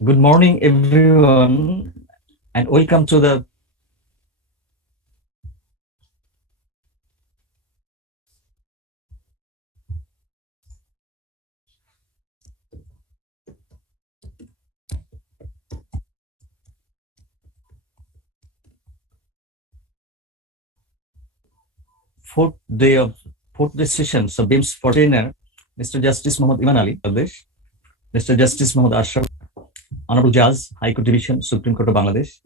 Good morning, everyone, and welcome to the fourth day session. So BIMS for trainer, Mr. Justice Mohammed Iman Ali, Bangladesh, Mr. Justice Mohammed Ashraf, Honorable Judge, High Court Division, Supreme Court of Bangladesh,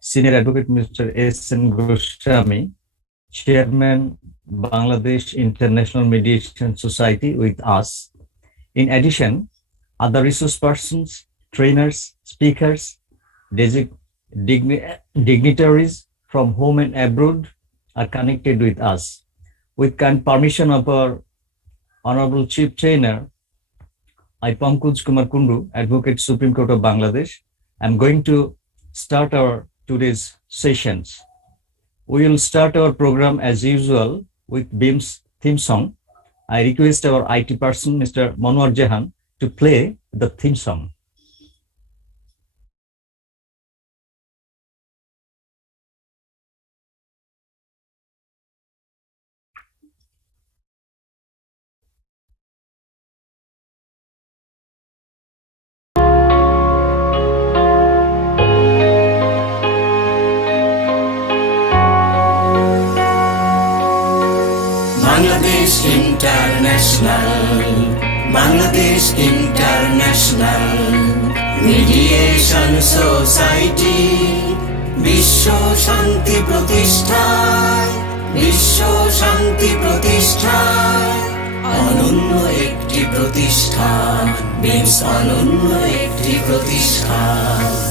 Senior Advocate Mr. S.N. Goswami, Chairman, Bangladesh International Mediation Society with us. In addition, other resource persons, trainers, speakers, dignitaries from home and abroad are connected with us. With kind permission of our Honorable Chief Trainer, I, Pankaj Kumar Kundu, Advocate, Supreme Court of Bangladesh, I'm going to start our today's sessions. We will start our program as usual with BIMS theme song. I request our IT person, Mr. Manwar Jahan, to play the theme song. Bangladesh International Mediation Society বিশ্ব শান্তি প্রতিষ্ঠায় অনন্য একটি প্রতিষ্ঠান BIMS অনন্য একটি প্রতিষ্ঠান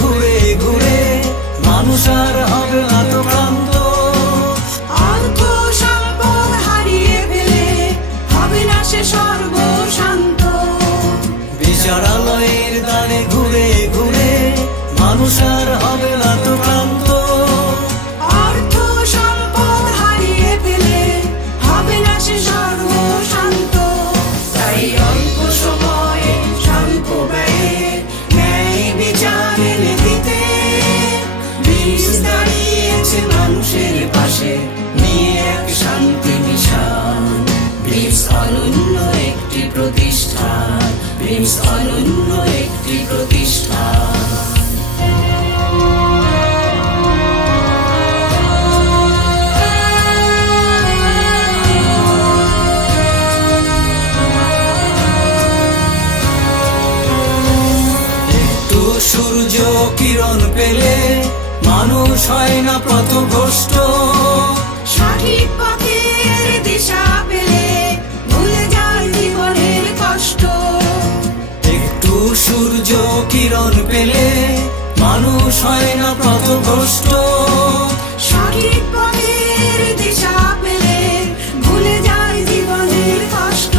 ঘুরে ঘুরে মানুষ আর হবে না তো ক্লান্ত অর্থ সম্পদ হারিয়ে ফেলে হবে না সে সর্বশান্ত বিচারালয়ের দ্বারে ঘুরে ঘুরে মানুষ আর হবে না তো ক্লান্ত অর্থ সম্পদ হারিয়ে ফেলে হবে না সে সর্বশান্ত তাই অল্প সময়ে স্বল্প ব্যয়ে ন্যায় বিচার মানুষের পাশে নিয়ে এক শান্তি নিশান BIMS অনন্য একটি প্রতিষ্ঠান BIMS অনন্য একটি প্রতিষ্ঠান একটু সূর্য কিরণ পেলে মানুষ হয় না পথভ্রষ্ট সঠিক পথের দিশা পেলে ভুলে যায় জীবনের কষ্ট একটু সূর্য কিরণ পেলে মানুষ হয় না পথভ্রষ্ট সঠিক পথের দিশা পেলে ভুলে যায় জীবনের কষ্ট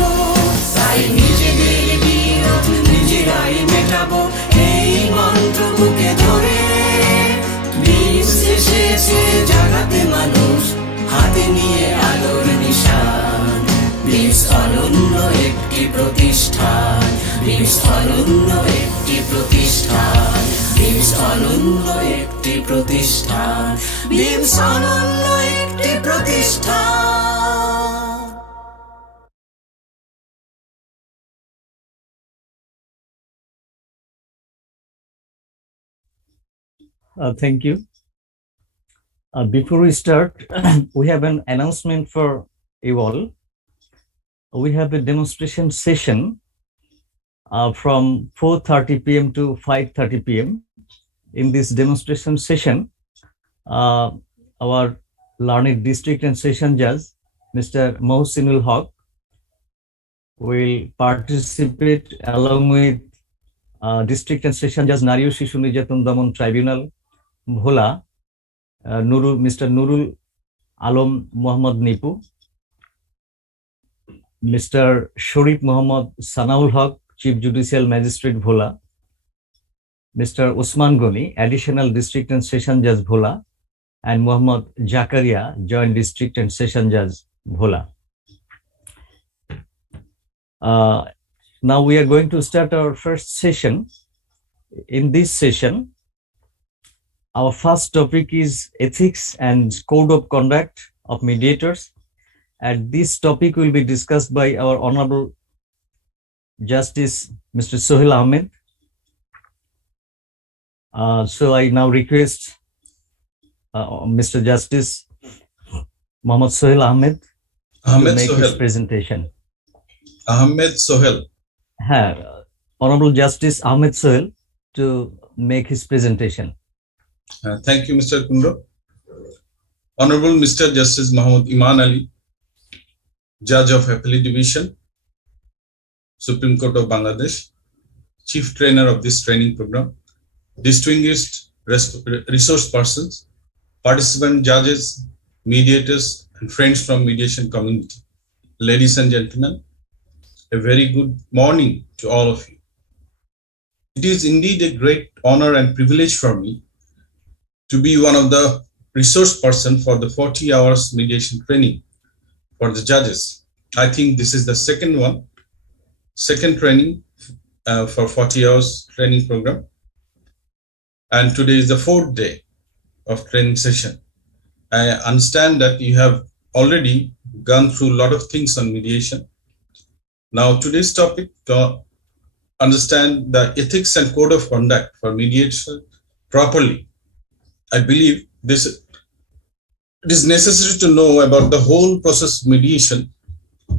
তাই নিজেদের বিরোধ নিজেরাই মেটাবো এই মন্ত্র বুকে ধরে এসেছে জাগাতে মানুষ হাতে নিয়ে আলোর নিশান BIMS অনন্য একটি প্রতিষ্ঠান BIMS অনন্য একটি প্রতিষ্ঠান BIMS অনন্য একটি প্রতিষ্ঠান BIMS অনন্য একটি প্রতিষ্ঠান Thank you. Before we start, we have an announcement for you all. We have a demonstration session from 4:30 p.m. to 5:30 p.m. In this demonstration session, our learned district and session judge, Mr. Mohsinul Haq, will participate along with District and Session Judge Nari ও শিশু নির্যাতন দমন tribunal Bhola, Mr. Nurul Alam Mohammad Nipu, Mr. Sharif Mohammad Sanaul Haq, Chief Judicial Magistrate Bhola, Mr. Usman Goni, Additional District and Session Judge Bhola, and Muhammad Jakaria, Joint District and Session Judge Bhola. Now we are going to start our first session. In this session, our first topic is ethics and code of conduct of mediators. And this topic will be discussed by our Honorable Justice Mr. Sohail Ahmed. So I now request Mr. Justice Mohammad Sohail Ahmed to make his presentation. Ahmed Sohail. Honorable Justice Ahmed Sohail to make his presentation. Thank you, Mr. Kundo. Honorable Mr. Justice Muhammad Iman Ali, Judge of Appellate Division, Supreme Court of Bangladesh, Chief Trainer of this training program, distinguished resource persons, participant judges, mediators, and friends from mediation community. Ladies and gentlemen, a very good morning to all of you. It is indeed a great honor and privilege for me to be one of the resource person for the 40 hours mediation training for the judges. I think this is the second training for 40 hours training program. And today is the 4th day of training session. I understand that you have already gone through a lot of things on mediation. Now today's topic to understand the ethics and code of conduct for mediation properly. I believe it is necessary to know about the whole process of mediation,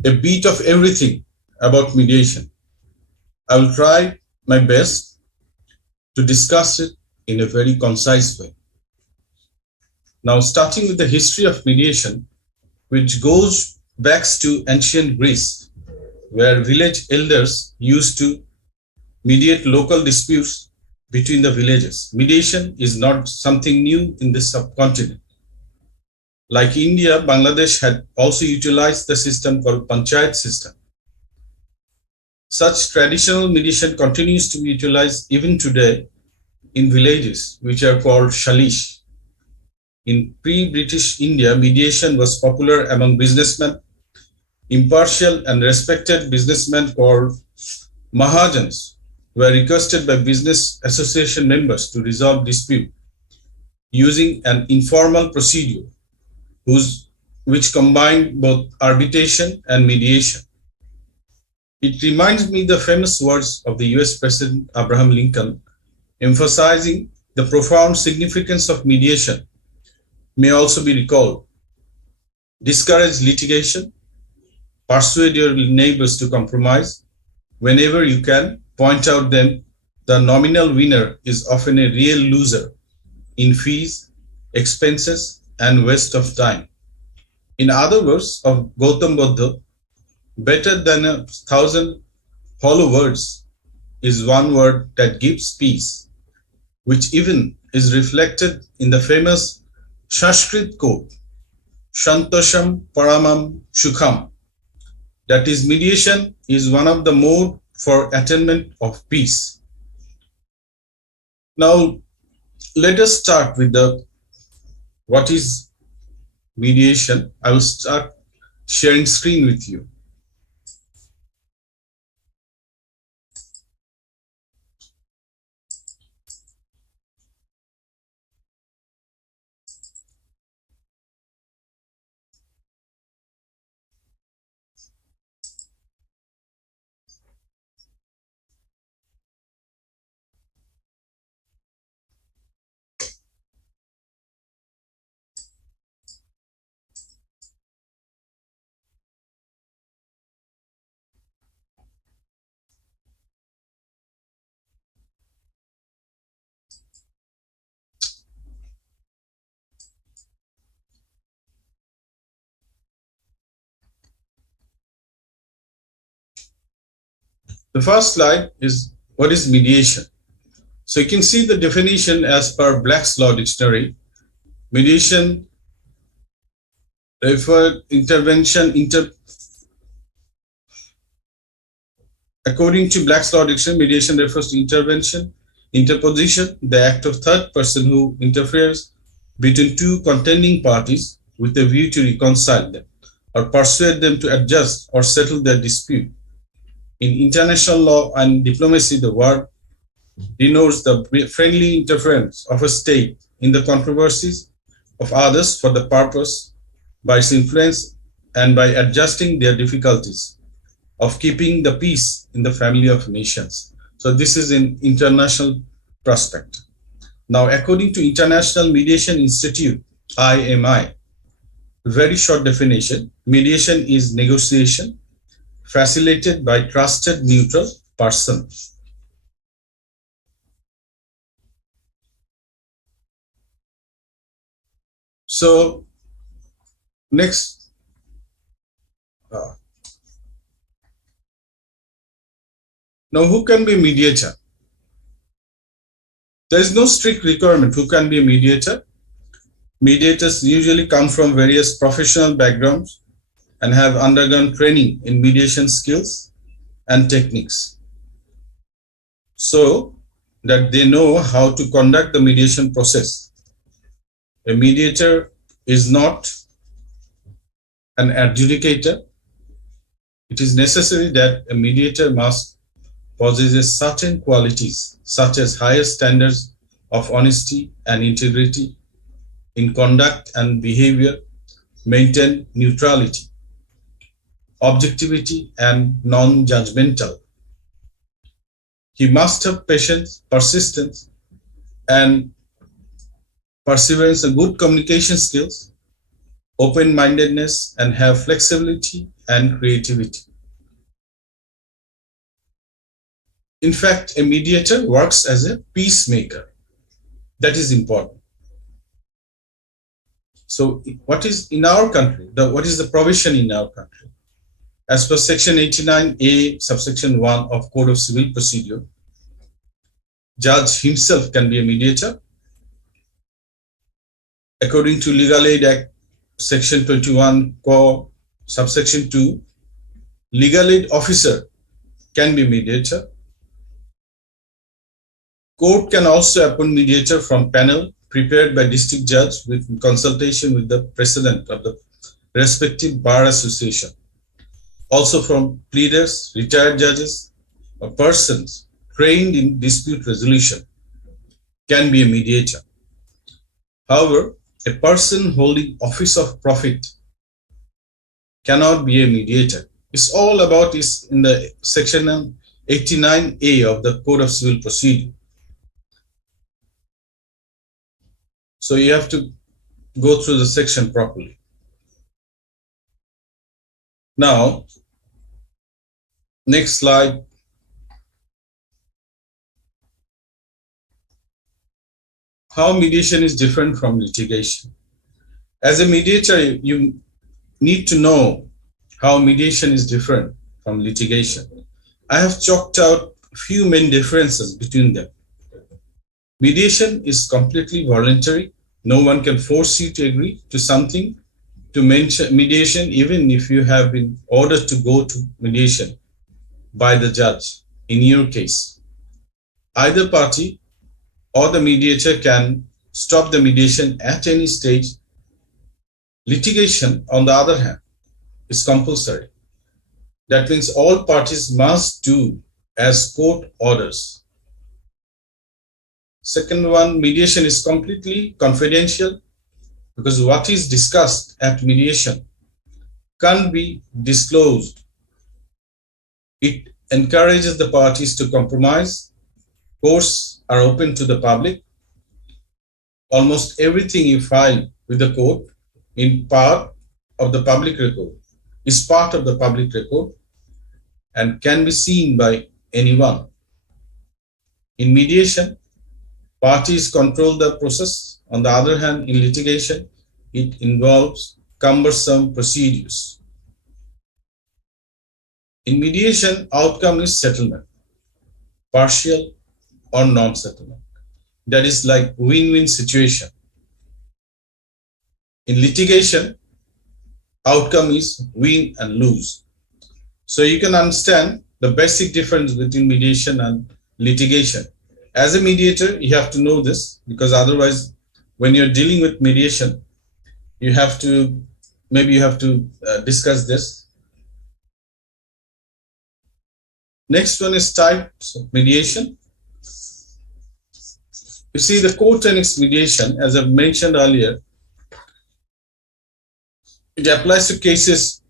a bit of everything about mediation. I will try my best to discuss it in a very concise way. Now, starting with the history of mediation, which goes back to ancient Greece, where village elders used to mediate local disputes between the villages. Mediation is not something new in this subcontinent. Like India, Bangladesh had also utilized the system called panchayat system. Such traditional mediation continues to be utilized even today in villages, which are called shalish. In pre-British India, mediation was popular among businessmen. Impartial and respected businessmen called mahajans were requested by business association members to resolve dispute using an informal procedure which combined both arbitration and mediation. It reminds me the famous words of the US President Abraham Lincoln, emphasizing the profound significance of mediation may also be recalled. Discourage litigation, persuade your neighbors to compromise. Whenever you can, point out them the nominal winner is often a real loser in fees, expenses, and waste of time. In other words of Gautam Buddha, better than 1,000 hollow words is one word that gives peace, which even is reflected in the famous Sanskrit quote, Shantosham Paramam Sukham. That is, mediation is one of the mode for attainment of peace. Now, let us start with what is mediation. I will start sharing screen with you. The first slide is what is mediation? So you can see the definition as per Black's Law Dictionary. Mediation according to Black's Law Dictionary, mediation refers to intervention, interposition, the act of third person who interferes between two contending parties with a view to reconcile them or persuade them to adjust or settle their dispute. In international law and diplomacy, the word denotes the friendly interference of a state in the controversies of others for the purpose, by its influence and by adjusting their difficulties, of keeping the peace in the family of nations. So this is in international prospect. Now, according to International Mediation Institute, IMI, very short definition, mediation is negotiation facilitated by trusted neutral person. So next, now who can be a mediator? There is no strict requirement who can be a mediator. Mediators usually come from various professional backgrounds and have undergone training in mediation skills and techniques, so that they know how to conduct the mediation process. A mediator is not an adjudicator. It is necessary that a mediator must possess certain qualities, such as higher standards of honesty and integrity in conduct and behavior, maintain neutrality, objectivity, and non-judgmental. He must have patience, persistence, and perseverance and good communication skills, open-mindedness, and have flexibility and creativity. In fact, a mediator works as a peacemaker. That is important. So what is in our country? What is the provision in our country? As per section 89A, subsection 1 of Code of Civil Procedure, judge himself can be a mediator. According to Legal Aid Act, section 21, subsection 2, legal aid officer can be mediator. Court can also appoint mediator from panel prepared by district judge with consultation with the president of the respective bar association. Also from pleaders, retired judges, or persons trained in dispute resolution can be a mediator. However, a person holding office of profit cannot be a mediator. It's all about is in the section 89A of the Code of Civil Procedure. So you have to go through the section properly. Now, next slide. How mediation is different from litigation. As a mediator, you need to know how mediation is different from litigation. I have chalked out a few main differences between them. Mediation is completely voluntary. No one can force you to agree to something to mediation, even if you have been ordered to go to mediation by the judge. In your case, either party or the mediator can stop the mediation at any stage. Litigation, on the other hand, is compulsory. That means all parties must do as court orders. Second one, mediation is completely confidential, because what is discussed at mediation can't be disclosed. It encourages the parties to compromise. Courts are open to the public. Almost everything you file with the court in part of the public record is part of the public record and can be seen by anyone. In mediation, parties control the process. On the other hand, in litigation, it involves cumbersome procedures. In mediation, outcome is settlement. partial or non-settlement. That is like win-win situation. In litigation, outcome is win and lose. So you can understand the basic difference between mediation and litigation. As a mediator, you have to know this, because otherwise, when you're dealing with mediation, you have to discuss this. Next one is types of mediation. You see, the court tenets mediation, as I've mentioned earlier, it applies to cases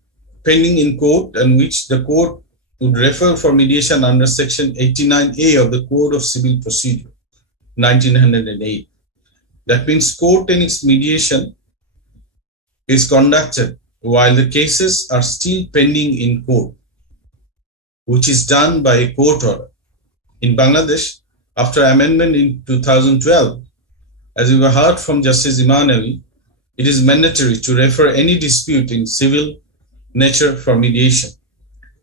pending in court and which the court would refer for mediation under Section 89A of the Code of Civil Procedure, 1908. That means court tenets mediation is conducted while the cases are still pending in court, which is done by a court order. In Bangladesh, after amendment in 2012, as we were heard from Justice Iman Ali, it is mandatory to refer any dispute in civil nature for mediation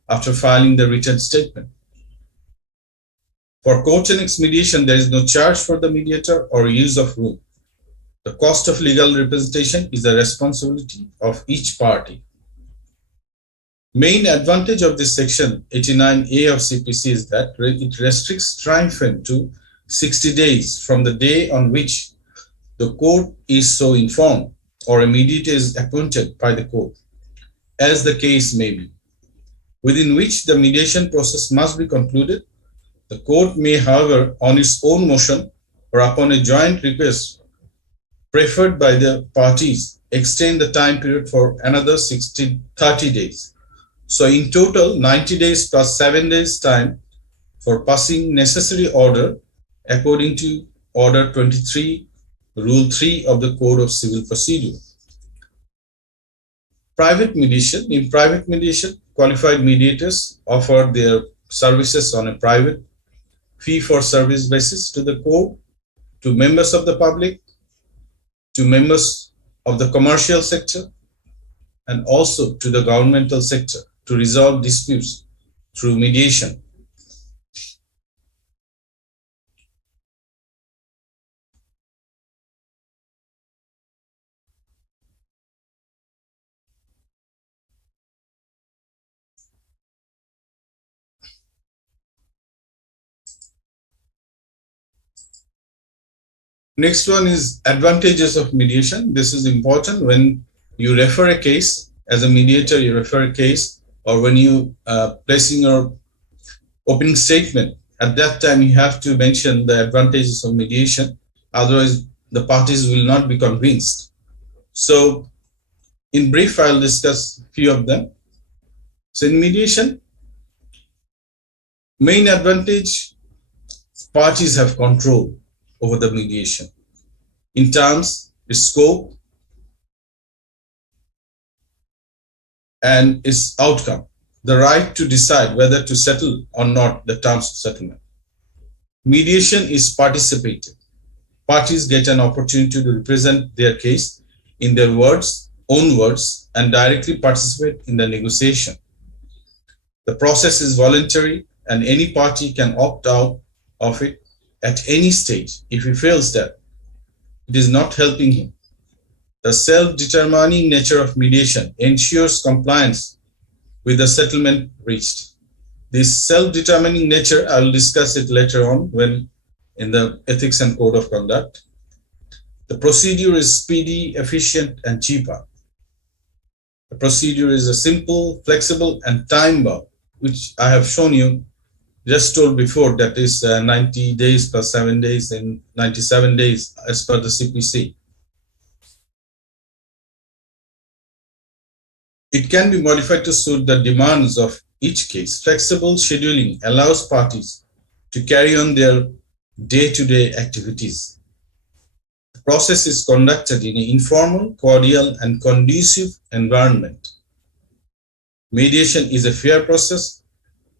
after filing the written statement. For court tenets mediation, there is no charge for the mediator or use of room. The cost of legal representation is the responsibility of each party. Main advantage of this section 89A of CPC is that it restricts time frame to 60 days from the day on which the court is so informed or a mediator is appointed by the court, as the case may be, within which the mediation process must be concluded. The court may, however, on its own motion or upon a joint request preferred by the parties, extend the time period for another 30 days. So in total, 90 days plus 7 days time for passing necessary order according to Order 23, Rule 3 of the Code of Civil Procedure. Private mediation. In private mediation, qualified mediators offer their services on a private fee-for-service basis to the court, to members of the public, to members of the commercial sector, and also to the governmental sector to resolve disputes through mediation. Next one is advantages of mediation. This is important when you refer a case. As a mediator, you refer a case, or when you placing your opening statement, at that time you have to mention the advantages of mediation. Otherwise, the parties will not be convinced. So, in brief, I'll discuss a few of them. So, in mediation, main advantage, parties have control over the mediation in terms, its scope, and its outcome, the right to decide whether to settle or not the terms of settlement. Mediation is participative. Parties get an opportunity to represent their case in their own words, and directly participate in the negotiation. The process is voluntary, and any party can opt out of it at any stage if he feels that it is not helping him. The self-determining nature of mediation ensures compliance with the settlement reached. This self-determining nature, I will discuss it later on when in the Ethics and Code of Conduct. The procedure is speedy, efficient, and cheaper. The procedure is a simple, flexible, and time-bound, which I have shown you, just told before, that is 90 days plus 7 days and 97 days as per the CPC. It can be modified to suit the demands of each case. Flexible scheduling allows parties to carry on their day-to-day activities. The process is conducted in an informal, cordial, and conducive environment. Mediation is a fair process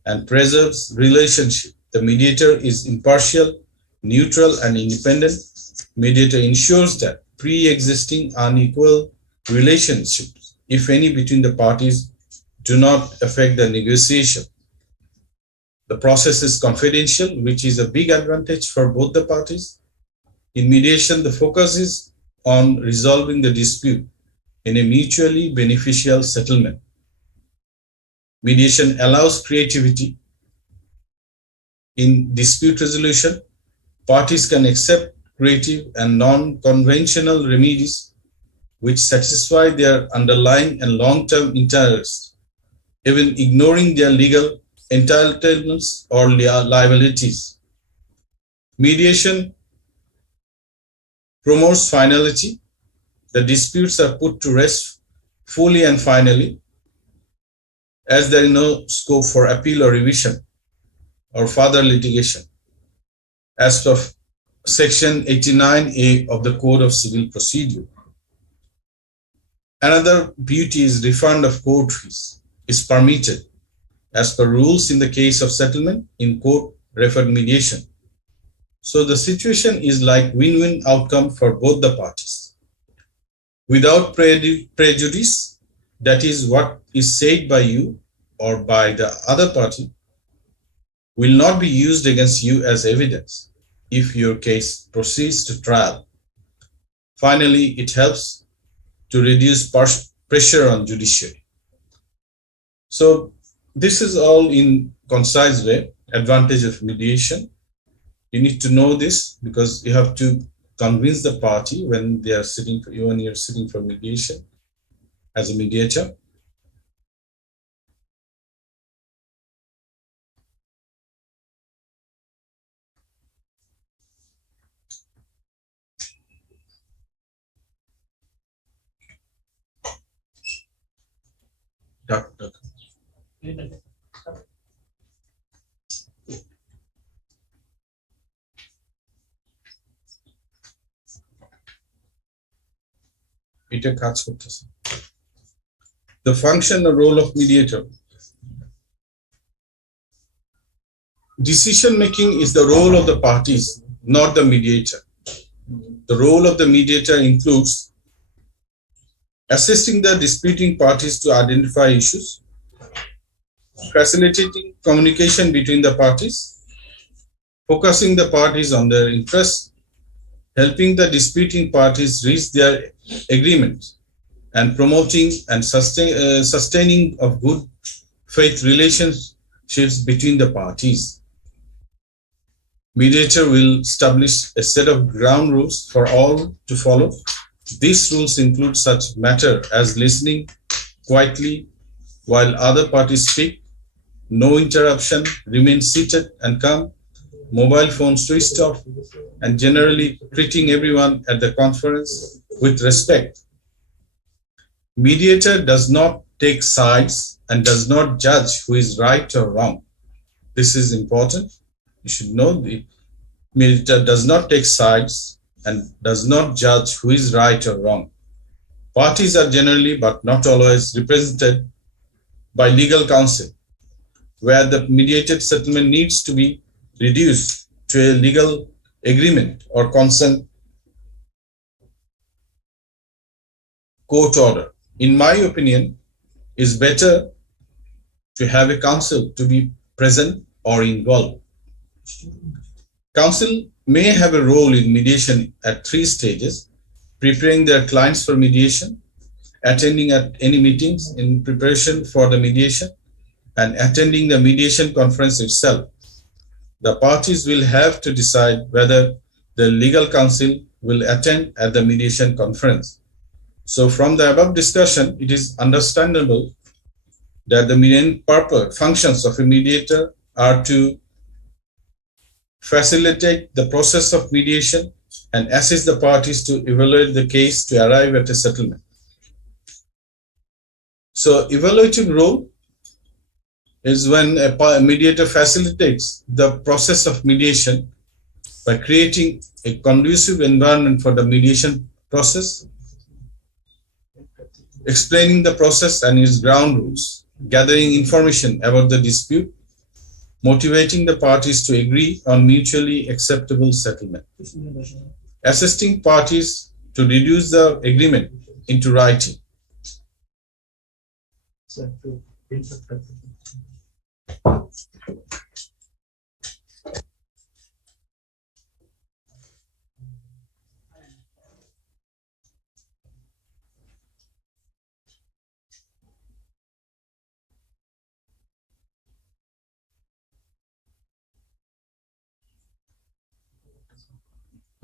and preserves relationship. The mediator is impartial, neutral, and independent. Mediator ensures that pre-existing unequal relationships, if any, between the parties do not affect the negotiation. The process is confidential, which is a big advantage for both the parties. In mediation, the focus is on resolving the dispute in a mutually beneficial settlement. Mediation allows creativity in dispute resolution. Parties can accept creative and non-conventional remedies which satisfy their underlying and long-term interests, even ignoring their legal entitlements or liabilities. Mediation promotes finality. The disputes are put to rest fully and finally, as there is no scope for appeal or revision or further litigation, as per Section 89A of the Code of Civil Procedure. Another beauty is refund of court fees is permitted as per rules in the case of settlement in court-referred mediation. So the situation is like win-win outcome for both the parties. Without prejudice, that is, what is said by you or by the other party will not be used against you as evidence if your case proceeds to trial. Finally, it helps to reduce pressure on judiciary. So this is all in concise way, advantage of mediation. You need to know this because you have to convince the party when they are sitting for you, when you're sitting for mediation as a mediator. Doctor. The function and role of mediator. Decision making is the role of the parties, not the mediator. The role of the mediator includes assisting the disputing parties to identify issues, facilitating communication between the parties, focusing the parties on their interests, helping the disputing parties reach their agreement, and promoting and sustaining of good faith relationships between the parties. Mediator will establish a set of ground rules for all to follow. These rules include such matter as listening quietly while other parties speak, no interruption, remain seated and calm, mobile phone switched off, and generally treating everyone at the conference with respect. Mediator does not take sides and does not judge who is right or wrong. This is important. You should know the mediator does not take sides and does not judge who is right or wrong. Parties are generally, but not always, represented by legal counsel, where the mediated settlement needs to be reduced to a legal agreement or consent court order. In my opinion, it's better to have a counsel to be present or involved. Counsel may have a role in mediation at 3 stages: preparing their clients for mediation, attending at any meetings in preparation for the mediation, and attending the mediation conference itself. The parties will have to decide whether the legal counsel will attend at the mediation conference. So from the above discussion, it is understandable that the main purpose functions of a mediator are to facilitate the process of mediation and assist the parties to evaluate the case to arrive at a settlement. So evaluative role is when a mediator facilitates the process of mediation by creating a conducive environment for the mediation process, explaining the process and its ground rules, gathering information about the dispute, motivating the parties to agree on mutually acceptable settlement, assisting parties to reduce the agreement into writing.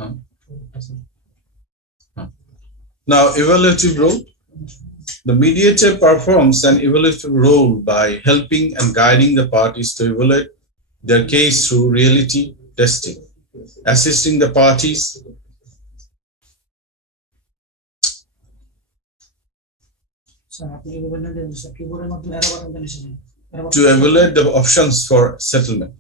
Huh? Huh. Now, evaluative role. The mediator performs an evaluative role by helping and guiding the parties to evaluate their case through reality testing, assisting the parties to evaluate the options for settlement.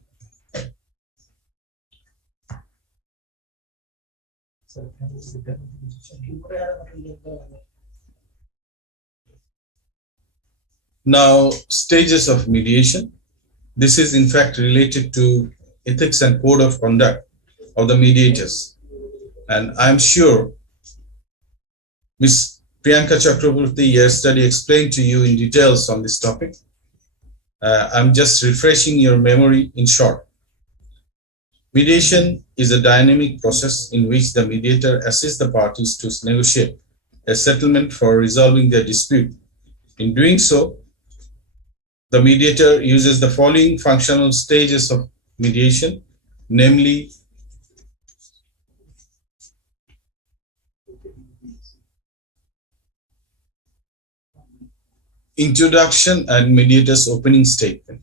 Now, stages of mediation. This is in fact related to ethics and code of conduct of the mediators. And I'm sure Ms. Priyanka Chakraborty yesterday explained to you in details on this topic. I'm just refreshing your memory in short. Mediation is a dynamic process in which the mediator assists the parties to negotiate a settlement for resolving their dispute. In doing so, the mediator uses the following functional stages of mediation, namely introduction and mediator's opening statement.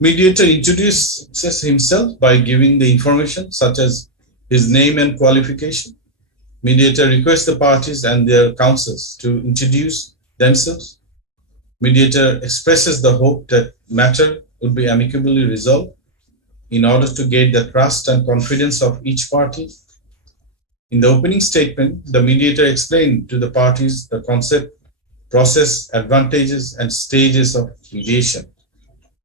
Mediator introduces himself by giving the information such as his name and qualification. Mediator requests the parties and their counsels to introduce themselves. Mediator expresses the hope that matter would be amicably resolved in order to gain the trust and confidence of each party. In the opening statement, the mediator explained to the parties the concept, process, advantages, and stages of mediation,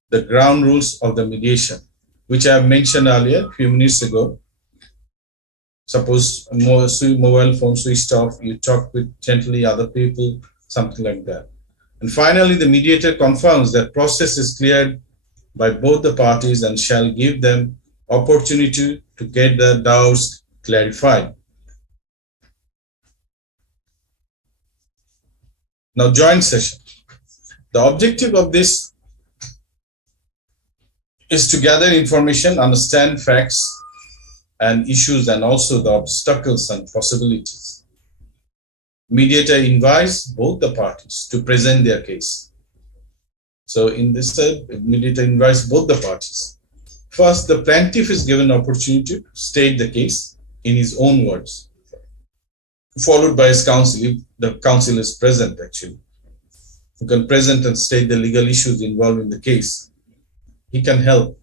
the ground rules of the mediation, which I have mentioned earlier a few minutes ago. Suppose mobile phone switched off, you talk with gently other people, something like that. And finally, the mediator confirms that process is cleared by both the parties and shall give them opportunity to get their doubts clarified. Now, joint session. The objective of this is to gather information, understand facts and issues, and also the obstacles and possibilities. Mediator invites both the parties to present their case. So in this step, mediator invites both the parties. First, the plaintiff is given opportunity to state the case in his own words, followed by his counsel, if the counsel is present actually, who can present and state the legal issues involved in the case. He can help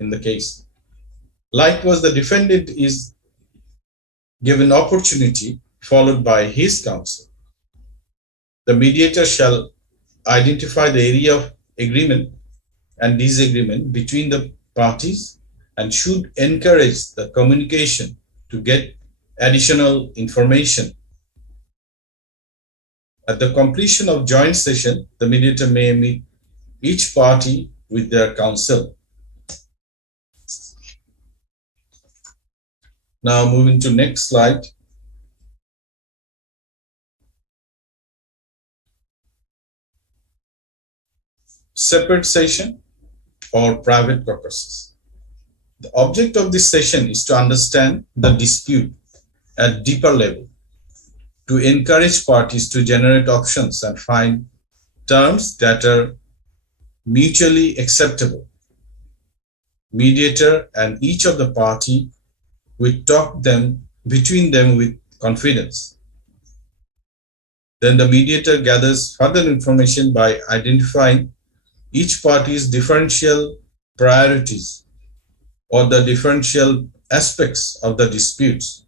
in the case. Likewise, the defendant is given opportunity, followed by his counsel. The mediator shall identify the area of agreement and disagreement between the parties and should encourage the communication to get additional information. At the completion of joint session, the mediator may meet each party with their counsel. Now moving to next slide. Separate session or private caucuses. The object of this session is to understand the dispute at deeper level, to encourage parties to generate options and find terms that are mutually acceptable. Mediator and each of the party will talk between them with confidence. Then the mediator gathers further information by identifying each party's differential priorities or the differential aspects of the disputes.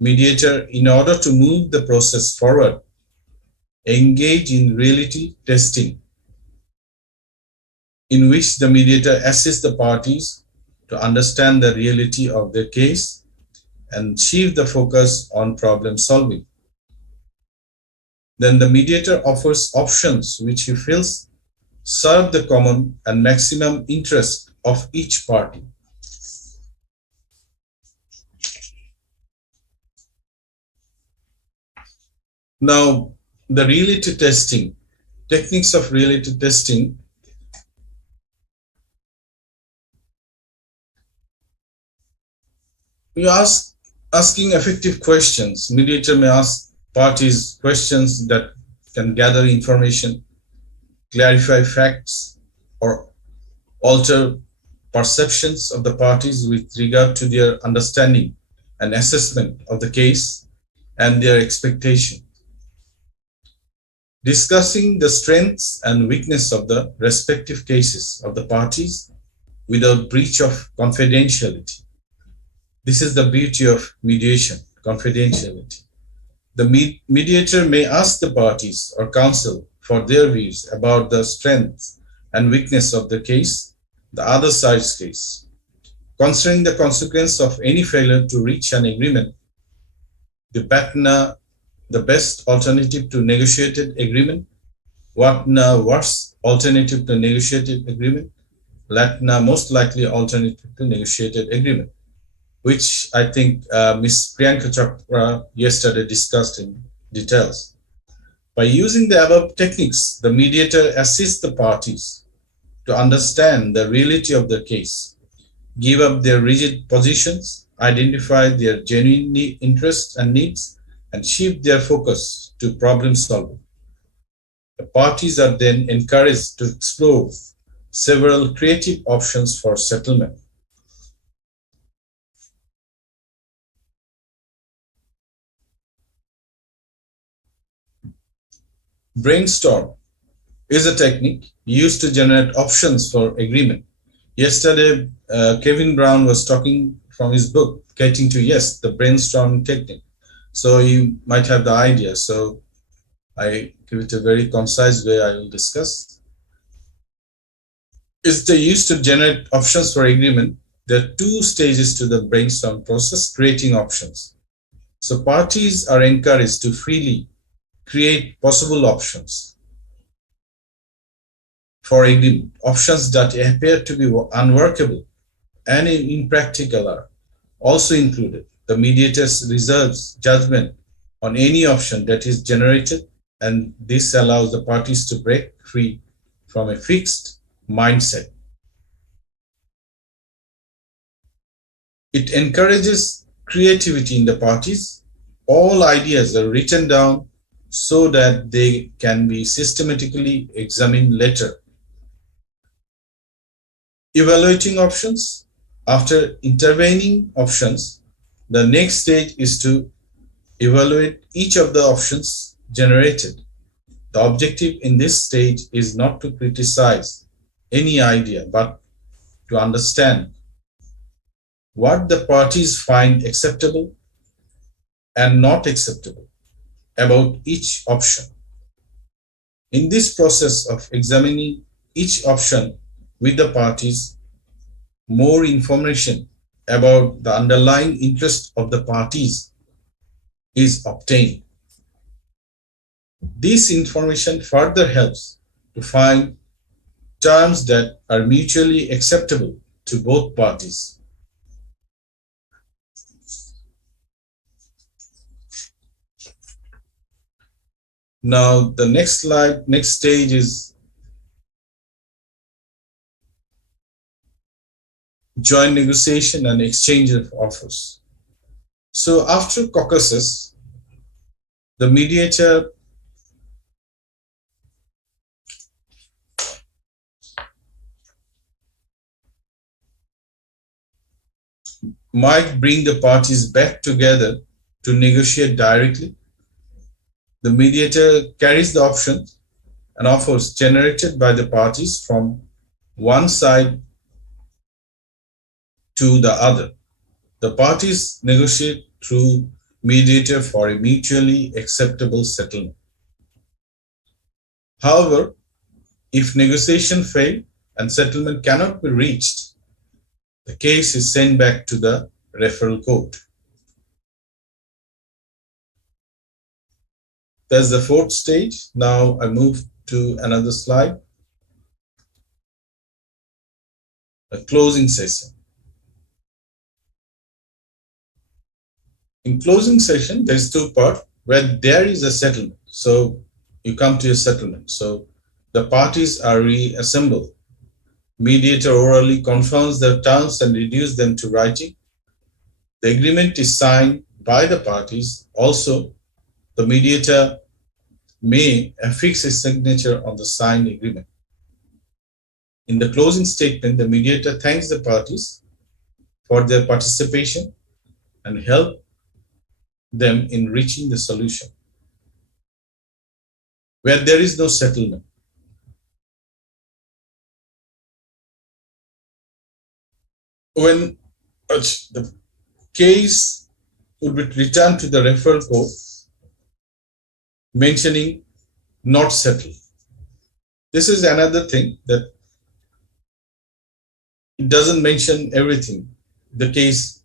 Mediator, in order to move the process forward, engage in reality testing, in which the mediator assists the parties to understand the reality of their case and shift the focus on problem solving. Then the mediator offers options which he feels serve the common and maximum interest of each party. Now, the reality testing, techniques of reality testing. We asking effective questions. Mediator may ask parties questions that can gather information, clarify facts, or alter perceptions of the parties with regard to their understanding and assessment of the case and their expectation. Discussing the strengths and weakness of the respective cases of the parties without breach of confidentiality. This is the beauty of mediation, confidentiality. The mediator may ask the parties or counsel for their views about the strengths and weakness of the case, the other side's case. Considering the consequence of any failure to reach an agreement, the best alternative to negotiated agreement, worst alternative to negotiated agreement, most likely alternative to negotiated agreement, which I think Ms. Priyanka Chopra yesterday discussed in details. By using the above techniques, the mediator assists the parties to understand the reality of the case, give up their rigid positions, identify their genuine interests and needs, and shift their focus to problem solving. The parties are then encouraged to explore several creative options for settlement. Brainstorm is a technique used to generate options for agreement. Yesterday, Kevin Brown was talking from his book, Getting to Yes, the brainstorming technique. So you might have the idea. So I give it a very concise way I will discuss. It's used to generate options for agreement. There are two stages to the brainstorm process, creating options. So parties are encouraged to freely create possible options for agreement. Options that appear to be unworkable and impractical are also included. The mediator reserves judgment on any option that is generated, and this allows the parties to break free from a fixed mindset. It encourages creativity in the parties. All ideas are written down so that they can be systematically examined later. Evaluating options. After intervening options, the next stage is to evaluate each of the options generated. The objective in this stage is not to criticize any idea, but to understand what the parties find acceptable and not acceptable about each option. In this process of examining each option with the parties, more information about the underlying interest of the parties is obtained. This information further helps to find terms that are mutually acceptable to both parties. Now, the next stage is joint negotiation and exchange of offers. So after caucuses, the mediator might bring the parties back together to negotiate directly. The mediator carries the options and offers generated by the parties from one side to the other. The parties negotiate through mediator for a mutually acceptable settlement. However, if negotiation fails and settlement cannot be reached, the case is sent back to the referral court. That's the fourth stage. Now I move to another slide. A closing session. In closing session, there is two parts where there is a settlement. So you come to a settlement. So the parties are reassembled. Mediator orally confirms the terms and reduces them to writing. The agreement is signed by the parties. Also, the mediator may affix his signature on the signed agreement. In the closing statement, the mediator thanks the parties for their participation and help them in reaching the solution. Where there is no settlement, when the case would be returned to the referral court mentioning not settled. This is another thing, that it doesn't mention everything. The case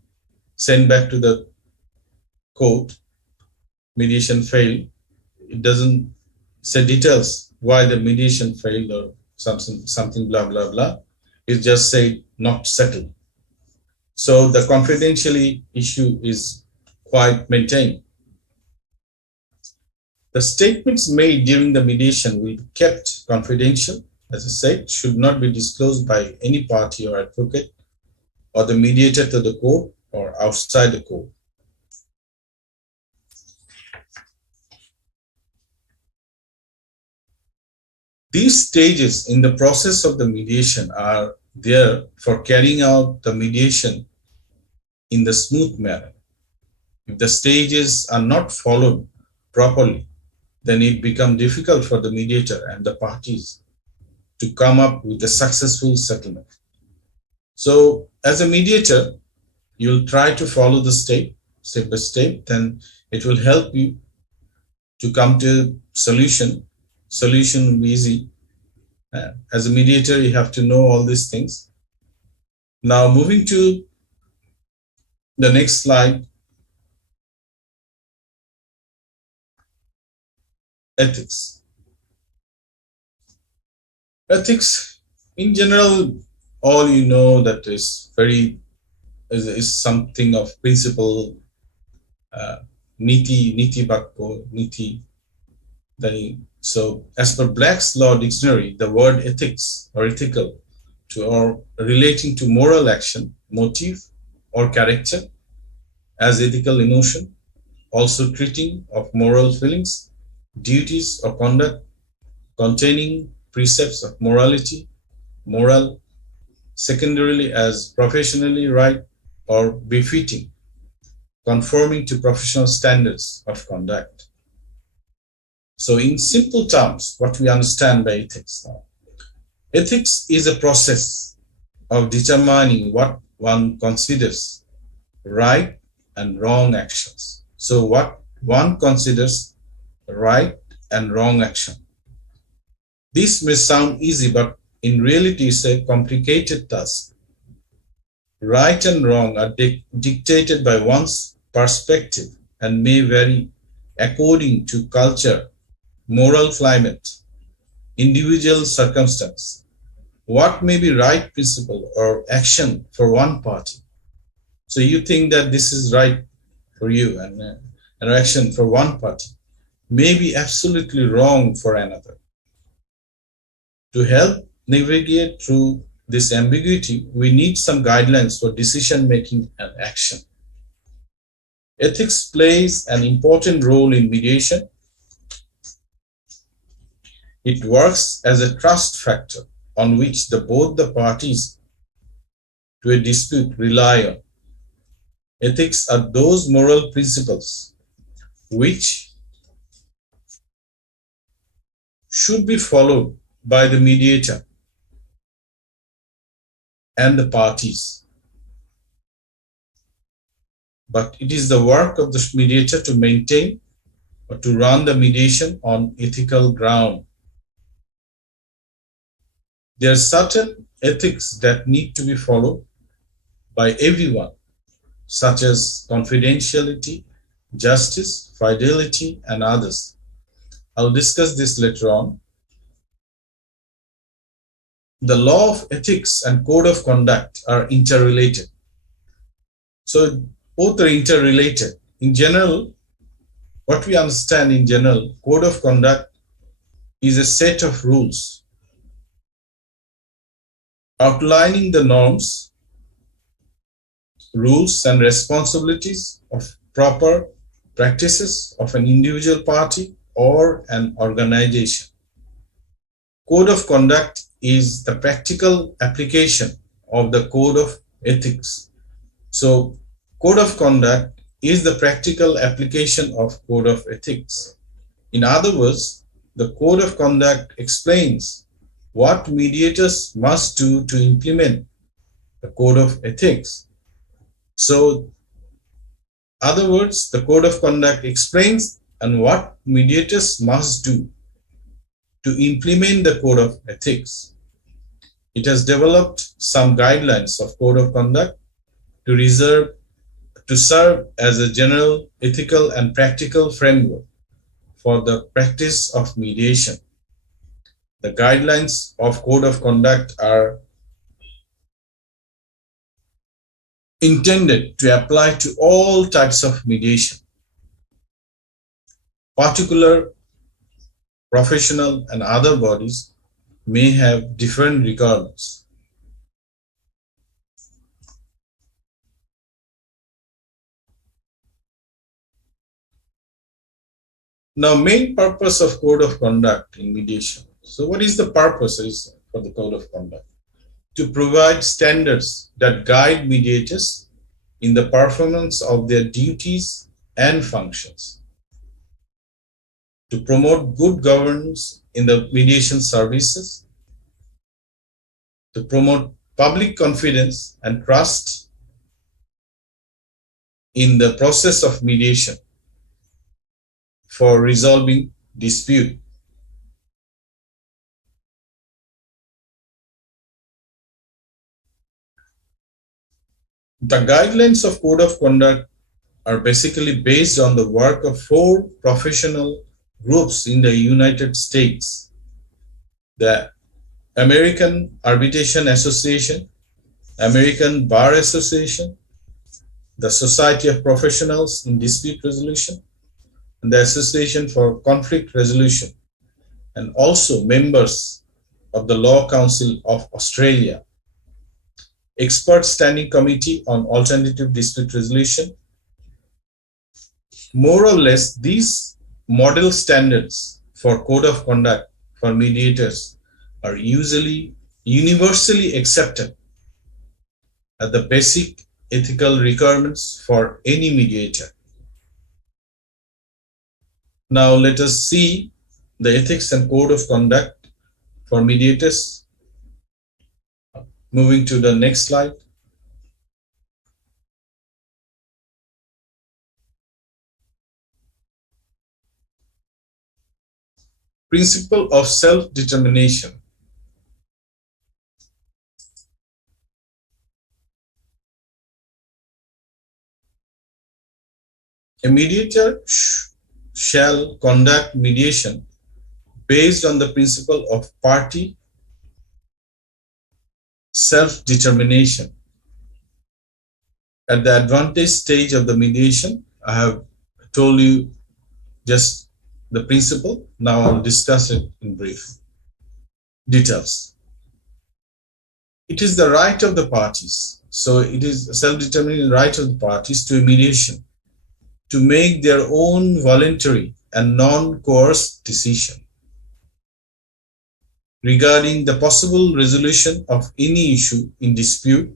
sent back to the court, mediation failed. It doesn't say details why the mediation failed or something blah blah blah. It just said not settled. So the confidentiality issue is quite maintained. The statements made during the mediation will be kept confidential. As I said, should not be disclosed by any party or advocate or the mediator to the court or outside the court. These stages in the process of the mediation are there for carrying out the mediation in the smooth manner. If the stages are not followed properly, then it becomes difficult for the mediator and the parties to come up with a successful settlement. So as a mediator, you'll try to follow the step by step, then it will help you to come to solution. Solution will be easy. As a mediator, you have to know all these things. Now moving to the next slide. Ethics. Ethics, in general, all you know that is something of principle, niti bakko, niti. So as per Black's Law Dictionary, the word ethics or ethical or relating to moral action, motive or character as ethical emotion, also treating of moral feelings, duties or conduct containing precepts of morality, moral, secondarily as professionally right or befitting, conforming to professional standards of conduct. So in simple terms, what we understand by ethics now. Ethics is a process of determining what one considers right and wrong actions. So what one considers right and wrong action. This may sound easy, but in reality it's a complicated task. Right and wrong are dictated by one's perspective and may vary according to culture, moral climate, individual circumstance. What may be right principle or action for one party? So you think that this is right for you, and an action for one party may be absolutely wrong for another. To help navigate through this ambiguity, we need some guidelines for decision making and action. Ethics plays an important role in mediation. It works as a trust factor on which both the parties to a dispute rely on. Ethics are those moral principles which should be followed by the mediator and the parties. But it is the work of the mediator to maintain or to run the mediation on ethical ground. There are certain ethics that need to be followed by everyone, such as confidentiality, justice, fidelity, and others. I'll discuss this later on. The law of ethics and code of conduct are interrelated. So both are interrelated. In general, what we understand in general, code of conduct is a set of rules outlining the norms rules and responsibilities of proper practices of an individual party or an organization. Code of conduct is the practical application of the code of ethics. So, code of conduct is the practical application of code of ethics. In other words, the code of conduct explains what mediators must do to implement the code of ethics. So, other words, the code of conduct explains and what mediators must do to implement the code of ethics. It has developed some guidelines of code of conduct to serve as a general ethical and practical framework for the practice of mediation. The guidelines of code of conduct are intended to apply to all types of mediation. Particular professional and other bodies may have different requirements. Now, main purpose of code of conduct in mediation. So what is the purpose for the code of conduct? To provide standards that guide mediators in the performance of their duties and functions, to promote good governance in the mediation services, to promote public confidence and trust in the process of mediation for resolving dispute. The guidelines of code of conduct are basically based on the work of 4 professional groups in the United States: the American Arbitration Association, American Bar Association, the Society of Professionals in Dispute Resolution, and the Association for Conflict Resolution, and also members of the Law Council of Australia, Expert Standing Committee on Alternative Dispute Resolution. More or less, these model standards for code of conduct for mediators are usually universally accepted as the basic ethical requirements for any mediator. Now let us see the ethics and code of conduct for mediators. Moving to the next slide. Principle of self-determination. A mediator shall conduct mediation based on the principle of party self-determination. At the advantage stage of the mediation, I have told you just the principle. Now I'll discuss it in brief details. It is the right of the parties. So it is a self-determining right of the parties to a mediation to make their own voluntary and non-coerced decision regarding the possible resolution of any issue in dispute.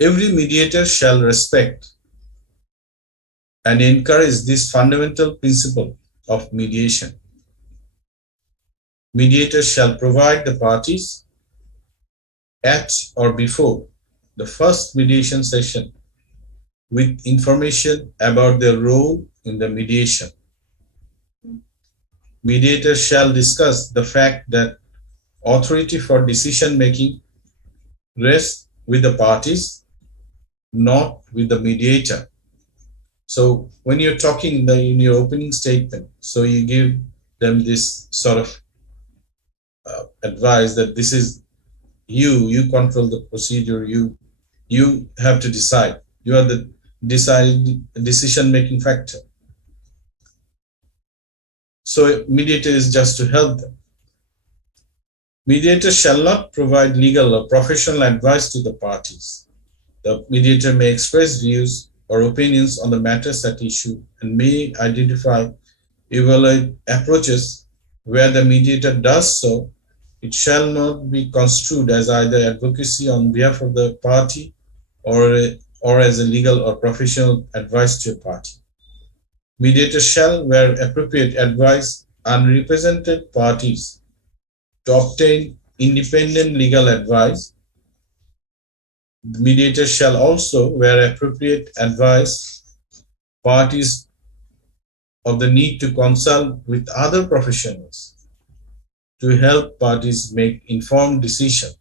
Every mediator shall respect and encourage this fundamental principle of mediation. Mediators shall provide the parties at or before the first mediation session with information about their role in the mediation. Mediators shall discuss the fact that authority for decision making rests with the parties, not with the mediator. So when you're talking in your opening statement, so you give them this sort of advice that this is you control the procedure, you have to decide. You are the decision-making factor. So mediator is just to help them. Mediator shall not provide legal or professional advice to the parties. The mediator may express views or opinions on the matters at issue and may identify, evaluate approaches. Where the mediator does so, it shall not be construed as either advocacy on behalf of the party or as a legal or professional advice to a party. Mediator shall, where appropriate, advise unrepresented parties to obtain independent legal advice. The mediator shall also, where appropriate, advise parties of the need to consult with other professionals to help parties make informed decisions.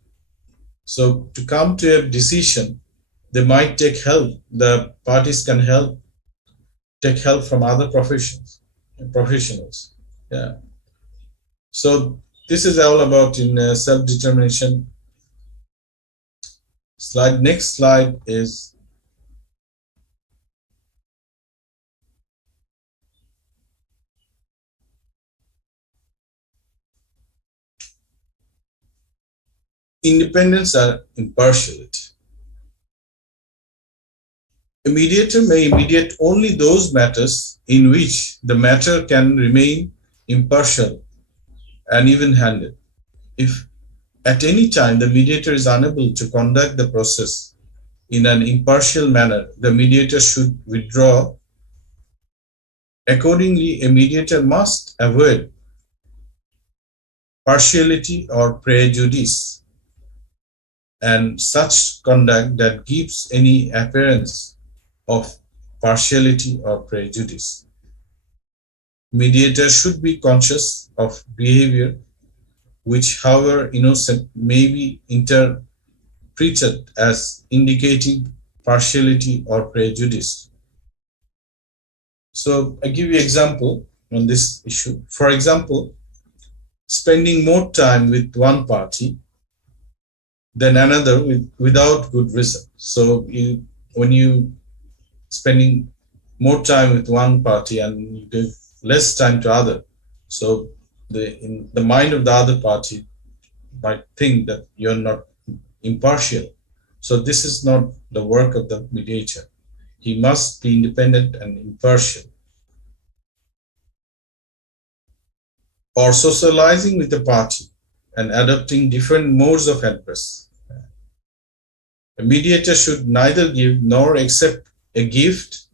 So to come to a decision, they might take help. The parties can take help from other professionals. Yeah. So this is all about in self-determination. Next slide is independence or impartiality. A mediator may mediate only those matters in which the matter can remain impartial and even-handed. If at any time the mediator is unable to conduct the process in an impartial manner, the mediator should withdraw. Accordingly, a mediator must avoid partiality or prejudice and such conduct that gives any appearance of partiality or prejudice. Mediator should be conscious of behavior which, however innocent, may be interpreted as indicating partiality or prejudice. So I give you an example on this issue. For example, spending more time with one party than another without good reason. So when you spending more time with one party and you give less time to other, so in the mind of the other party might think that you're not impartial. So this is not the work of the mediator. He must be independent and impartial. Or socializing with the party and adopting different modes of address. A mediator should neither give nor accept a gift,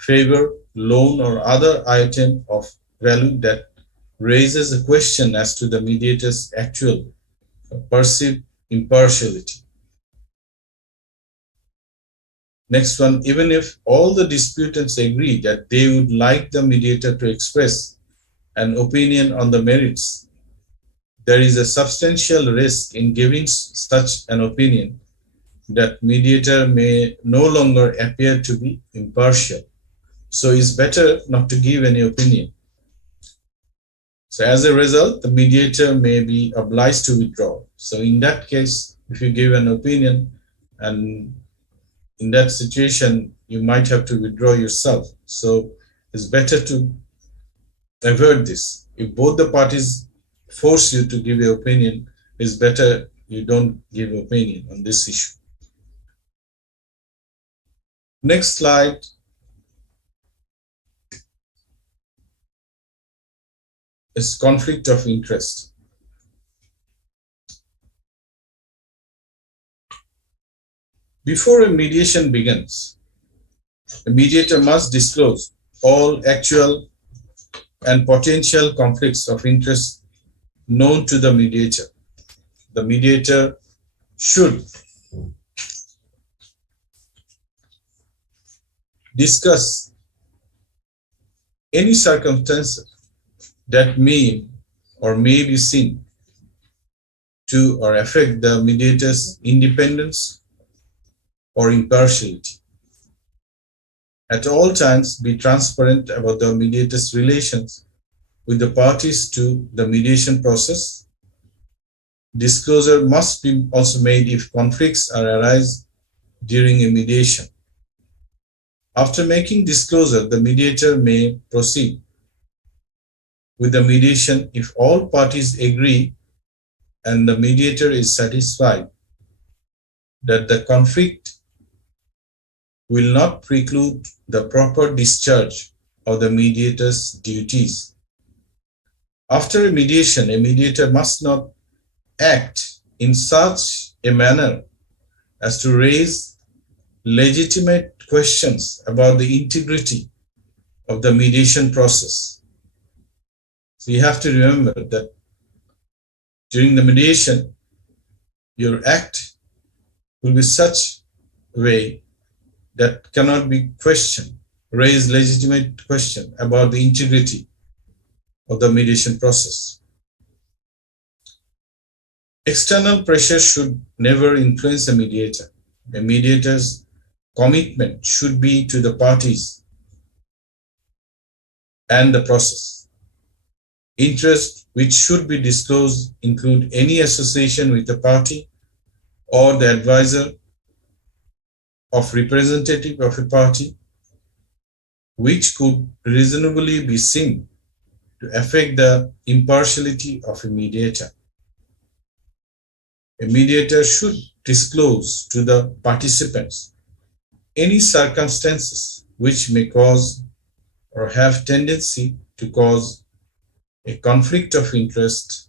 favor, loan, or other item of value that raises a question as to the mediator's actual perceived impartiality. Next one, even if all the disputants agree that they would like the mediator to express an opinion on the merits, there is a substantial risk in giving such an opinion that mediator may no longer appear to be impartial. So it's better not to give any opinion. So as a result, the mediator may be obliged to withdraw. So in that case, if you give an opinion and in that situation, you might have to withdraw yourself. So it's better to avoid this. If both the parties force you to give your opinion, it's better you don't give opinion on this issue. Next slide. Is conflict of interest. Before a mediation begins, the mediator must disclose all actual and potential conflicts of interest known to the mediator. The mediator should discuss any circumstances that may or may be seen to or affect the mediator's independence or impartiality. At all times, be transparent about the mediator's relations with the parties to the mediation process. Disclosure must be also made if conflicts arise during a mediation. After making disclosure, the mediator may proceed with the mediation if all parties agree and the mediator is satisfied that the conflict will not preclude the proper discharge of the mediator's duties. After a mediation, a mediator must not act in such a manner as to raise legitimate questions about the integrity of the mediation process. So you have to remember that during the mediation, your act will be such a way that cannot be questioned, raise legitimate question about the integrity of the mediation process. External pressure should never influence a mediator. A mediator's commitment should be to the parties and the process. Interests which should be disclosed include any association with the party or the advisor of representative of a party, which could reasonably be seen to affect the impartiality of a mediator. A mediator should disclose to the participants any circumstances which may cause or have tendency to cause a conflict of interest.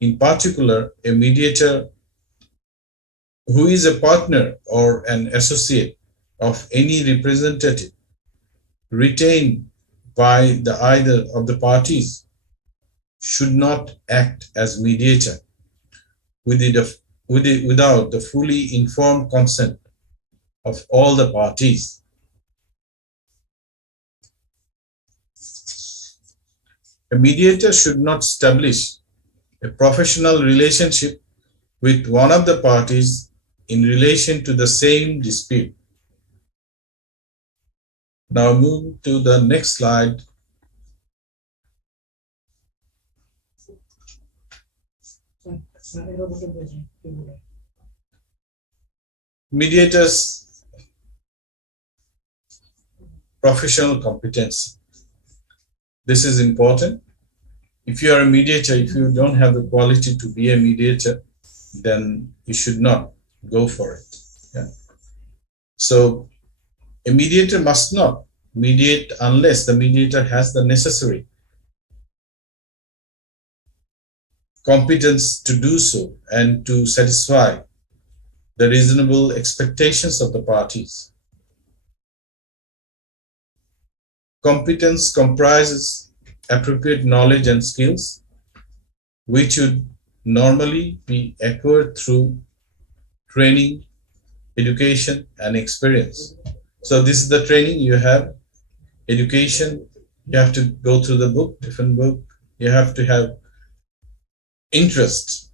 In particular, a mediator who is a partner or an associate of any representative retained by the either of the parties should not act as mediator without the fully informed consent of all the parties. A mediator should not establish a professional relationship with one of the parties in relation to the same dispute. Now move to the next slide. Mediators' professional competence. This is important. If you are a mediator, if you don't have the quality to be a mediator, then you should not go for it. Yeah. So a mediator must not mediate unless the mediator has the necessary competence to do so and to satisfy the reasonable expectations of the parties. Competence comprises appropriate knowledge and skills, which would normally be acquired through training, education, and experience. So this is the training you have. Education, you have to go through the book, different book. You have to have interest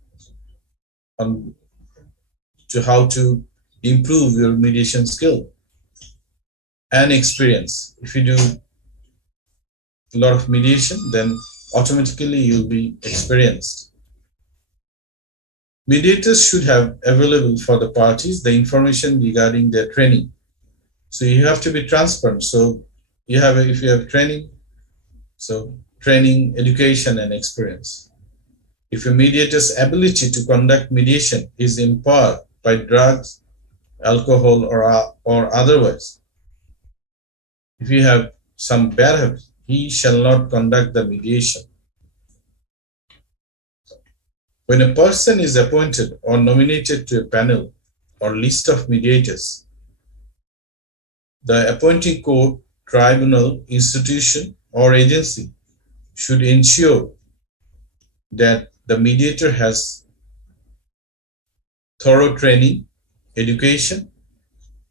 on to how to improve your mediation skill, and experience. If you do a lot of mediation, then automatically you'll be experienced. Mediators should have available for the parties the information regarding their training. So you have to be transparent. So you have, if you have training, so training, education, and experience. If a mediator's ability to conduct mediation is impaired by drugs, alcohol, or otherwise, if you have some bad habits, he shall not conduct the mediation. When a person is appointed or nominated to a panel or list of mediators, the appointing court, tribunal, institution, or agency should ensure that the mediator has thorough training, education,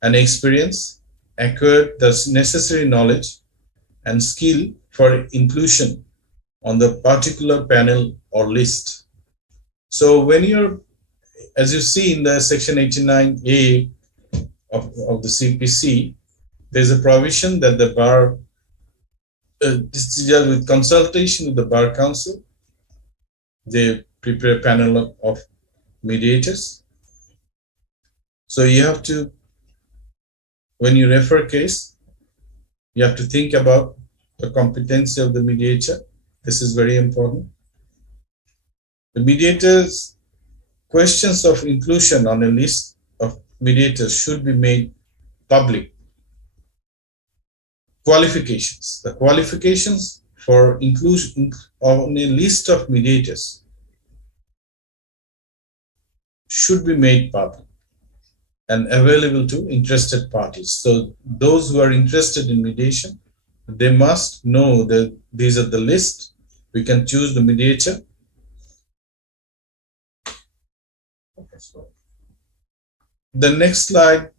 and experience, acquired the necessary knowledge and skill for inclusion on the particular panel or list. So when you're, as you see in the section 89A of the CPC, there's a provision that the bar, this is with consultation with the Bar Council, they prepare a panel of mediators. So you have to, when you refer a case, you have to think about the competency of the mediator. This is very important. The mediators' questions of inclusion on a list of mediators should be made public. Qualifications. The qualifications for inclusion on a list of mediators should be made public and available to interested parties. So those who are interested in mediation, they must know that these are the list. We can choose the mediator. The next slide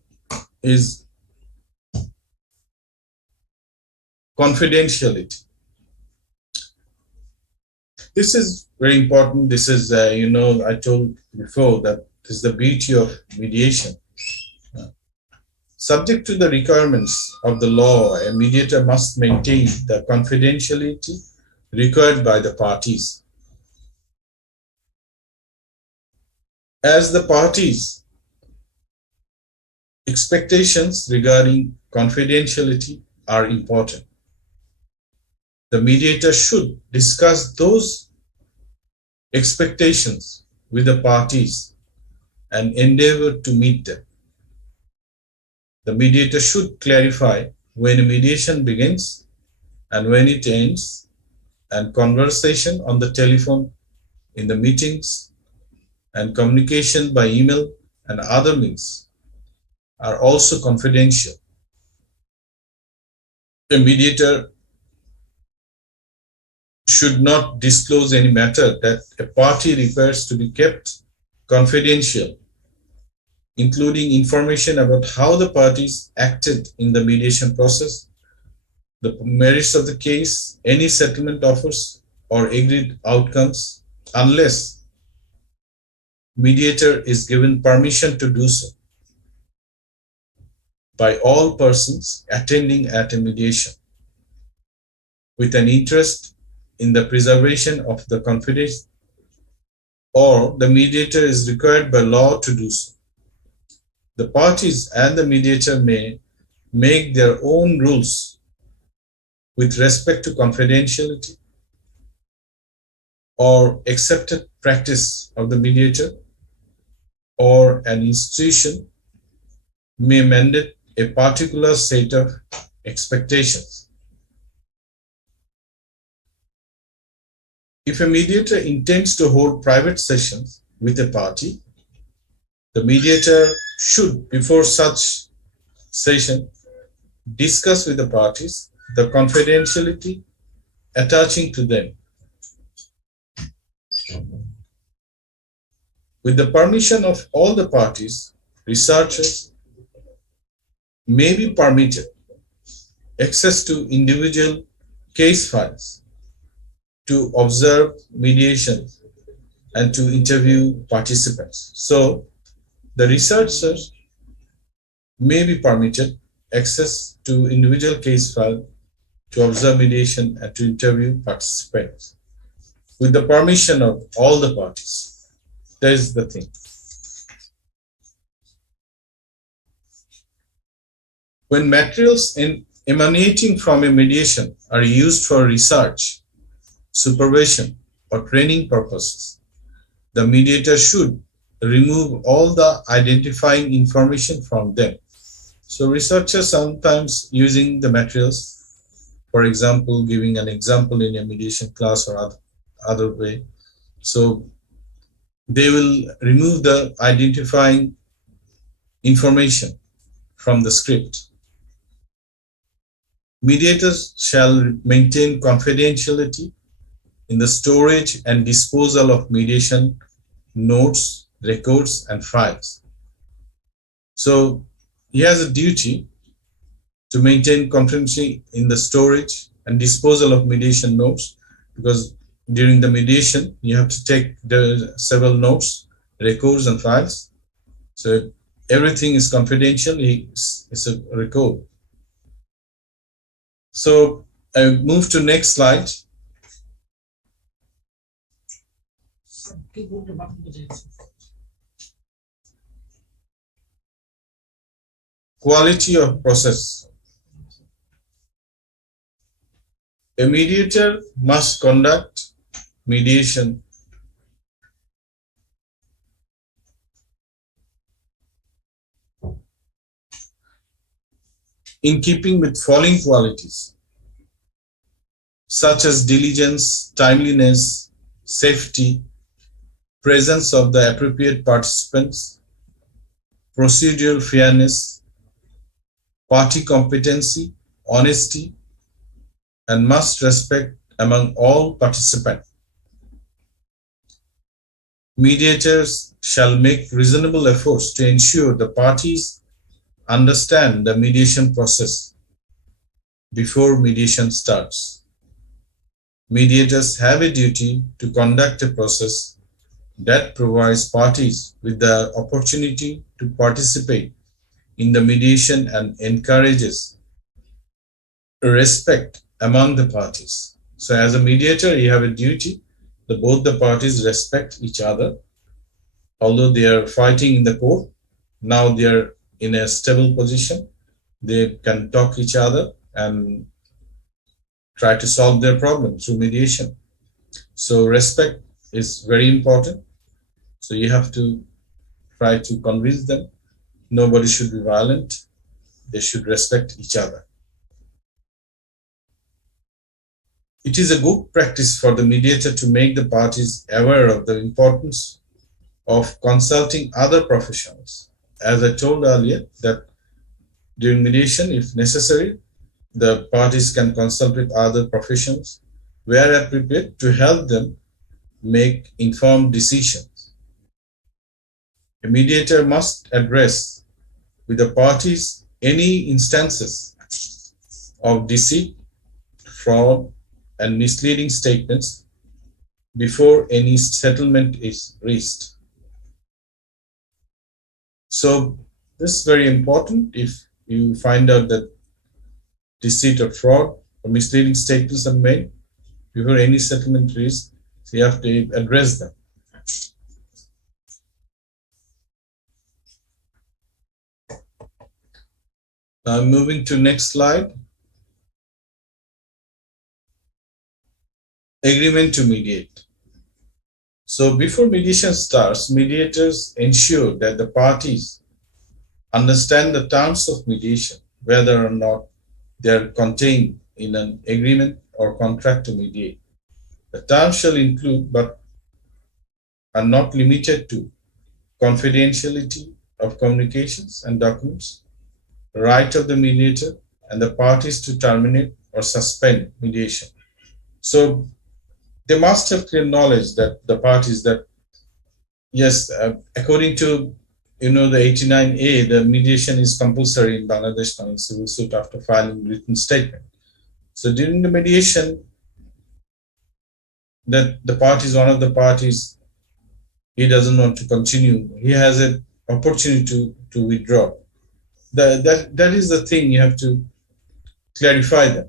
is confidentiality. This is very important. This is, I told before that this is the beauty of mediation. Subject to the requirements of the law, a mediator must maintain the confidentiality required by the parties. As the parties' expectations regarding confidentiality are important, the mediator should discuss those expectations with the parties and endeavor to meet them. The mediator should clarify when a mediation begins and when it ends, and conversation on the telephone, in the meetings, and communication by email and other means are also confidential. The mediator should not disclose any matter that a party requires to be kept confidential, including information about how the parties acted in the mediation process, the merits of the case, any settlement offers or agreed outcomes, unless mediator is given permission to do so by all persons attending at a mediation with an interest in the preservation of the confidence, or the mediator is required by law to do so. The parties and the mediator may make their own rules with respect to confidentiality or accepted practice of the mediator, or an institution may mandate a particular set of expectations. If a mediator intends to hold private sessions with a party, the mediator should, before such session, discuss with the parties the confidentiality attaching to them. With the permission of all the parties, researchers may be permitted access to individual case files to observe mediation and to interview participants. So the researchers may be permitted access to individual case file to observe mediation and to interview participants with the permission of all the parties. That is the thing. When materials emanating from a mediation are used for research, supervision, or training purposes, the mediator should remove all the identifying information from them. So researchers sometimes using the materials, for example, giving an example in a mediation class or other way. So they will remove the identifying information from the script. Mediators shall maintain confidentiality in the storage and disposal of mediation notes, records, and files. So he has a duty to maintain confidentiality in the storage and disposal of mediation notes, because during the mediation you have to take the several notes, records, and files. So everything is confidential. It's a record. So I move to next slide. Quality of process. A mediator must conduct mediation in keeping with following qualities, such as diligence, timeliness, safety, presence of the appropriate participants, procedural fairness, party competency, honesty, and must respect among all participants. Mediators shall make reasonable efforts to ensure the parties understand the mediation process before mediation starts. Mediators have a duty to conduct a process that provides parties with the opportunity to participate in the mediation and encourages respect among the parties. So as a mediator, you have a duty that both the parties respect each other. Although they are fighting in the court, now they are in a stable position. They can talk each other and try to solve their problem through mediation. So respect is very important. So you have to try to convince them. Nobody should be violent. They should respect each other. It is a good practice for the mediator to make the parties aware of the importance of consulting other professionals. As I told earlier, that during mediation, if necessary, the parties can consult with other professionals where appropriate to help them make informed decisions. A mediator must address with the parties any instances of deceit, fraud, and misleading statements before any settlement is reached. So this is very important. If you find out that deceit or fraud or misleading statements are made before any settlement is, so you have to address them. Now moving to next slide. Agreement to mediate. So before mediation starts, mediators ensure that the parties understand the terms of mediation, whether or not they are contained in an agreement or contract to mediate. The terms shall include, but are not limited to, confidentiality of communications and documents, right of the mediator and the parties to terminate or suspend mediation. So they must have clear knowledge that the parties that, yes, according to the 89A, the mediation is compulsory in Bangladesh now in civil suit after filing written statement. So during the mediation, that the parties, one of the parties, he doesn't want to continue, he has an opportunity to withdraw. That is the thing, you have to clarify that.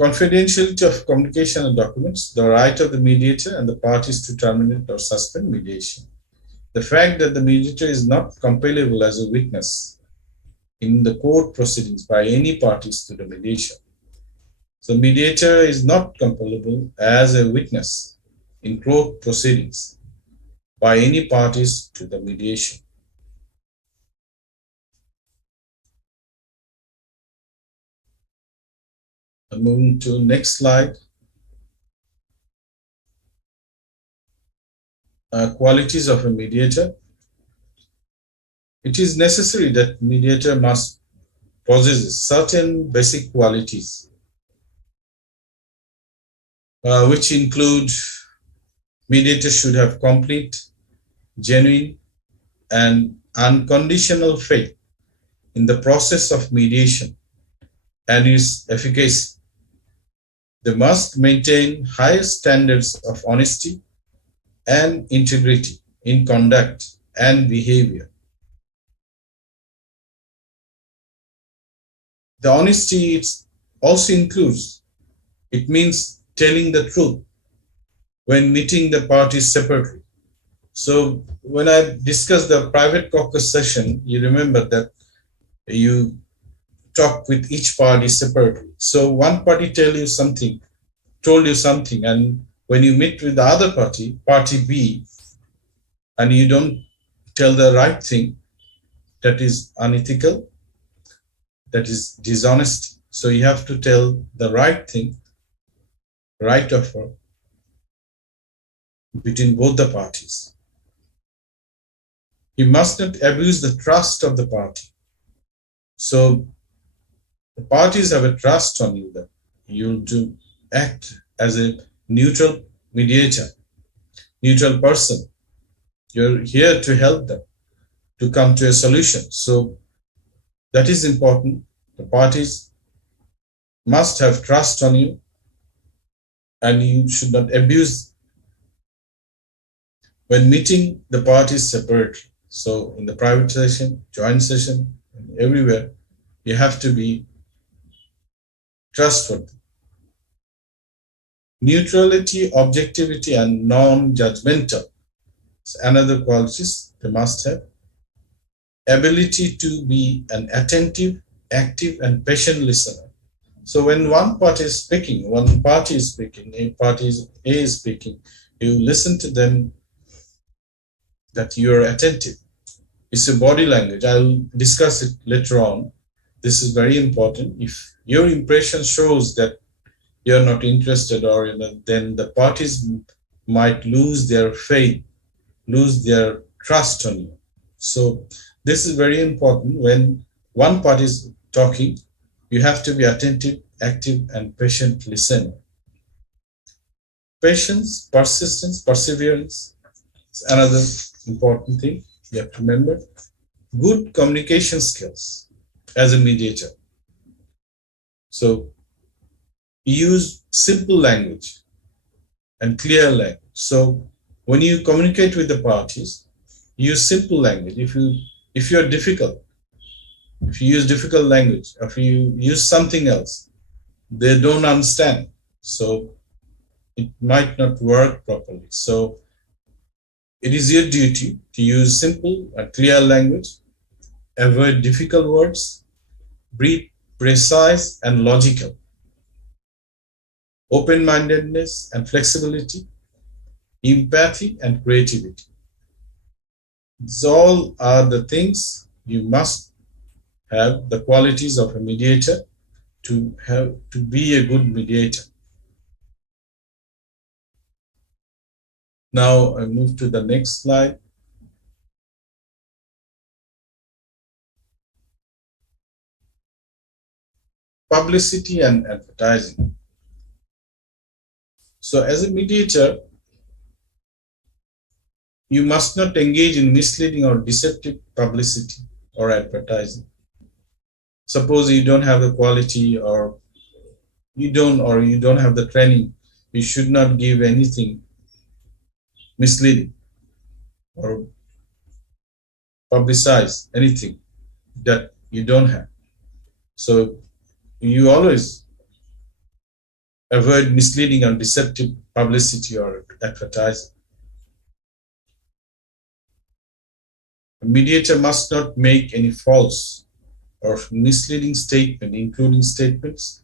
Confidentiality of communication and documents, the right of the mediator and the parties to terminate or suspend mediation. The fact that the mediator is not compellable as a witness in the court proceedings by any parties to the mediation. So mediator is not compellable as a witness in court proceedings by any parties to the mediation. Moving to next slide. Qualities of a mediator. It is necessary that mediator must possess certain basic qualities, which include mediator should have complete, genuine, and unconditional faith in the process of mediation and its efficacy. They must maintain high standards of honesty and integrity in conduct and behavior. The honesty also includes, it means telling the truth when meeting the parties separately. So when I discussed the private caucus session, you remember that you talk with each party separately. So one party told you something, and when you meet with the other party, party B, and you don't tell the right thing, that is unethical, that is dishonesty. So you have to tell the right thing, right offer between both the parties. You must not abuse the trust of the party. So the parties have a trust on you that you'll do act as a neutral mediator, neutral person. You're here to help them to come to a solution. So that is important. The parties must have trust on you, and you should not abuse when meeting the parties separately. So in the private session, joint session, everywhere, you have to be trustworthy. Neutrality, objectivity, and non-judgmental. Another qualities they must have. Ability to be an attentive, active, and patient listener. So when one party is speaking, A party is speaking, you listen to them, that you are attentive. It's a body language. I'll discuss it later on. This is very important. If your impression shows that you're not interested, or then the parties might lose their faith, lose their trust on you. So this is very important. When one party is talking, you have to be attentive, active, and patient listener. Patience, persistence, perseverance is another important thing you have to remember. Good communication skills as a mediator. So use simple language and clear language. So when you communicate with the parties, use simple language. If you're difficult, if you use difficult language, if you use something else, they don't understand. So it might not work properly. So it is your duty to use simple and clear language, avoid difficult words, be precise and logical, open-mindedness and flexibility, empathy and creativity. These all are the things you must have, the qualities of a mediator to be a good mediator. Now I move to the next slide. Publicity and advertising. So as a mediator, you must not engage in misleading or deceptive publicity or advertising. Suppose you don't have the quality, or you don't have the training, you should not give anything misleading or publicize anything that you don't have. So you always avoid misleading or deceptive publicity or advertising. A mediator must not make any false or misleading statement, including statements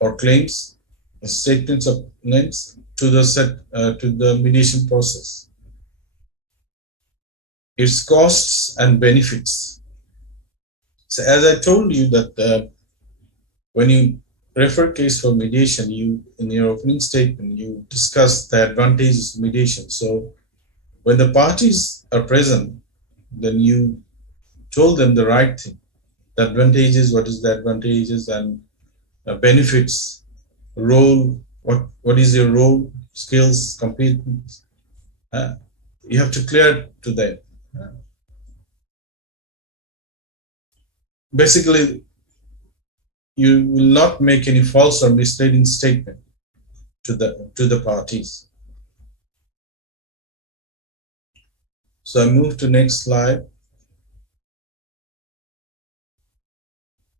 or claims, statements of claims to the mediation process. Its costs and benefits. So as I told you that when you refer case for mediation, in your opening statement, you discuss the advantages of mediation. So when the parties are present, then you told them the right thing. The advantages, what is the advantages, and benefits, role, what is your role, skills, competence. You have to clear to them. Basically, you will not make any false or misleading statement to the parties. So I move to next slide.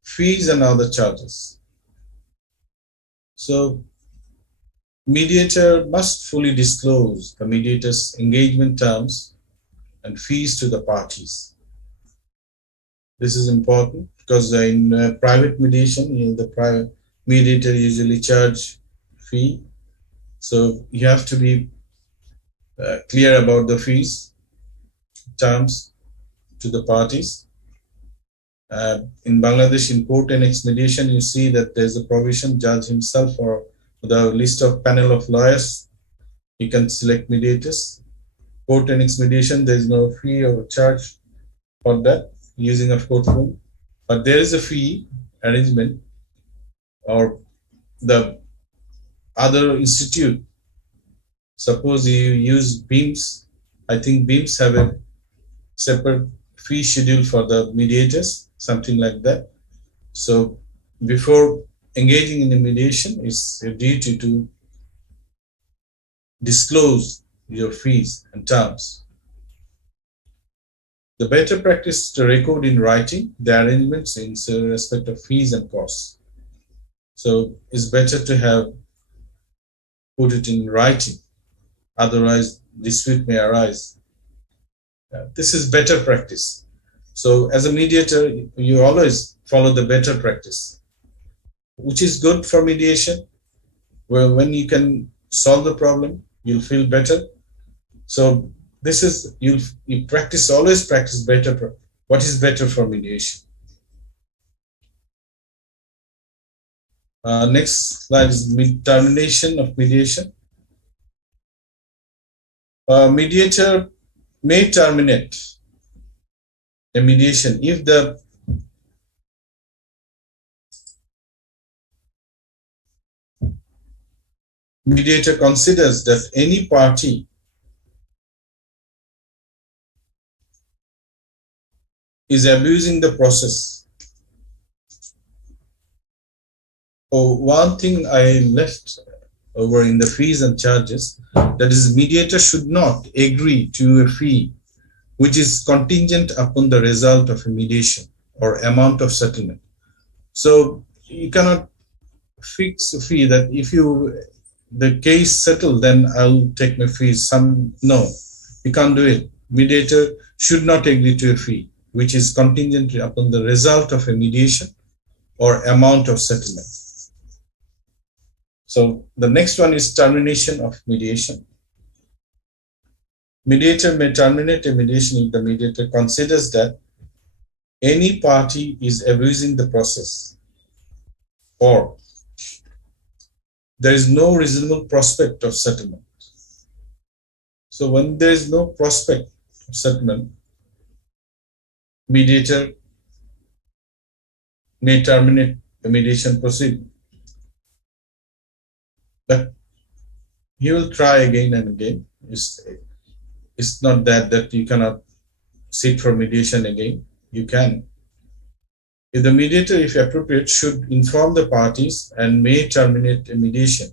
Fees and other charges. So mediator must fully disclose the mediator's engagement terms and fees to the parties. This is important because in private mediation, the private mediator usually charge fee. So you have to be clear about the fees, terms to the parties. In Bangladesh, in court annex mediation, you see that there's a provision, judge himself or the list of panel of lawyers, he can select mediators. Court annex mediation, there is no fee or charge for that using a courtroom, but there is a fee arrangement, or the other institute. Suppose you use BIMS, I think BIMS have a separate fee schedule for the mediators, something like that. So before engaging in the mediation, it's a duty to disclose your fees and terms. The better practice to record in writing the arrangements in respect of fees and costs. So it's better to have put it in writing, otherwise dispute may arise. This is better practice. So as a mediator, you always follow the better practice, which is good for mediation, where when you can solve the problem, you'll feel better. So this is, you practice, always practice better. What is better for mediation? Next slide is termination of mediation. Mediator may terminate a mediation if the mediator considers that any party is abusing the process. Oh, one thing I left over in the fees and charges, that is, mediator should not agree to a fee which is contingent upon the result of a mediation or amount of settlement. So you cannot fix a fee that if the case settled, then I'll take my fees. No, you can't do it. Mediator should not agree to a fee which is contingent upon the result of a mediation or amount of settlement. So the next one is termination of mediation. Mediator may terminate a mediation if the mediator considers that any party is abusing the process, or there is no reasonable prospect of settlement. So when there is no prospect of settlement, mediator may terminate the mediation proceeding. But he will try again and again. It's not that you cannot seek for mediation again. You can. If the mediator, if appropriate, should inform the parties and may terminate a mediation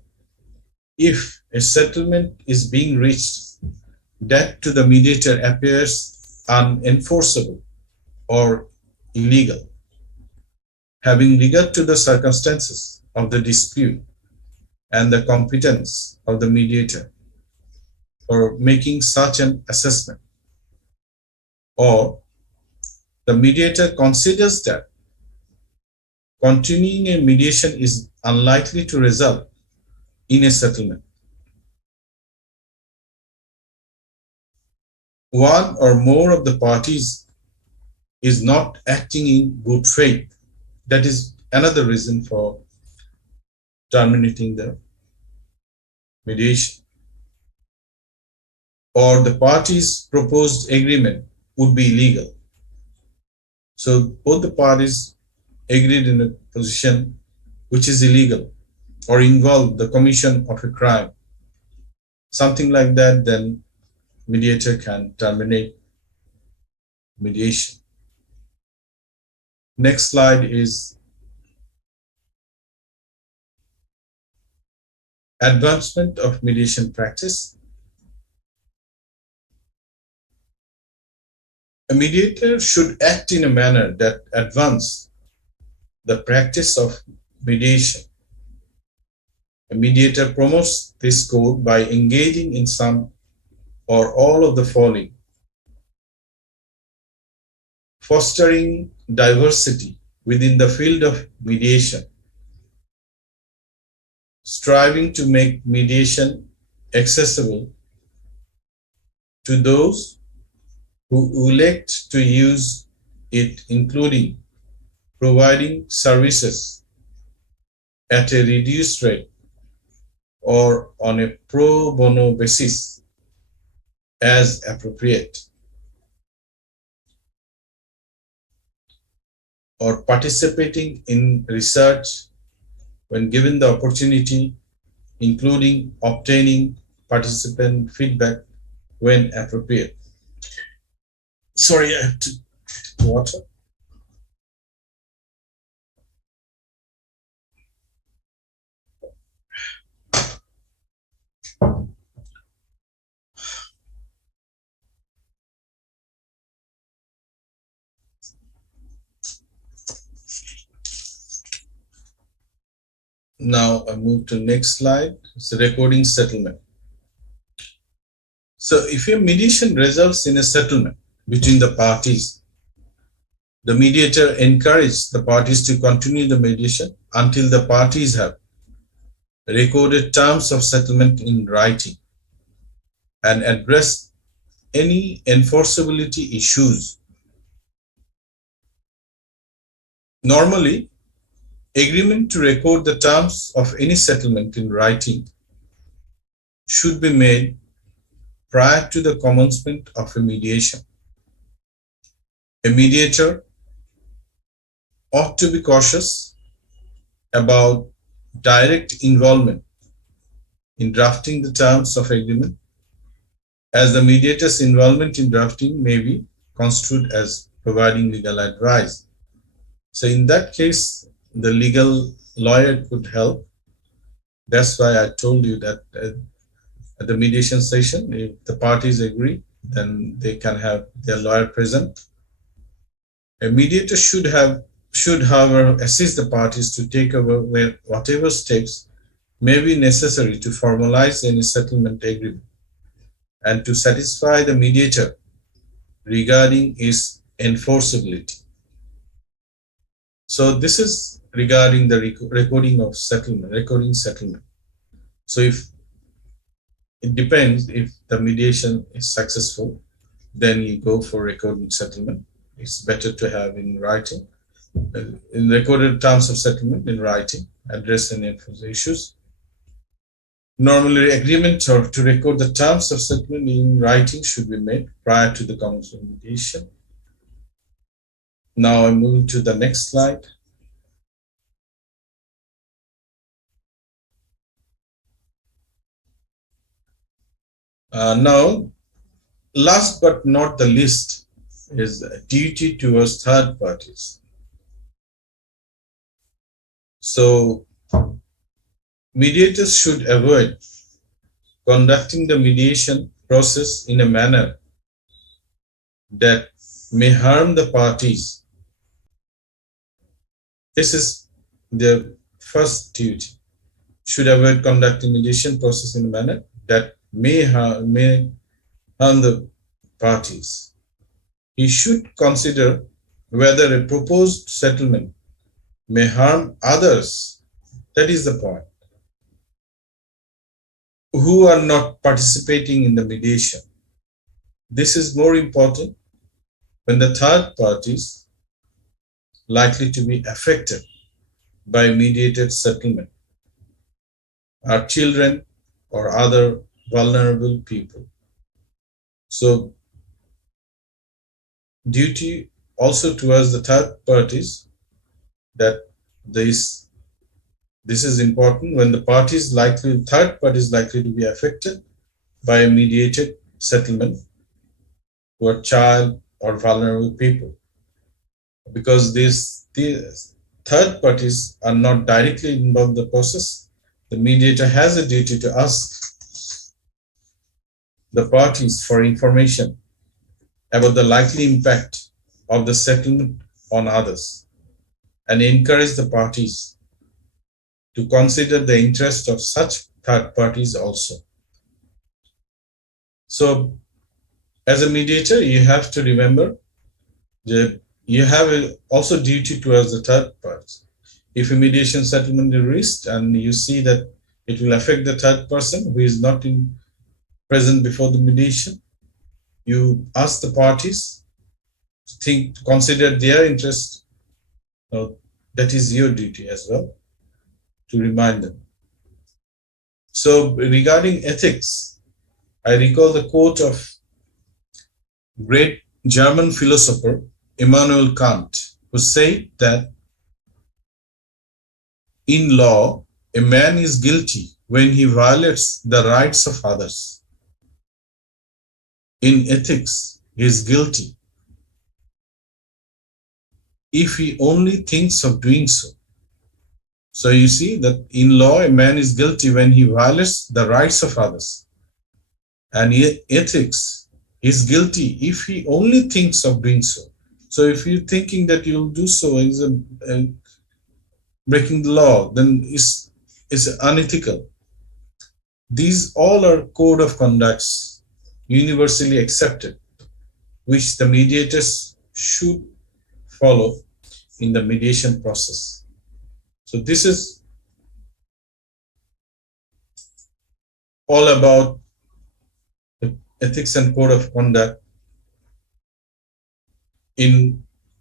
if a settlement is being reached that to the mediator appears unenforceable or illegal, having regard to the circumstances of the dispute and the competence of the mediator for making such an assessment, or the mediator considers that continuing a mediation is unlikely to result in a settlement. One or more of the parties is not acting in good faith. That is another reason for terminating the mediation. Or the parties' proposed agreement would be illegal. So both the parties agreed in a position which is illegal or involve the commission of a crime, something like that, then mediator can terminate mediation. Next slide is advancement of mediation practice. A mediator should act in a manner that advances the practice of mediation. A mediator promotes this goal by engaging in some or all of the following: fostering diversity within the field of mediation, striving to make mediation accessible to those who elect to use it, including providing services at a reduced rate or on a pro bono basis as appropriate, or participating in research when given the opportunity, including obtaining participant feedback when appropriate. Sorry, I have to water. Now I move to next slide. It's the recording settlement. So if a mediation results in a settlement between the parties, the mediator encourages the parties to continue the mediation until the parties have recorded terms of settlement in writing and address any enforceability issues. Normally, agreement to record the terms of any settlement in writing should be made prior to the commencement of a mediation. A mediator ought to be cautious about direct involvement in drafting the terms of agreement, as the mediator's involvement in drafting may be construed as providing legal advice. So in that case, the legal lawyer could help. That's why I told you that at the mediation session, if the parties agree, then they can have their lawyer present. A mediator should, however, assist the parties to take over whatever steps may be necessary to formalize any settlement agreement and to satisfy the mediator regarding its enforceability. So this is regarding the recording settlement. So if it depends, if the mediation is successful, then you go for recording settlement. It's better to have in writing, in recorded terms of settlement in writing, address and enforce issues. Normally, agreement to record the terms of settlement in writing should be made prior to the commencement of mediation. Now I'm moving to the next slide. Now, last but not the least is duty towards third parties. So, mediators should avoid conducting the mediation process in a manner that may harm the parties. This is their first duty. Should avoid conducting mediation process in a manner that may harm the parties. He should consider whether a proposed settlement may harm others. That is the point, who are not participating in the mediation. This is more important when the third parties likely to be affected by mediated settlement are children or other vulnerable people. So, duty also towards the third parties, that this is important when the third party is likely to be affected by a mediated settlement who are child or vulnerable people, because these third parties are not directly involved in the process. The mediator has a duty to ask the parties for information about the likely impact of the settlement on others and encourage the parties to consider the interest of such third parties also. So, as a mediator, you have to remember that you have also duty towards the third parties. If a mediation settlement is reached and you see that it will affect the third person who is not present before the mediation, you ask the parties to consider their interest that is your duty as well to remind them. So regarding ethics, I recall the quote of great German philosopher Immanuel Kant, who said that in law, a man is guilty when he violates the rights of others. In ethics, he is guilty if he only thinks of doing so. So you see that in law, a man is guilty when he violates the rights of others. And in ethics, he is guilty if he only thinks of doing so. So if you're thinking that you'll do so is breaking the law, then it's unethical. These all are code of conducts universally accepted, which the mediators should follow in the mediation process. So this is all about the ethics and code of conduct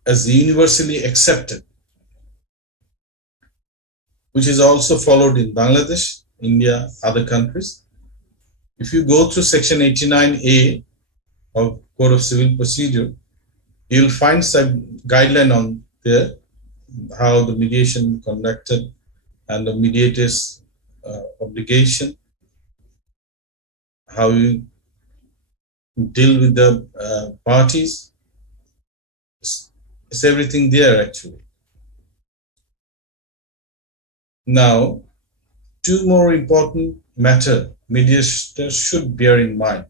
as universally accepted, which is also followed in Bangladesh, India, other countries. If you go through section 89A of Code of Civil Procedure, you'll find some guideline on there, how the mediation conducted and the mediator's obligation, how you deal with the parties. It's everything there actually. Now, two more important matter mediators should bear in mind.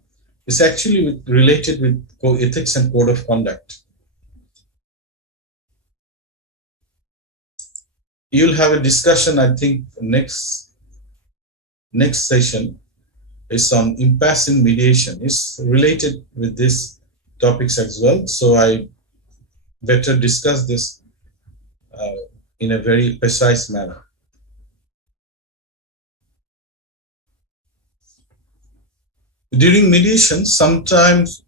It's actually related with ethics and code of conduct. You'll have a discussion, I think, next session is on impasse in mediation. It's related with these topics as well. So I better discuss this in a very precise manner. During mediation, sometimes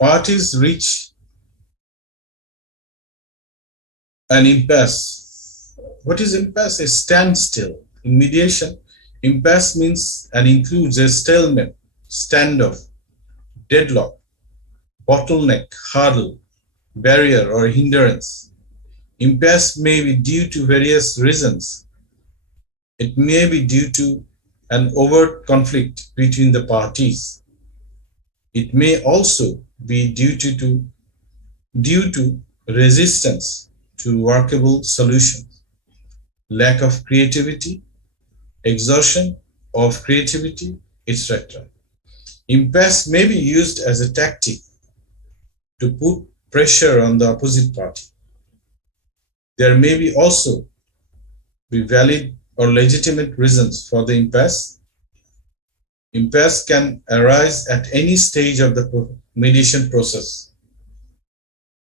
parties reach an impasse. What is impasse? A standstill. In mediation, impasse means and includes a stalemate, standoff, deadlock, bottleneck, hurdle, barrier, or hindrance. Impasse may be due to various reasons. It may be due to an overt conflict between the parties. It may also be due to resistance to workable solutions, lack of creativity, exhaustion of creativity, etc. Impasse may be used as a tactic to put pressure on the opposite party. There may be also be valid or legitimate reasons for the impasse. Impasse can arise at any stage of the mediation process,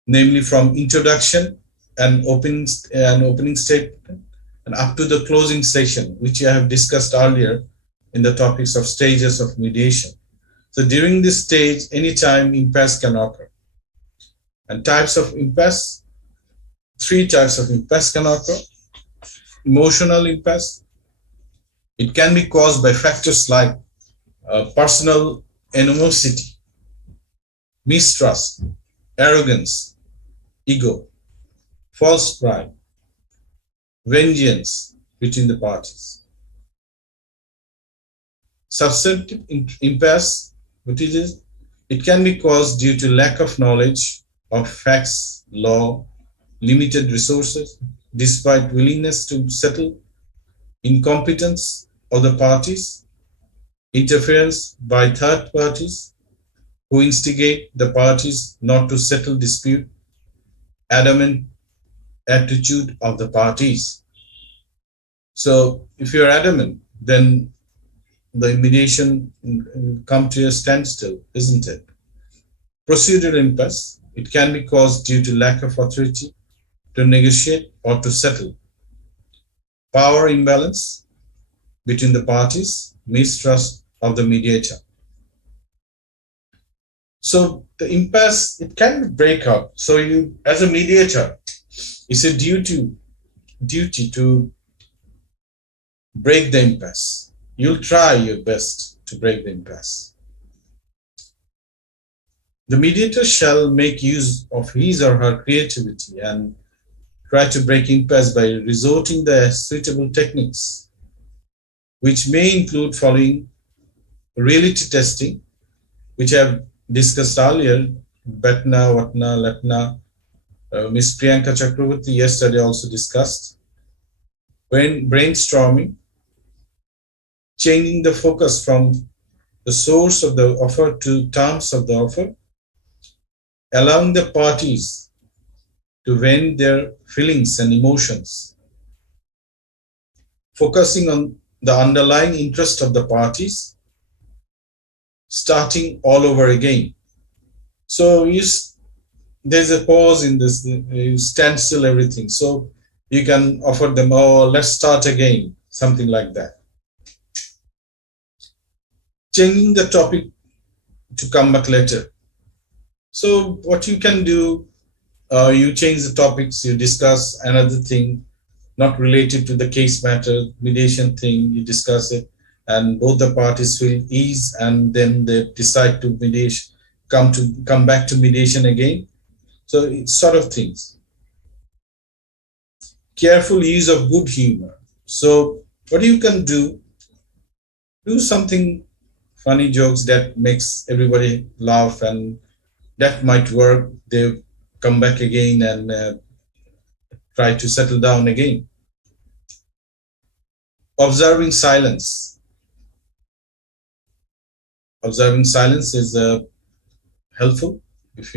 namely from introduction and opening statement and up to the closing session, which I have discussed earlier in the topics of stages of mediation. So during this stage, any time impasse can occur. And types of impasse, 3 types of impasse can occur. Emotional impasse. It can be caused by factors like personal animosity, mistrust, arrogance, ego, false pride, vengeance between the parties. Substantive impasse, what it is? It can be caused due to lack of knowledge of facts, law, limited resources, despite willingness to settle, incompetence of the parties, interference by third parties who instigate the parties not to settle dispute, adamant attitude of the parties. So if you're adamant, then the mediation will come to a standstill, isn't it? Procedural impasse, it can be caused due to lack of authority to negotiate or to settle. Power imbalance between the parties, mistrust of the mediator. So the impasse, it can break up. So you, as a mediator, It's a duty to break the impasse. You'll try your best to break the impasse. The mediator shall make use of his or her creativity and try to break impasse by resorting the suitable techniques, which may include following reality testing, which I've discussed earlier. Batna, Vatna, Latna, Ms. Priyanka Chakravarti yesterday also discussed. When brainstorming, changing the focus from the source of the offer to terms of the offer, allowing the parties to vent their feelings and emotions, focusing on the underlying interest of the parties, starting all over again. So there's a pause in this, you stand still everything. So you can offer them, oh, let's start again, something like that. Changing the topic to come back later. So what you can do, you change the topics, you discuss another thing not related to the case matter, mediation thing, you discuss it, and both the parties feel ease, and then they decide to mediation, come back to mediation again. So it's sort of things. Careful use of good humor. So what you can do something funny jokes that makes everybody laugh, and that might work. They come back again and try to settle down again. Observing silence. Observing silence is helpful. If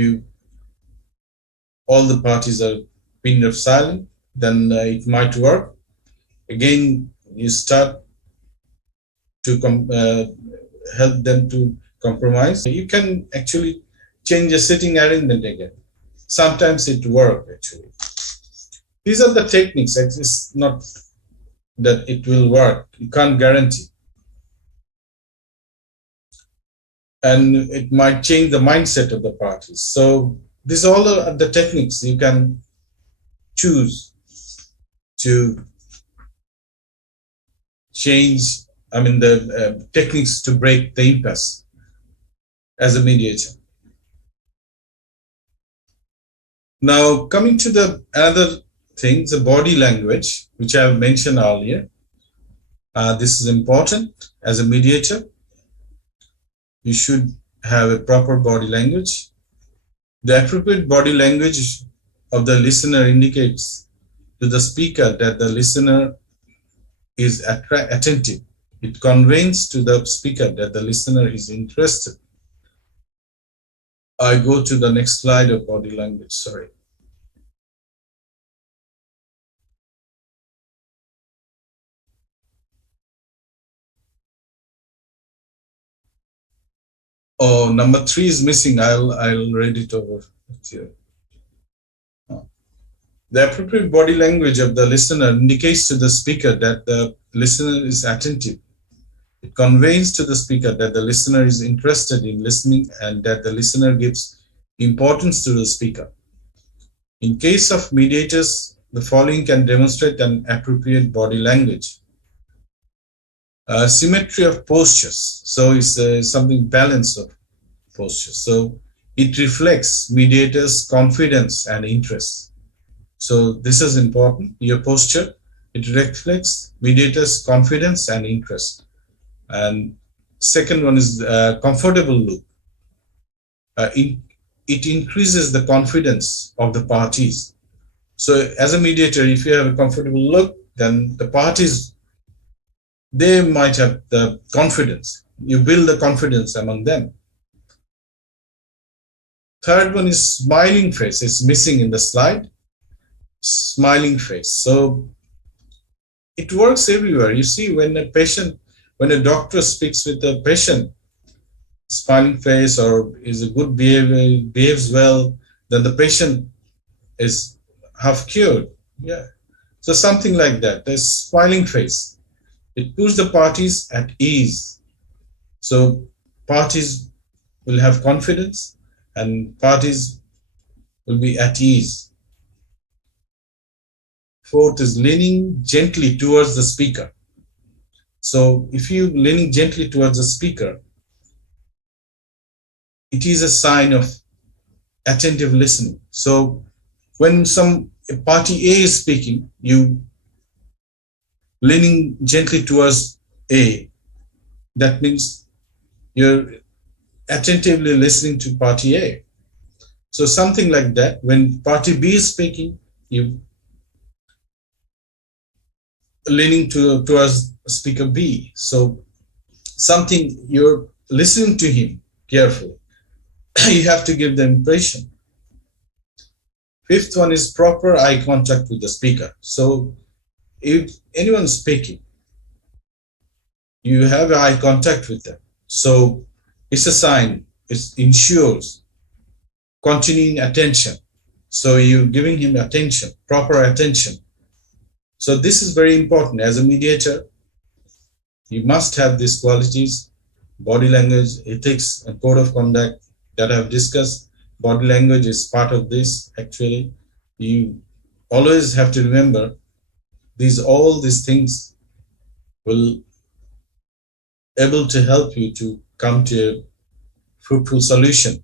all the parties are pinned of silent, then it might work. Again, you start to help them to compromise. You can actually change the sitting arrangement again. Sometimes it works actually. These are the techniques. It's not that it will work. You can't guarantee. And it might change the mindset of the parties. So these all are the techniques you can choose to change, the techniques to break the impasse as a mediator. Now, coming to the other things, the body language, which I have mentioned earlier. This is important. As a mediator, you should have a proper body language. The appropriate body language of the listener indicates to the speaker that the listener is attentive. It conveys to the speaker that the listener is interested. I go to the next slide of body language, sorry. Oh, number 3 is missing. I'll read it over here. The appropriate body language of the listener indicates to the speaker that the listener is attentive. It conveys to the speaker that the listener is interested in listening and that the listener gives importance to the speaker. In case of mediators, the following can demonstrate an appropriate body language. Symmetry of postures. So it's something balance of postures. So it reflects mediators' confidence and interest. So this is important. Your posture, it reflects mediators' confidence and interest. And second one is comfortable look. It increases the confidence of the parties. So as a mediator, if you have a comfortable look, then the parties, they might have the confidence. You build the confidence among them. Third one is smiling face. It's missing in the slide. Smiling face. So it works everywhere. You see, when a doctor speaks with a patient, smiling face or is a good behavior, behaves well, then the patient is half cured. Yeah. So something like that. The smiling face. It puts the parties at ease. So parties will have confidence and parties will be at ease. fourth is leaning gently towards the speaker. So if you leaning gently towards the speaker, it is a sign of attentive listening. So when party A is speaking, you leaning gently towards A, that means you're attentively listening to party A. So something like that. When party B is speaking, you leaning towards speaker B. So something, you're listening to him carefully. You have to give the impression. Fifth one is proper eye contact with the speaker. So if anyone's speaking, you have eye contact with them. So it's a sign, it ensures continuing attention. So you're giving him attention, proper attention. So this is very important. As a mediator, you must have these qualities: body language, ethics, and code of conduct that I've discussed. Body language is part of this. Actually, you always have to remember all these things will able to help you to come to a fruitful solution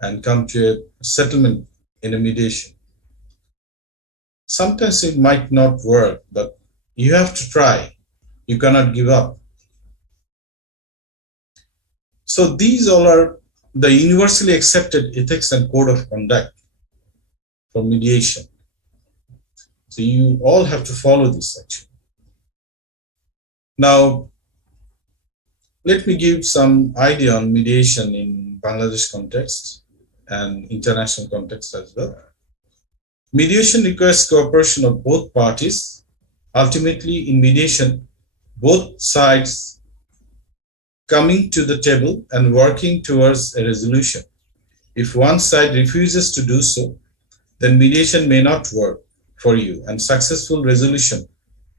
and come to a settlement in a mediation. Sometimes it might not work, but you have to try. You cannot give up. So these all are the universally accepted ethics and code of conduct for mediation. So you all have to follow this actually. Now, let me give some idea on mediation in Bangladesh context and international context as well. Mediation requires cooperation of both parties. Ultimately, in mediation, both sides coming to the table and working towards a resolution. If one side refuses to do so, then mediation may not work for you and successful resolution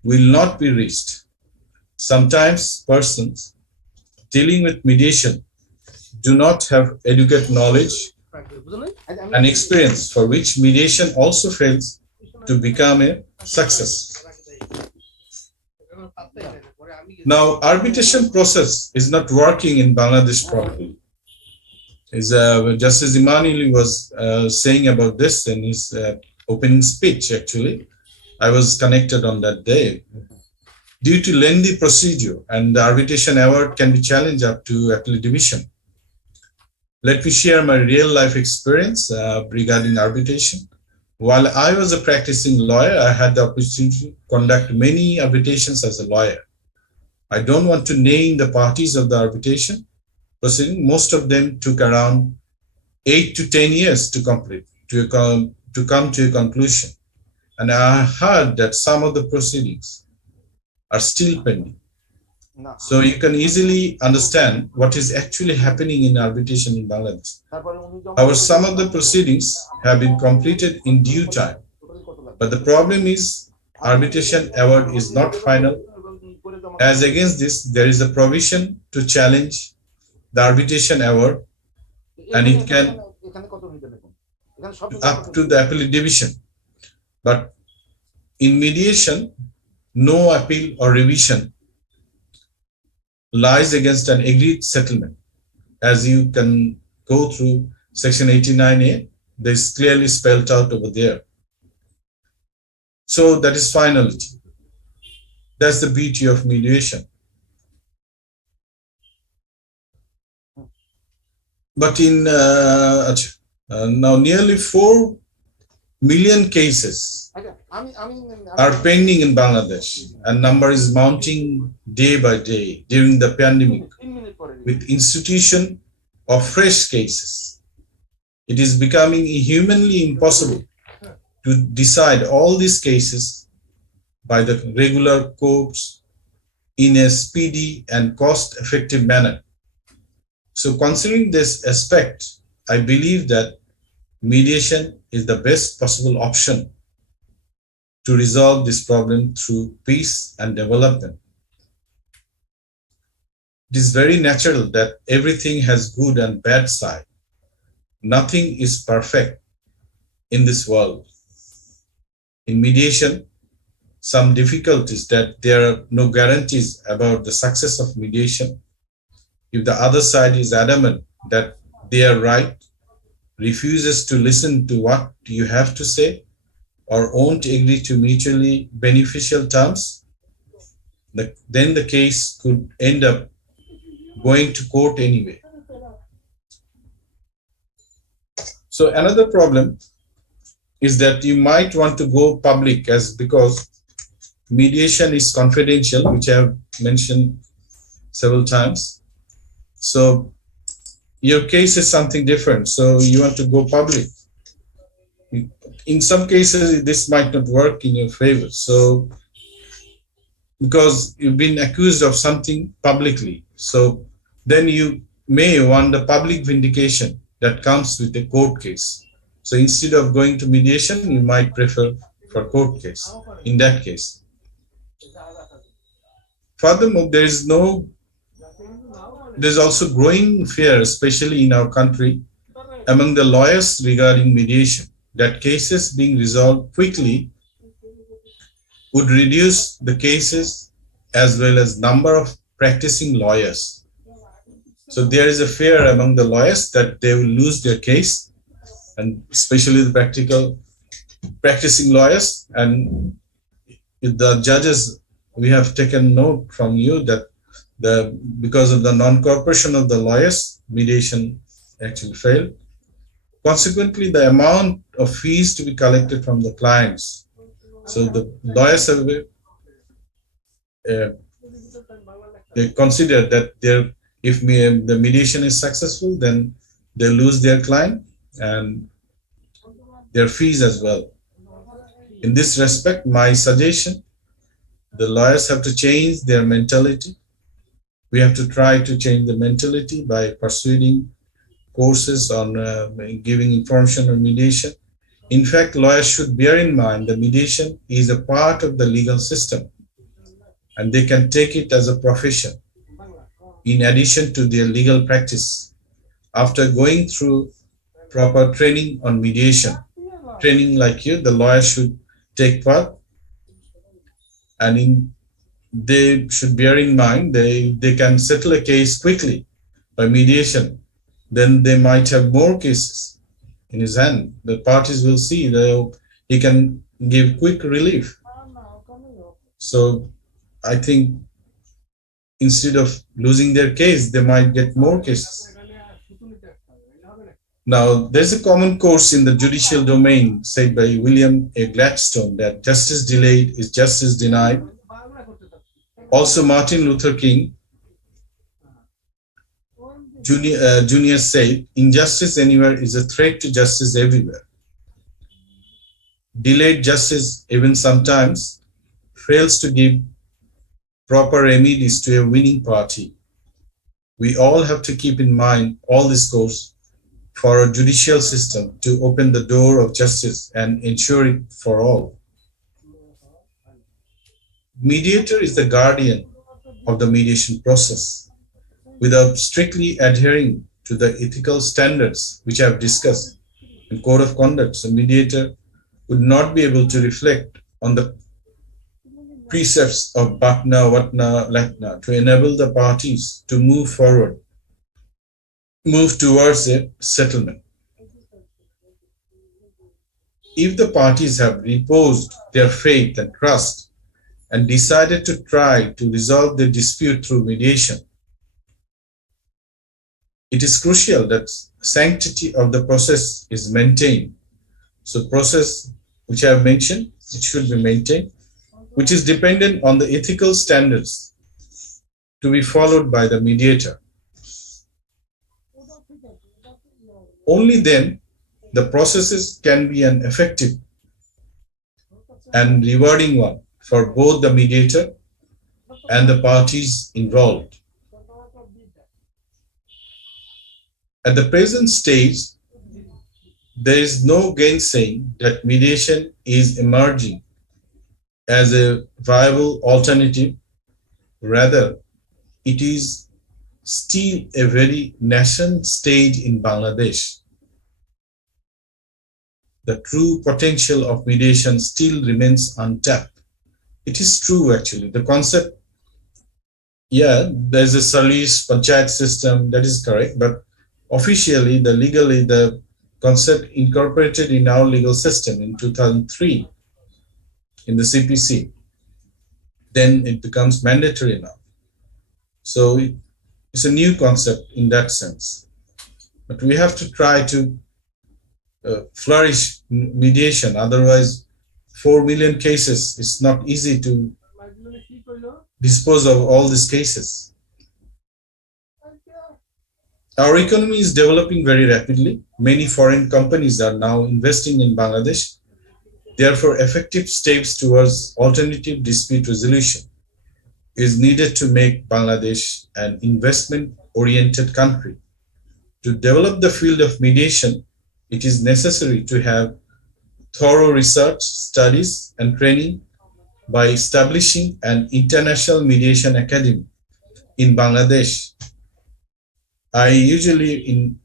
will not be reached. Sometimes persons dealing with mediation do not have adequate knowledge and experience, for which mediation also fails to become a success. Now, arbitration process is not working in Bangladesh properly. Justice Imanili was saying about this in his opening speech, actually. I was connected on that day. Due to lengthy procedure, and the arbitration award can be challenged up to appellate division. Let me share my real life experience regarding arbitration. While I was a practicing lawyer, I had the opportunity to conduct many arbitrations as a lawyer. I don't want to name the parties of the arbitration proceeding. Most of them took around 8 to 10 years to complete, to come to a conclusion. And I heard that some of the proceedings are still pending. So you can easily understand what is actually happening in arbitration in Bangladesh. However, some of the proceedings have been completed in due time. But the problem is arbitration award is not final. As against this, there is a provision to challenge the arbitration award, and it can up to the appellate division. But in mediation, no appeal or revision lies against an agreed settlement. As you can go through section 89A, this is clearly spelled out over there. So that is finality. That's the beauty of mediation. But in now nearly 4 million cases are pending in Bangladesh, and number is mounting day by day during the pandemic with institution of fresh cases. It is becoming humanly impossible to decide all these cases by the regular courts in a speedy and cost-effective manner. So considering this aspect, I believe that mediation is the best possible option to resolve this problem through peace and development. It is very natural that everything has good and bad side. Nothing is perfect in this world. In mediation, some difficulties that there are no guarantees about the success of mediation. If the other side is adamant that they are right, refuses to listen to what you have to say, or won't agree to mutually beneficial terms, then the case could end up going to court anyway. So another problem is that you might want to go public because mediation is confidential, which I have mentioned several times. So your case is something different. So you want to go public. In some cases, this might not work in your favor. So because you've been accused of something publicly, so then you may want the public vindication that comes with a court case. So instead of going to mediation, you might prefer for court case in that case. Furthermore, there's also growing fear, especially in our country, among the lawyers regarding mediation, that cases being resolved quickly would reduce the cases as well as number of practicing lawyers. So there is a fear among the lawyers that they will lose their case, and especially the practicing lawyers. And the judges, we have taken note from you that because of the non-cooperation of the lawyers, mediation actually failed. Consequently, the amount of fees to be collected from the clients. So the lawyers have they consider that if the mediation is successful, then they lose their client and their fees as well. In this respect, my suggestion, the lawyers have to change their mentality. We have to try to change the mentality by pursuing courses on giving information on mediation. In fact, lawyers should bear in mind that mediation is a part of the legal system, and they can take it as a profession in addition to their legal practice. After going through proper training on mediation, training like you, the lawyer should take part, and they should bear in mind they can settle a case quickly by mediation. Then they might have more cases in his hand. The parties will see that he can give quick relief. So I think instead of losing their case, they might get more cases. Now, there's a common course in the judicial domain said by William A. Gladstone that justice delayed is justice denied. Also, Martin Luther King Jr. said, injustice anywhere is a threat to justice everywhere. Delayed justice even sometimes fails to give proper remedies to a winning party. We all have to keep in mind all this goes for a judicial system to open the door of justice and ensure it for all. Mediator is the guardian of the mediation process. Without strictly adhering to the ethical standards which I have discussed in Code of Conduct, the mediator would not be able to reflect on the precepts of Bhatna, Vatna, Latna to enable the parties to move towards a settlement. If the parties have reposed their faith and trust and decided to try to resolve their dispute through mediation, it is crucial that sanctity of the process is maintained. So process which I have mentioned, it should be maintained, which is dependent on the ethical standards to be followed by the mediator. Only then the processes can be an effective and rewarding one for both the mediator and the parties involved. At the present stage, there is no gainsaying that mediation is emerging as a viable alternative. Rather, it is still a very nascent stage in Bangladesh. The true potential of mediation still remains untapped, it is true actually. The concept, yeah, there's a service panchayat system, that is correct, but officially, legally, the concept incorporated in our legal system in 2003 in the CPC, then it becomes mandatory now. So it's a new concept in that sense. But we have to try to flourish mediation. Otherwise, 4 million cases, it's not easy to dispose of all these cases. Our economy is developing very rapidly. Many foreign companies are now investing in Bangladesh. Therefore, effective steps towards alternative dispute resolution is needed to make Bangladesh an investment-oriented country. To develop the field of mediation, it is necessary to have thorough research, studies, and training by establishing an international mediation academy in Bangladesh. I usually, in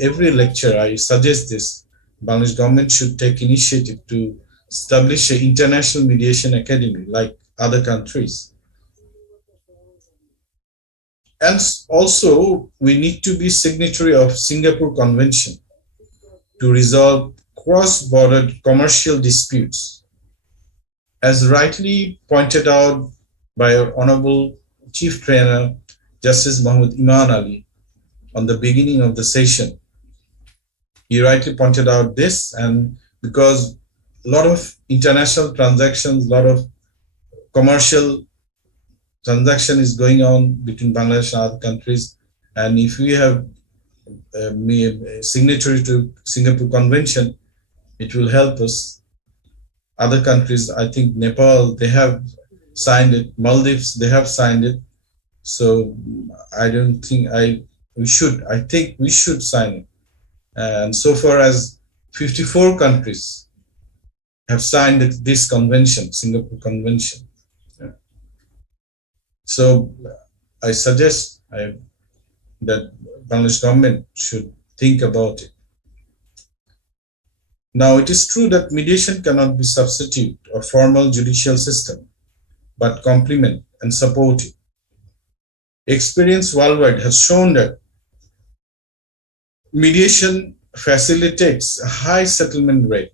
every lecture, I suggest this. Bangladesh government should take initiative to establish an international mediation academy like other countries. And also, we need to be signatory of Singapore Convention to resolve cross-border commercial disputes. As rightly pointed out by our Honorable Chief Trainer, Justice Mahmood Iman Ali, on the beginning of the session, he rightly pointed out this, and because a lot of international transactions, a lot of commercial transaction is going on between Bangladesh and other countries, and if we have a signatory to Singapore Convention, it will help us. Other countries, I think Nepal, they have signed it. Maldives, they have signed it. So I don't think we should. I think we should sign it. And so far as 54 countries have signed this convention, Singapore Convention. Yeah. So I suggest that Bangladesh government should think about it. Now, it is true that mediation cannot be substitute a formal judicial system, but complement and support it. Experience worldwide has shown that mediation facilitates a high settlement rate,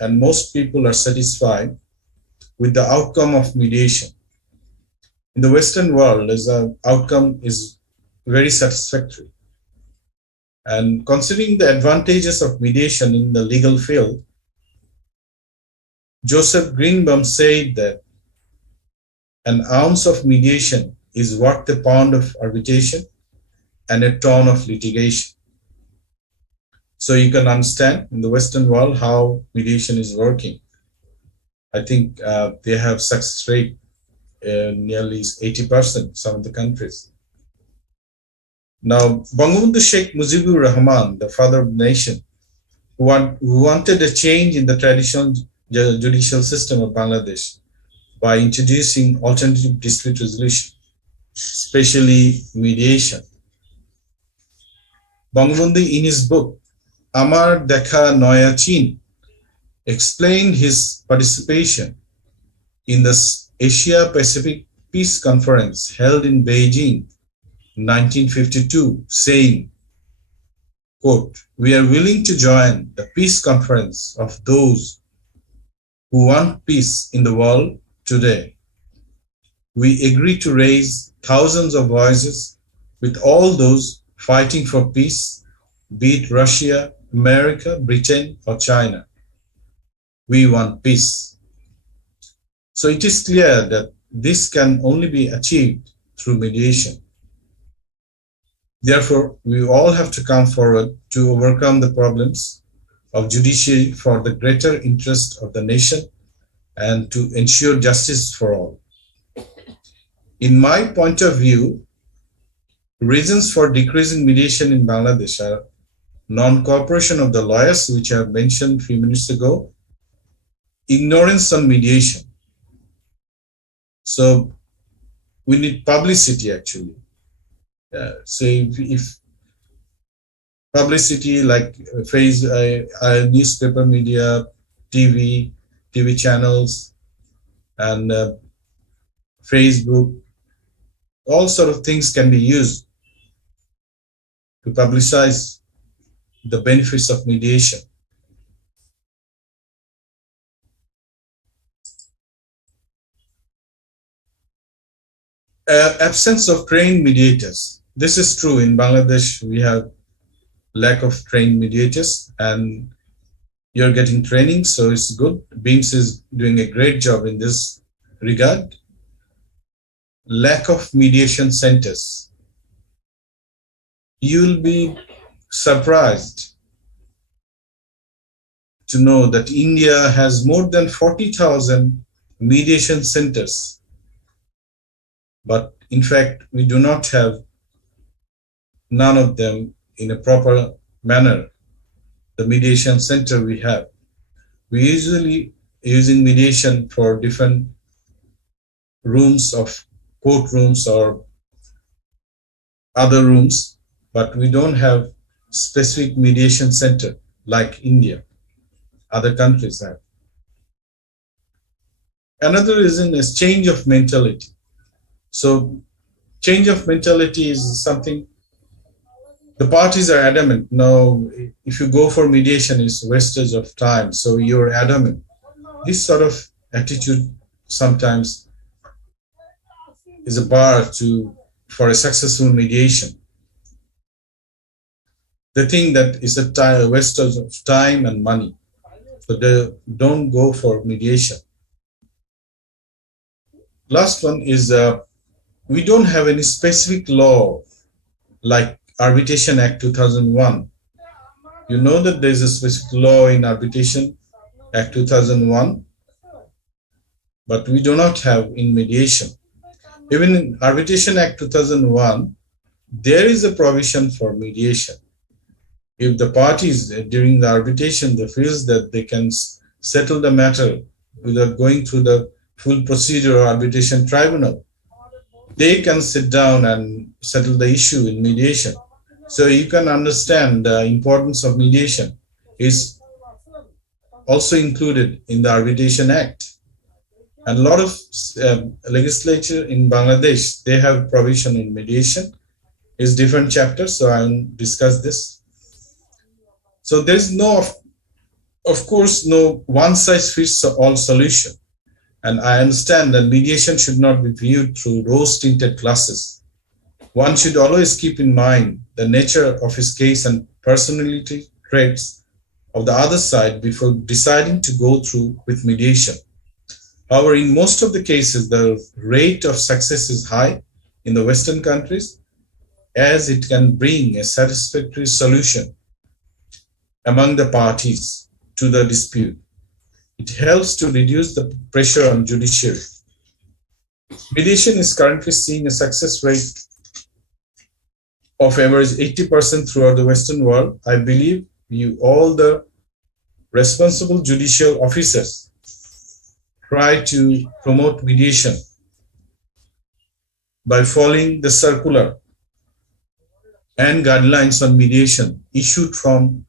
and most people are satisfied with the outcome of mediation. In the Western world, the outcome is very satisfactory. And considering the advantages of mediation in the legal field, Joseph Greenbaum said that an ounce of mediation is worth a pound of arbitration and a ton of litigation. So you can understand in the Western world how mediation is working. I think they have success rate nearly 80%, some of the countries. Now, Bangabandhu Sheikh Mujibur Rahman, the father of the nation, who wanted a change in the traditional judicial system of Bangladesh by introducing alternative dispute resolution, especially mediation. Bangabandhu, in his book, Amar Dekha Noya Chin, explained his participation in the Asia-Pacific Peace Conference held in Beijing 1952, saying, quote, "We are willing to join the peace conference of those who want peace in the world today. We agree to raise thousands of voices with all those fighting for peace, be it Russia, America, Britain, or China. We want peace." So it is clear that this can only be achieved through mediation. Therefore, we all have to come forward to overcome the problems of judiciary for the greater interest of the nation and to ensure justice for all. In my point of view, reasons for decreasing mediation in Bangladesh are non-cooperation of the lawyers, which I have mentioned a few minutes ago, ignorance on mediation. So we need publicity actually. So if publicity like newspaper media, TV channels, and Facebook, all sort of things can be used to publicize the benefits of mediation. Absence of trained mediators. This is true. In Bangladesh, we have lack of trained mediators, and you're getting training, so it's good. BIMS is doing a great job in this regard. Lack of mediation centers. You'll be surprised to know that India has more than 40,000 mediation centers. But in fact, we do not have none of them in a proper manner. The mediation center we have. We usually using mediation for different rooms of courtrooms or other rooms, but we don't have specific mediation center like India. Other countries have. Another reason is change of mentality. So change of mentality is something the parties are adamant. No, if you go for mediation, it's wastage of time. So you're adamant. This sort of attitude sometimes is a bar for a successful mediation. They think that it's a wastage of time and money. So they don't go for mediation. Last one is we don't have any specific law like Arbitration Act 2001. You know that there's a specific law in Arbitration Act 2001, but we do not have in mediation. Even in Arbitration Act 2001, there is a provision for mediation. If the parties during the arbitration, they feel that they can settle the matter without going through the full procedure or arbitration tribunal, they can sit down and settle the issue in mediation. So you can understand the importance of mediation is also included in the Arbitration Act. And a lot of legislature in Bangladesh, they have provision in mediation. It's different chapters, so I'll discuss this. So there's no, of course, no one-size-fits-all solution. And I understand that mediation should not be viewed through rose-tinted glasses. One should always keep in mind the nature of his case and personality traits of the other side before deciding to go through with mediation. However, in most of the cases, the rate of success is high in the Western countries, as it can bring a satisfactory solution among the parties to the dispute. It helps to reduce the pressure on judiciary. Mediation is currently seeing a success rate of average 80% throughout the Western world. I believe all the responsible judicial officers try to promote mediation by following the circular and guidelines on mediation issued from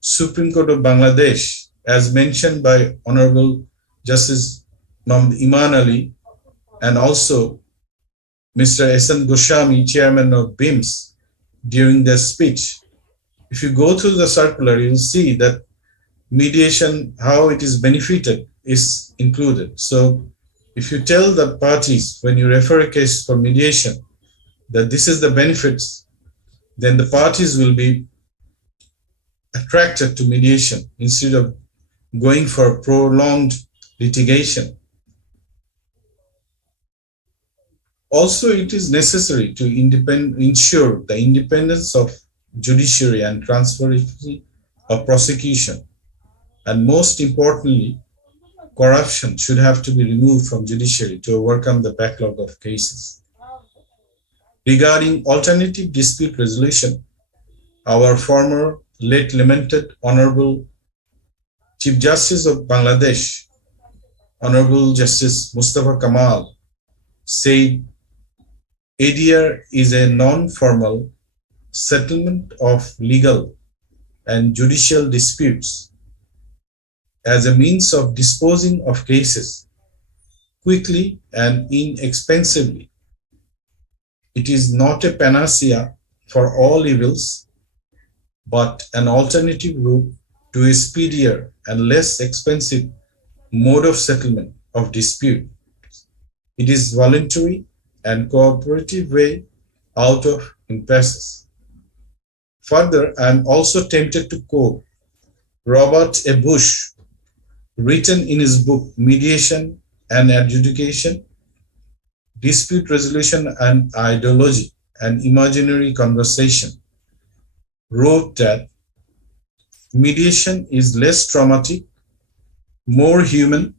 Supreme Court of Bangladesh, as mentioned by Honorable Justice Muhammad Iman Ali and also Mr. S.N. Goswami, Chairman of BIMS, during their speech. If you go through the circular, you'll see that mediation, how it is benefited, is included. So if you tell the parties when you refer a case for mediation that this is the benefits, then the parties will be attracted to mediation instead of going for prolonged litigation. Also, it is necessary to ensure the independence of judiciary and transparency of prosecution. And most importantly, corruption should have to be removed from judiciary to overcome the backlog of cases. Regarding alternative dispute resolution, our former late lamented Honorable Chief Justice of Bangladesh, Honorable Justice Mustafa Kamal, said ADR is a non-formal settlement of legal and judicial disputes as a means of disposing of cases quickly and inexpensively. It is not a panacea for all evils, but an alternative route to a speedier and less expensive mode of settlement of dispute. It is voluntary and cooperative way out of impasses. Further, I am also tempted to quote Robert A. Bush, written in his book Mediation and Adjudication, Dispute Resolution and Ideology, an Imaginary Conversation, wrote that mediation is less traumatic, more human,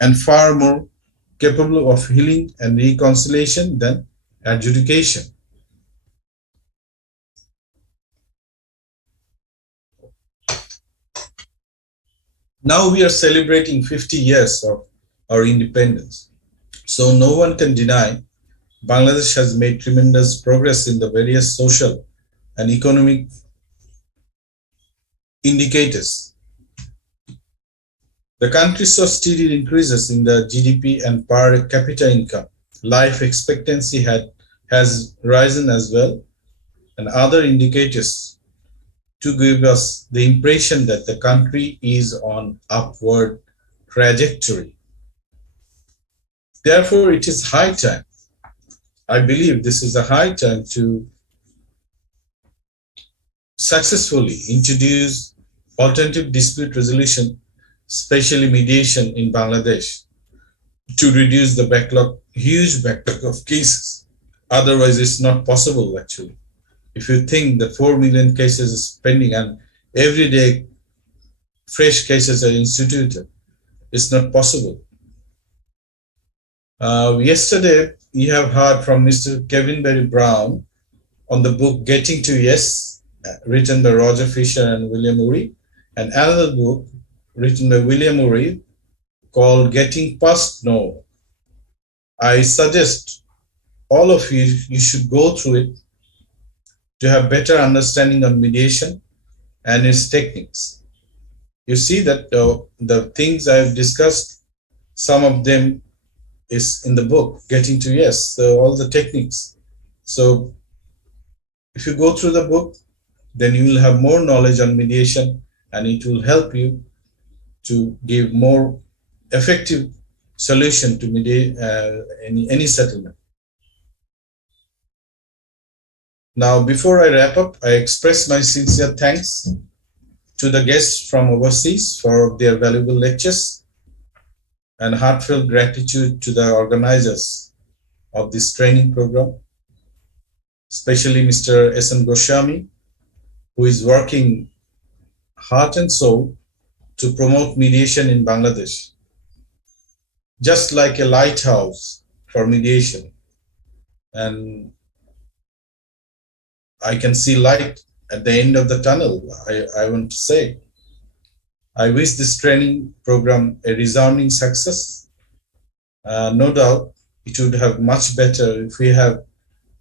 and far more capable of healing and reconciliation than adjudication. Now we are celebrating 50 years of our independence. So no one can deny Bangladesh has made tremendous progress in the various social and economic indicators. The country saw steady increases in the GDP and per capita income. Life expectancy has risen as well, and other indicators to give us the impression that the country is on upward trajectory. Therefore, it is high time. I believe this is a high time to successfully introduce alternative dispute resolution, especially mediation in Bangladesh, to reduce the backlog, huge backlog of cases. Otherwise, it's not possible actually. If you think the 4 million cases is pending and every day fresh cases are instituted, it's not possible. Yesterday, we have heard from Mr. Kevin Barry Brown on the book Getting to Yes, written by Roger Fisher and William Ury, and another book written by William Ury called Getting Past No. I suggest all of you should go through it to have better understanding of mediation and its techniques. You see that the things I've discussed, some of them is in the book, Getting to Yes, so all the techniques. So if you go through the book, then you will have more knowledge on mediation and it will help you to give more effective solution to mediate any settlement. Now, before I wrap up, I express my sincere thanks to the guests from overseas for their valuable lectures and heartfelt gratitude to the organizers of this training program, especially Mr. S.N. Goswami, who is working heart and soul to promote mediation in Bangladesh, just like a lighthouse for mediation. And I can see light at the end of the tunnel, I want to say. I wish this training program a resounding success. No doubt it would have much better if we have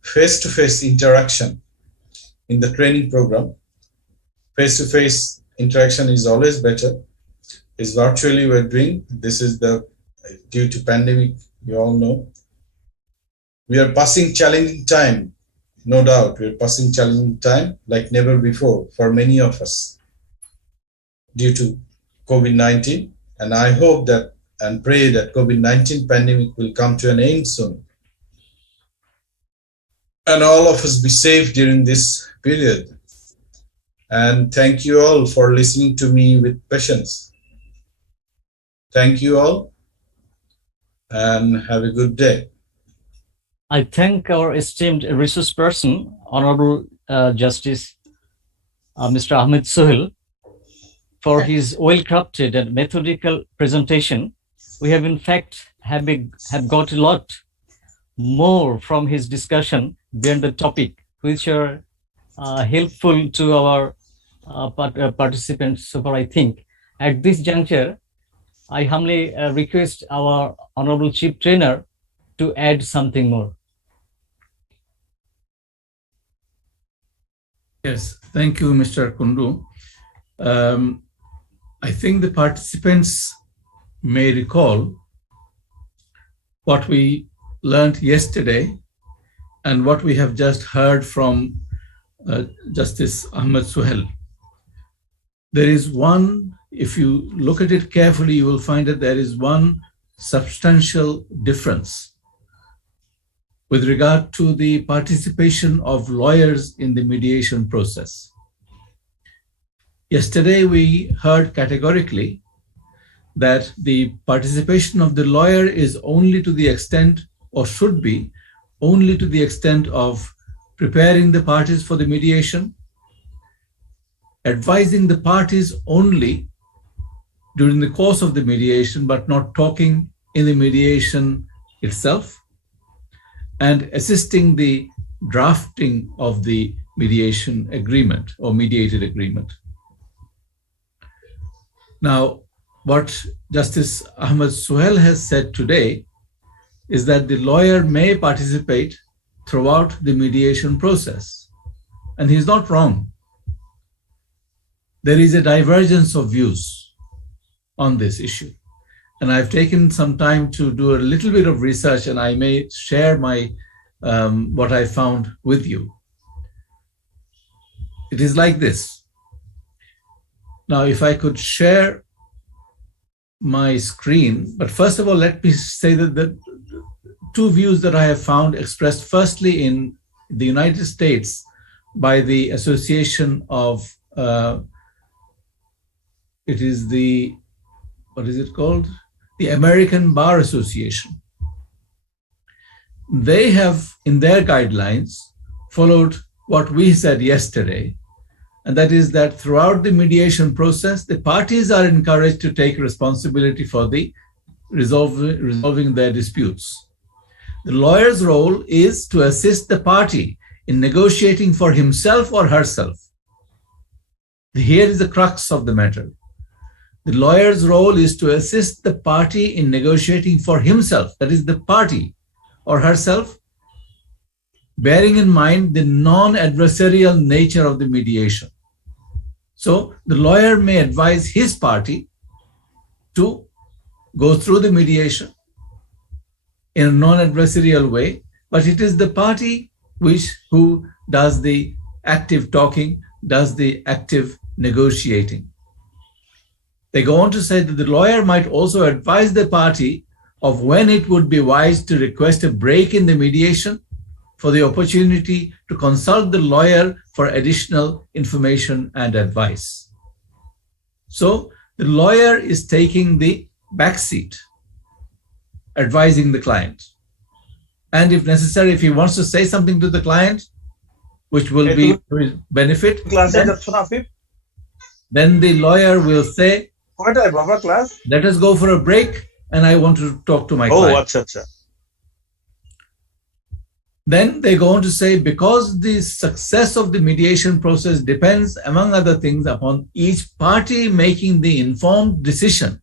face-to-face interaction in the training program. Face-to-face interaction is always better. It's virtually we're doing. This is due to pandemic, you all know. We are passing challenging time. No doubt, we're passing challenging time like never before for many of us due to COVID-19. And I hope that and pray that COVID-19 pandemic will come to an end soon. And all of us be safe during this period. And thank you all for listening to me with patience. Thank you all and have a good day. I thank our esteemed resource person, Honorable Justice Mr. Ahmed Sohail, for his well-crafted and methodical presentation. We have in fact have got a lot more from his discussion beyond the topic, which are helpful to our participants. So far, I think at this juncture, I humbly request our Honorable Chief Trainer to add something more. Yes, thank you, Mr. Kundu. I think the participants may recall what we learned yesterday and what we have just heard from Justice Ahmed Suhail. There is one, if you look at it carefully, you will find that there is one substantial difference with regard to the participation of lawyers in the mediation process. Yesterday, we heard categorically that the participation of the lawyer is only to the extent, or should be, only to the extent of preparing the parties for the mediation, advising the parties only during the course of the mediation, but not talking in the mediation itself, and assisting the drafting of the mediation agreement or mediated agreement. Now, what Justice Ahmed Suhail has said today is that the lawyer may participate throughout the mediation process, and he's not wrong. There is a divergence of views on this issue. And I've taken some time to do a little bit of research, and I may share my what I found with you. It is like this. Now, if I could share my screen, but first of all, let me say that the two views that I have found expressed firstly in the United States by the Association of, it is the, what is it called? The American Bar Association. They have, in their guidelines, followed what we said yesterday, and that is that throughout the mediation process, the parties are encouraged to take responsibility for the resolving their disputes. The lawyer's role is to assist the party in negotiating for himself or herself. Here is the crux of the matter. The lawyer's role is to assist the party in negotiating for himself, that is the party or herself, bearing in mind the non-adversarial nature of the mediation. So the lawyer may advise his party to go through the mediation in a non-adversarial way, but it is the party who does the active talking, does the active negotiating. They go on to say that the lawyer might also advise the party of when it would be wise to request a break in the mediation for the opportunity to consult the lawyer for additional information and advice. So the lawyer is taking the back seat, advising the client. And if necessary, if he wants to say something to the client, which will be to his benefit, then the lawyer will say, let us go for a break, and I want to talk to my client. Then they go on to say, because the success of the mediation process depends, among other things, upon each party making the informed decision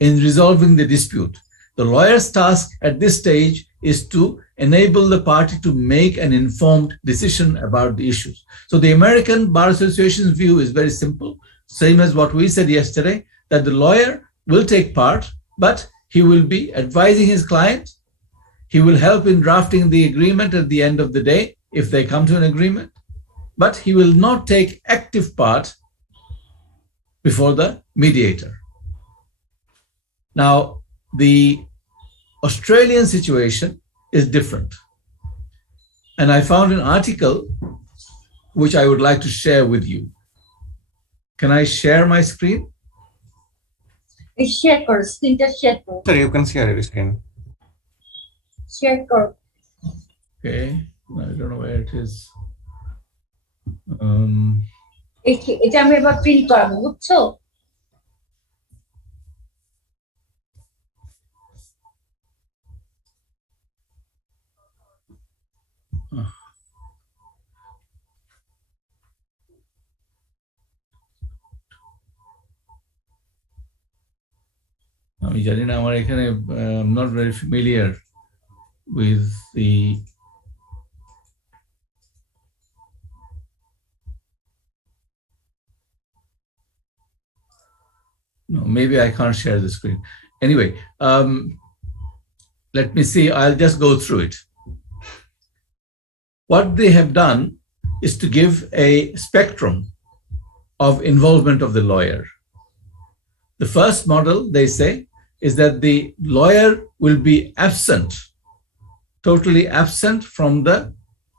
in resolving the dispute. The lawyer's task at this stage is to enable the party to make an informed decision about the issues. So the American Bar Association's view is very simple, same as what we said yesterday, that the lawyer will take part, but he will be advising his client. He will help in drafting the agreement at the end of the day, if they come to an agreement, but he will not take active part before the mediator. Now, the Australian situation is different. And I found an article which I would like to share with you. Can I share my screen? Share screen. Sir, you can share your screen. Share. Okay, I don't know where it is. এটা আমি এবার print করাবো, বুঝছো? আমি জানি না, আমার এখানে I'm not very familiar with the no, maybe I can't share the screen. Anyway, let me see, I'll just go through it. What they have done is to give a spectrum of involvement of the lawyer. The first model, they say, is that the lawyer will be absent, totally absent from the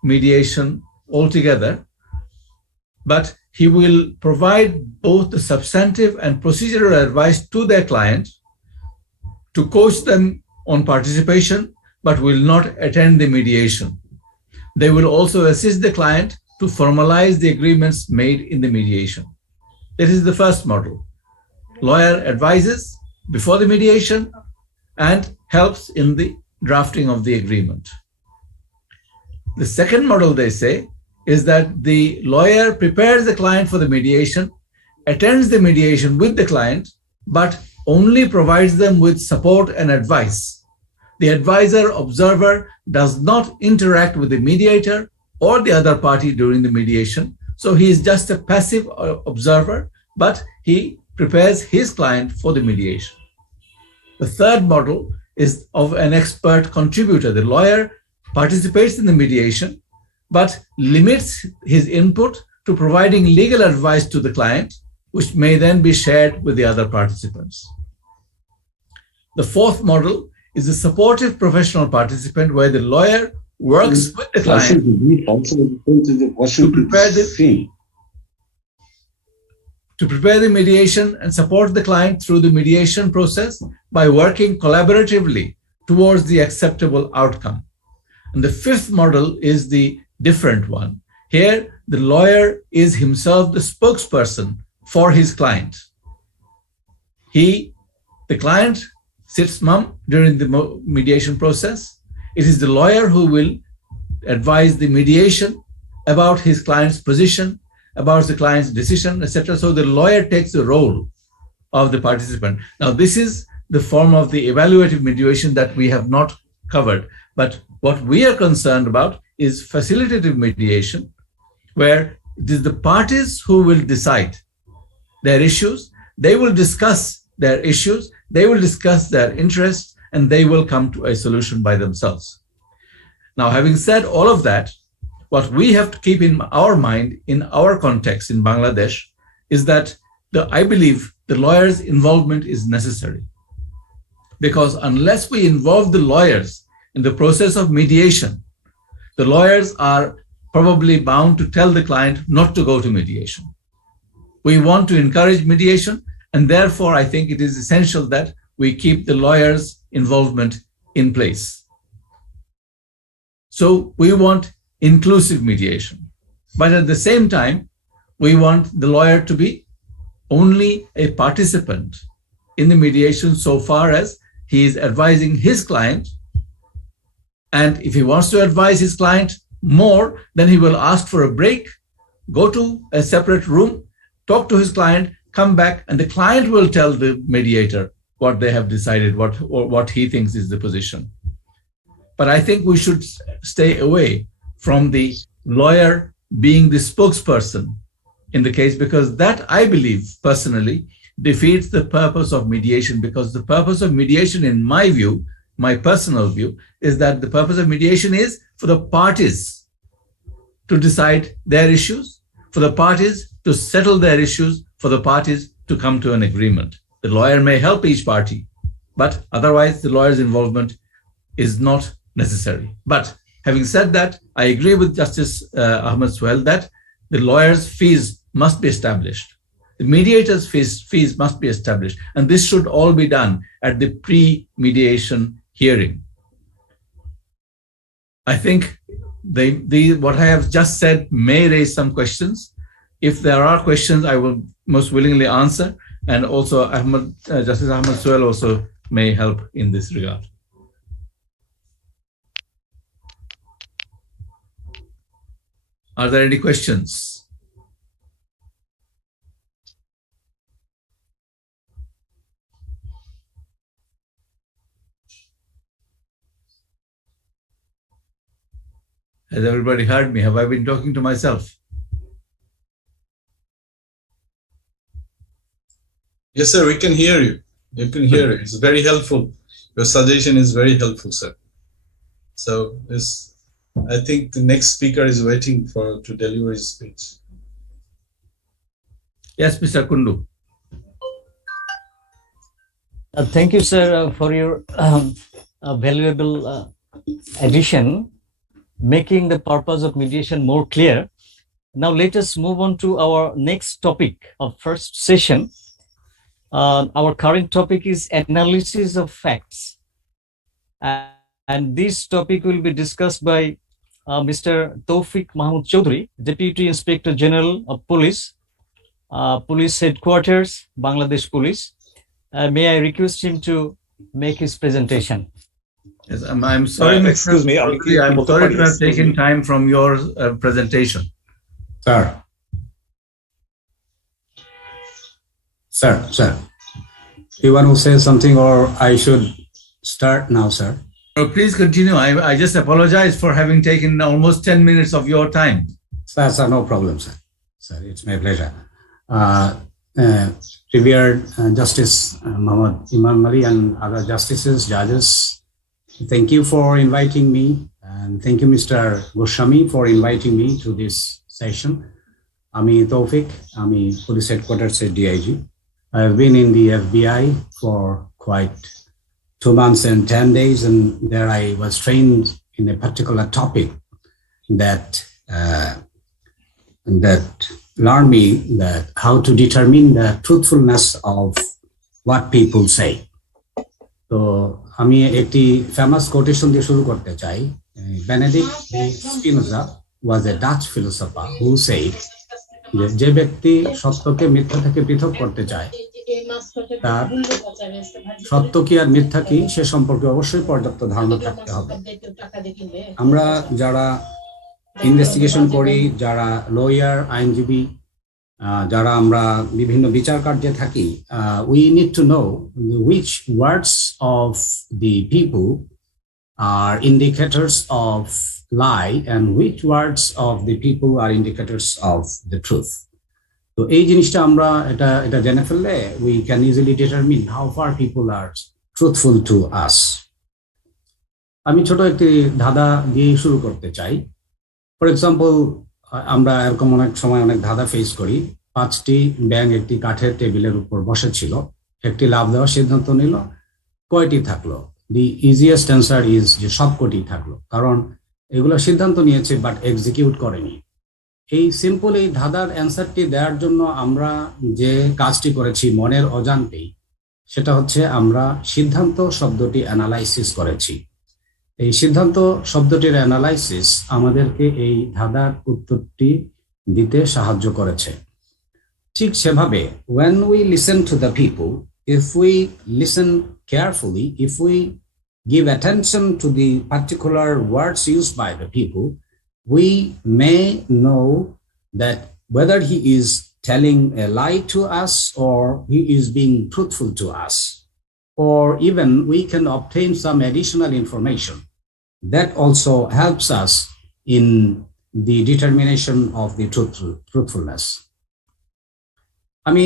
mediation altogether, but he will provide both the substantive and procedural advice to their client to coach them on participation, but will not attend the mediation. They will also assist the client to formalize the agreements made in the mediation. That is the first model. Lawyer advises before the mediation and helps in the drafting of the agreement. The second model, they say, is that the lawyer prepares the client for the mediation, attends the mediation with the client, but only provides them with support and advice. The advisor observer does not interact with the mediator or the other party during the mediation. So he is just a passive observer, but he prepares his client for the mediation. The third model is of an expert contributor. The lawyer participates in the mediation, but limits his input to providing legal advice to the client, which may then be shared with the other participants. The fourth model is a supportive professional participant where the lawyer works with the client to prepare the mediation and support the client through the mediation process by working collaboratively towards the acceptable outcome. And the fifth model is the different one. Here, the lawyer is himself the spokesperson for his client. The client sits mum during the mediation process. It is the lawyer who will advise the mediation about his client's position, about the client's decision, etc. So the lawyer takes the role of the participant. Now, this is the form of the evaluative mediation that we have not covered. But what we are concerned about is facilitative mediation, where it is the parties who will decide their issues. They will discuss their issues. They will discuss their interests, and they will come to a solution by themselves. Now, having said all of that, what we have to keep in our mind, in our context in Bangladesh, is that I believe the lawyer's involvement is necessary. Because unless we involve the lawyers in the process of mediation, the lawyers are probably bound to tell the client not to go to mediation. We want to encourage mediation, and therefore I think it is essential that we keep the lawyer's involvement in place. So we want inclusive mediation, but at the same time, we want the lawyer to be only a participant in the mediation so far as he is advising his client. And if he wants to advise his client more, then he will ask for a break, go to a separate room, talk to his client, come back, and the client will tell the mediator what they have decided, what he thinks is the position. But I think we should stay away from the lawyer being the spokesperson in the case, because that, I believe, personally, defeats the purpose of mediation, because the purpose of mediation, in my view, my personal view, is that the purpose of mediation is for the parties to decide their issues, for the parties to settle their issues, for the parties to come to an agreement. The lawyer may help each party, but otherwise the lawyer's involvement is not necessary. But having said that, I agree with Justice Ahmed Suhail that the lawyer's fees must be established. The mediator's fees must be established. And this should all be done at the pre-mediation hearing. I think what I have just said may raise some questions. If there are questions, I will most willingly answer. And also Justice Ahmed Suhail also may help in this regard. Are there any questions? Has everybody heard me? Have I been talking to myself? Yes, sir, we can hear you. You can hear it. It's very helpful. Your suggestion is very helpful, sir. So I think the next speaker is waiting to deliver his speech. Yes, Mr. Kundu. Thank you, sir, for your valuable addition, making the purpose of mediation more clear. Now let us move on to our next topic of first session. Our current topic is analysis of facts. And this topic will be discussed by Mr. Tawfiq Mahmood Chaudhary, Deputy Inspector General of Police, Police Headquarters, Bangladesh Police. May I request him to make his presentation? Yes, I'm sorry, excuse me, I'm sorry to have taken time from your presentation. Sir, you want to say something, or I should start now, sir? Oh, please continue. I just apologize for having taken almost 10 minutes of your time. Sir, no problem, sir. Sir, it's my pleasure. Revered Justice Muhammad Iman Ali and other justices, judges, thank you for inviting me, and thank you, Mr. Goswami, for inviting me to this session. Ami Tawfiq, Ami Police Headquarters at DIG. I have been in the FBI for quite 2 months and 10 days, and there I was trained in a particular topic that learned me that how to determine the truthfulness of what people say. So আমি একটি famous quotation দিয়ে শুরু করতে চাই. Benedict Spinoza was a Dutch philosopher who said, যে ব্যক্তি সত্যকে মিথ্যা থেকে পৃথক করতে চায়, তার সত্য কি আর মিথ্যা কি সে সম্পর্কে অবশ্যই পর্যাপ্ত ধারণা থাকতে হবে। আমরা যারা ইনভেস্টিগেশন করি, যারা লয়ার, আইনজীবী, যারা আমরা বিভিন্ন বিচার কার্যে থাকি, we need to know which words of the people are indicators of lie and which words of the people are indicators of the truth. তো এই জিনিসটা আমরা এটা জেনে ফেললে we can easily determine how far people are truthful to us. আমি ছোট একটি ধাঁধা দিয়ে শুরু করতে চাই। ফর এক্সাম্পল, আমরা এরকম অনেক সময় অনেক ধাঁধা ফেস করি। 5টি ব্যাঙ একটি কাঠের টেবিলের উপর বসেছিল, একটি লাফ দেওয়ার সিদ্ধান্ত নিল, কয়টি থাকলো? দি ইজিয়েস্ট অ্যান্সার ইজ যে সবকটি থাকলো, কারণ এগুলো সিদ্ধান্ত নিয়েছে বাট এক্সিকিউট করেনি। এই সিম্পল এই ধাঁধার অ্যান্সারটি দেওয়ার জন্য আমরা যে কাজটি করেছি মনের অজান্তেই, সেটা হচ্ছে আমরা সিদ্ধান্ত শব্দটি অ্যানালাইসিস করেছি। এই সিদ্ধান্ত শব্দটির অ্যানালাইসিস আমাদেরকে এই ধাঁধার উত্তরটি দিতে সাহায্য করেছে। ঠিক সেভাবে when we listen to the people, if we listen carefully, if we give attention to the particular words used by the people, we may know that whether he is telling a lie to us or he is being truthful to us, or even we can obtain some additional information that also helps us in the determination of the truthfulness. আমি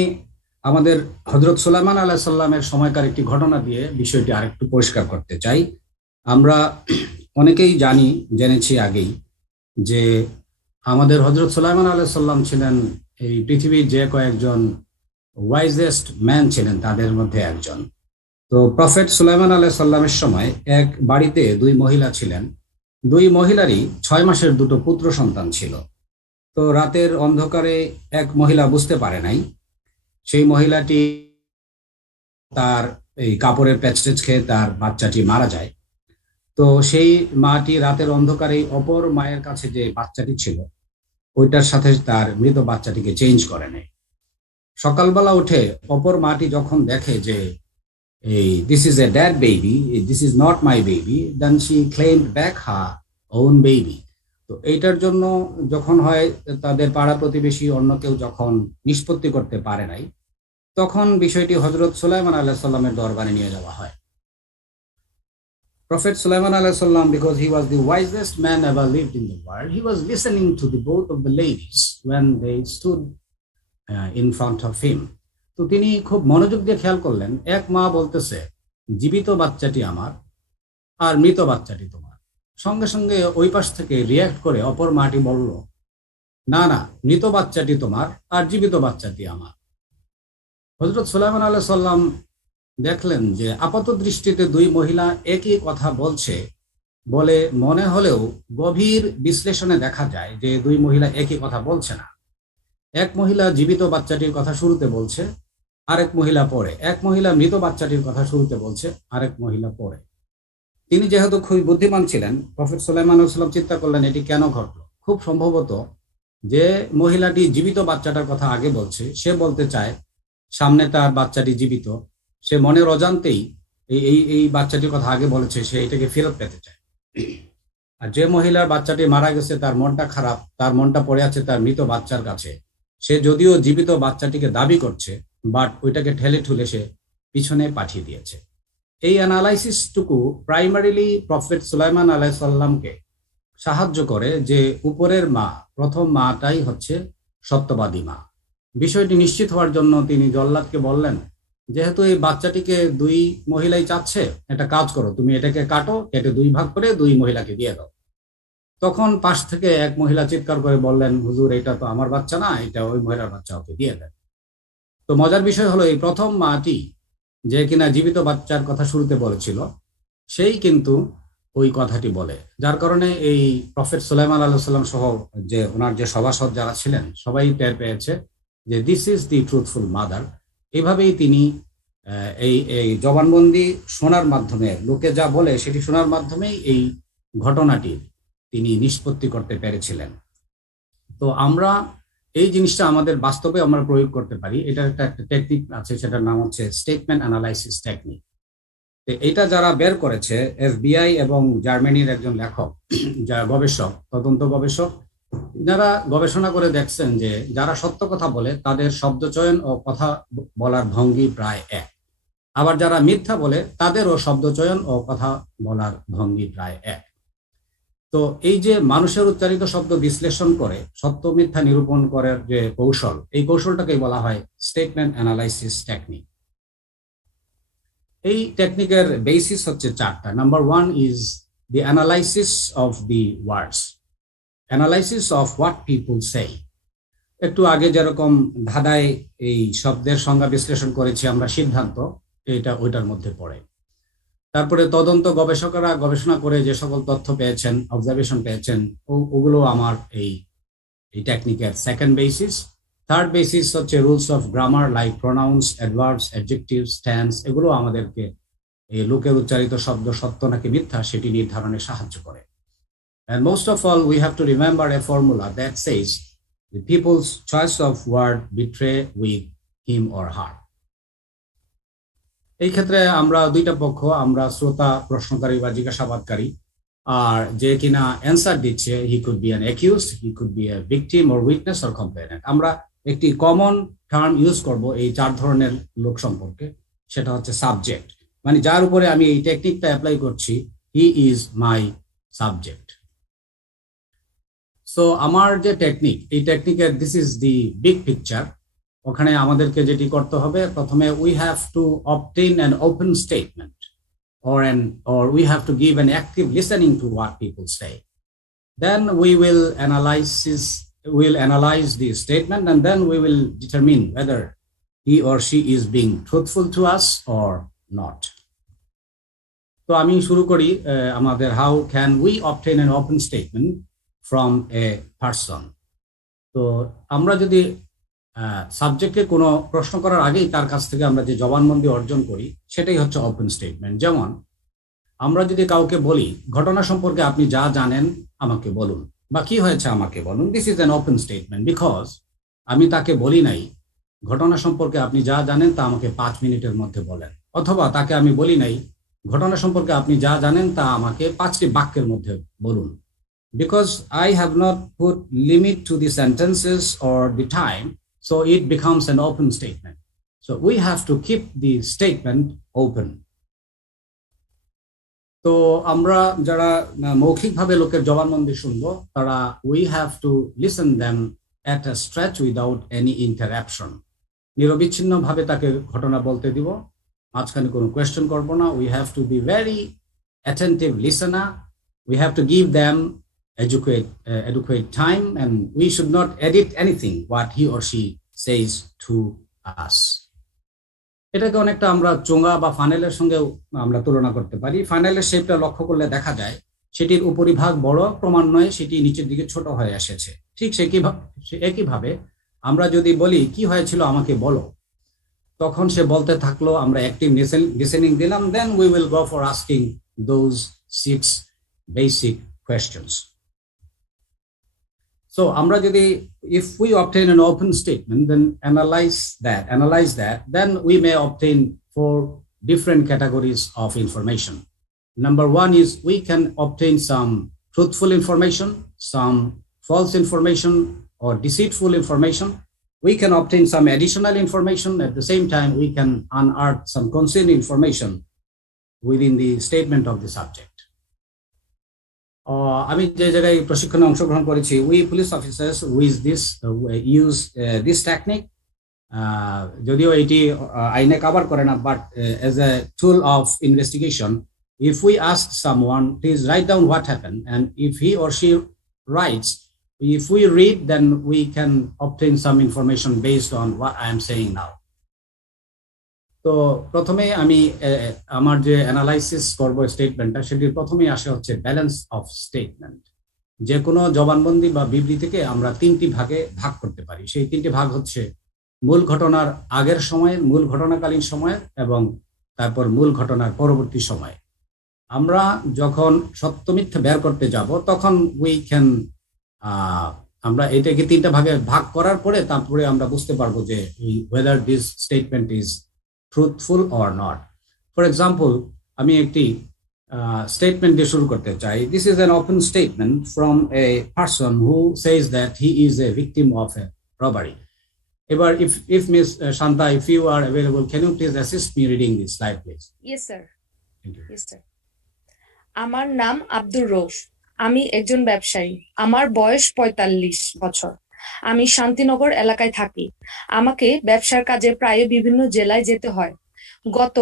আমাদের হযরত সুলাইমান আলাইহিস সালামের সময়কার একটি ঘটনা দিয়ে বিষয়টি আরেকটু পরিষ্কার করতে চাই। আমরা অনেকেই জেনেছি আগেই যে আমাদের হযরত সুলাইমান আলাইহিস সালাম ছিলেন এই পৃথিবীর যে কয়েকজন ওয়াইজেস্ট ম্যান ছিলেন তাদের মধ্যে একজন। তো প্রফেট সুলাইমান আলাইহিস সালামের সময় এক বাড়িতে 2 মহিলা ছিলেন। 2 মহিলারই 6 মাসের 2 পুত্র সন্তান ছিল। তো রাতের অন্ধকারে এক মহিলা বুঝতে পারে নাই, সেই মহিলাটি তার এই কাপড়ের প্যাচটেজ খেয়ে তার বাচ্চাটি মারা যায়। তো সেই মাটি রাতের অন্ধকারে অপর মায়ের কাছে যে বাচ্চাটি ছিল ওইটার সাথে তার মৃত বাচ্চাটিকে চেঞ্জ করে নেয়। সকালবেলা উঠে অপর মাটি যখন দেখে যে this is a dead baby, this is not my baby, then she claimed back her own baby. তো এইটার জন্য যখন হয় তাদের পাড়া প্রতিবেশী অন্য কেউ যখন নিষ্পত্তি করতে পারে নাই, তখন বিষয়টি হযরত সুলাইমান আলাইহিস সালামের দরবারে নিয়ে যাওয়া হয়। Prophet Sulaiman alayhi salam, because he was the wisest man ever lived in the world, he was listening to the both of the ladies when they stood in front of him. তো তিনি খুব মনোযোগ দিয়ে খেয়াল করলেন, এক মা বলতেছে জীবিত বাচ্চাটি আমার আর মৃত বাচ্চাটি তোমার। সঙ্গে সঙ্গে ওই পাশ থেকে রিয়াক্ট করে অপর মাটি বলল, না না, মৃত বাচ্চাটি তোমার আর জীবিত বাচ্চাটি আমার। হযরত সুলাইমান আলাইহিস সালাম দেখলেন যে আপাত দৃষ্টিতে দুই মহিলা একই কথা বলছে বলে মনে হলেও গভীর বিশ্লেষণে দেখা যায় যে দুই মহিলা একই কথা বলছে না। এক মহিলা জীবিত বাচ্চাটির কথা শুরুতে বলছে, আরেক মহিলা পরে। এক মহিলা মৃত বাচ্চাটির কথা শুরুতে বলছে, আরেক মহিলা পরে। তিনি যেহেতু খুবই বুদ্ধিমান ছিলেন, প্রফেট সুলাইমান আলাইহিস সালাম চিন্তা করলেন এটি কেন ঘটলো। খুব সম্ভবত যে মহিলাটি জীবিত বাচ্চাটার কথা আগে বলছে, সে বলতে চায় সামনে তার বাচ্চাটি জীবিত, সে মনের অজান্তেই এই বাচ্চাটির কথা আগে বলেছে, সে এটাকে ফেরত পেতে চায়। আর যে মহিলার বাচ্চাটি মারা গেছে তার মনটা খারাপ, তার মনটা পড়ে আছে তার মৃত বাচ্চার কাছে। সে যদিও জীবিত বাচ্চাটিকে দাবি করছে, বাট ওইটাকে ঠেলে ঠুলে সে পিছনে পাঠিয়ে দিয়েছে। এই অ্যানালাইসিসটুকু প্রাইমারিলি প্রফেট সুলাইমান আলাইহিস সালামকে সাহায্য করে যে উপরের মা, প্রথম মাটাই হচ্ছে সত্যবাদী মা। বিষয়টি নিশ্চিত হওয়ার জন্য তিনি জল্লাদকে বললেন, যেহেতু এই বাচ্চাটিকে দুই মহিলাই চাচ্ছে, একটা কাজ করো, তুমি এটাকে কাটো, কেটে দুই ভাগ করে দুই মহিলাকে দিয়ে দাও। তখন পাশ থেকে এক মহিলা চিৎকার করে বললেন, হুজুর এটা তো আমার বাচ্চা না, এটা ওই মহিলার বাচ্চা, ওকে দিয়ে দেন। তো মজার বিষয় হলো এই প্রথম মাটি যে কিনা জীবিত বাচ্চার কথা শুরুতে বলেছিল, সেই কিন্তু ওই কথাটি বলে, যার কারণে এই প্রফেট সুলাইমান আলাইহিস সালাম সহ যে ওনার যে সভাসদ যারা ছিলেন সবাই টের পেয়েছে যে this is the truthful mother. এভাবেই তিনি এই জবানবন্দি শোনার মাধ্যমে, লোকে যা বলে সেটি শোনার মাধ্যমেই এই ঘটনাটির তিনি নিষ্পত্তি করতে পেরেছিলেন। তো আমরা এই জিনিসটা আমাদের বাস্তবে আমরা প্রয়োগ করতে পারি। এটার একটা টেকনিক আছে, সেটার নাম হচ্ছে স্টেটমেন্ট অ্যানালাইসিস টেকনিক। এটা যারা বের করেছে FBI এবং জার্মানির একজন লেখক, যারা গবেষক, তদন্ত গবেষক, যারা গবেষণা করে দেখছেন যে যারা সত্য কথা বলে তাদের শব্দচয়ন ও কথা বলার ভঙ্গি প্রায় এক, আবার যারা মিথ্যা বলে তাদেরও শব্দচয়ন ও কথা বলার ভঙ্গি প্রায় এক। তো এই যে মানুষের উচ্চারিত শব্দ বিশ্লেষণ করে সত্য মিথ্যা নিরূপণ করার যে কৌশল, এই কৌশলটাকেই বলা হয় স্টেটমেন্ট অ্যানালাইসিস টেকনিক। এই টেকনিকের বেসিস হচ্ছে চারটা। Number 1 is the analysis of the words, analysis of what people say. একটু আগে যেরকম ধাঁধায় এই শব্দের সংজ্ঞা বিশ্লেষণ করেছি আমরা, সিদ্ধান্ত, এটা ওইটার মধ্যে পড়ে। তারপরে তদন্ত গবেষকরা গবেষণা করে যে সকল তথ্য পেয়েছেন, অবজারভেশন পেয়েছেন, ওগুলো আমার এই টেকনিকের সেকেন্ড বেসিস। থার্ড বেসিস হচ্ছে rules of grammar like pronounce, adverbs, adjectives, tense, এগুলো আমাদেরকে এই লোকের উচ্চারিত শব্দ সত্য নাকি মিথ্যা সেটি নির্ধারণে সাহায্য করে। And most of all, we have to remember a formula that says the people's choice of word betray with him or her. এই ক্ষেত্রে আমরা দুইটা পক্ষ, আমরা শ্রোতা, প্রশ্নকারী বা জিজ্ঞাসাবাদকারী, আর যে কিনা অ্যান্সার দিচ্ছে, he could be an accused, he could B A victim or witness or complainant. আমরা একটি কমন টার্ম ইউজ করব এই চার ধরনের লোক সম্পর্কে, সেটা হচ্ছে সাবজেক্ট, মানে যার উপরে আমি এই টেকনিকটা অ্যাপ্লাই করছি, he is my subject. So আমার যে টেকনিক, এই টেকনিকের this is the big picture. ওখানে আমাদেরকে যেটি করতে হবে, প্রথমে we have to obtain an open statement or we have to give an active listening to what people say. Then we will analyze the statement, and then we will determine whether he or she is being truthful to us or not. তো আমি শুরু করি আমাদের how can we obtain an open statement from a person. তো আমরা যদি সাবজেক্টকে কোনো প্রশ্ন করার আগেই তার কাছ থেকে আমরা যে জবানবন্দি অর্জন করি, সেটাই হচ্ছে ওপেন স্টেটমেন্ট। যেমন আমরা যদি কাউকে বলি, ঘটনা সম্পর্কে আপনি যা জানেন আমাকে বলুন, বা কি হয়েছে আমাকে বলুন, this is an open statement, because আমি তাকে বলি নাই ঘটনা সম্পর্কে আপনি যা জানেন তা আমাকে 5 মিনিটের মধ্যে বলেন, অথবা তাকে আমি বলি নাই ঘটনা সম্পর্কে আপনি যা জানেন তা আমাকে 5টি বাক্যের মধ্যে বলুন, because I have not put limit to the sentences or the time, so it becomes an open statement. So we have to keep the statement open. তো আমরা যারা মৌখিকভাবে লোকের জবানবন্দি শুনবো, তারা we have to listen them at a stretch without any interruption. নিরবিচ্ছিন্নভাবে তাকে ঘটনা বলতে দিব, মাঝখানে কোনো কোয়েশ্চেন করবো না। We have two be very attentive listener. We have to give them adequate time, and we should not edit anything what he or she says to us. এটাকে অনেকটা আমরা চোঙা বা ফানেলের সঙ্গে আমরা তুলনা করতে পারি। ফানেলের শেপটা লক্ষ্য করলে দেখা যায় সেটির উপরিভাগ বড়, ক্রমান্বয়ে সেটি নিচের দিকে ছোট হয়ে এসেছে। ঠিক একইভাবে আমরা যদি বলি কি হয়েছিল আমাকে বলো, তখন সে বলতে থাকলো, আমরা অ্যাক্টিভ লিসেনিং দিলাম, then we will go for asking those 6 basic questions. So আমরা যদি if we obtain an open statement, then analyze that, then we may obtain 4 different categories of information. Number 1 is we can obtain some truthful information, some false information or deceitful information. We can obtain some additional information. At the same time, we can unearth some concerned information within the statement of the subject. আমি যে জায়গায় প্রশিক্ষণে অংশগ্রহণ করেছি, we police officers use this technique. যদিও এটি আইনে cover করে না, but as a tool of investigation, if we ask someone, please write down what happened, and if he or she writes, if we read, then we can obtain some information based on what I am saying now. তো প্রথমে আমি আমার যে analysis করব স্টেটমেন্টটা, সেটির প্রথমেই আসে হচ্ছে ব্যালেন্স অফ স্টেটমেন্ট। যে কোনো জবানবন্দি বা বিবৃতিকে আমরা 3টি ভাগে ভাগ করতে পারি। সেই 3টি ভাগ হচ্ছে মূল ঘটনার আগের সময়, মূল ঘটনাকালীন সময় এবং তারপর মূল ঘটনার পরবর্তী সময়। আমরা যখন সত্য মিথ্যা বের করতে যাব, তখন আমরা এটাকে 3টা ভাগে ভাগ করার পরে তারপরে আমরা বুঝতে পারবো যে whether this statement is truthful or not. For example, আমি একটি statement দিয়ে শুরু করতে চাই. This is an open statement from a person who says that he is a victim of a robbery. Ever, if Ms. Shanta, if you are available, can you please assist me reading this slide, please? Yes, sir. Thank you. Yes, sir. আমার নাম আব্দুর রৌফ। আমি একজন ব্যবসায়ী। আমার বয়স 45 বছর। আমি শান্তিনগর এলাকায় থাকি। আমাকে ব্যবসার কাজে প্রায় বিভিন্ন জেলায় যেতে হয়। গত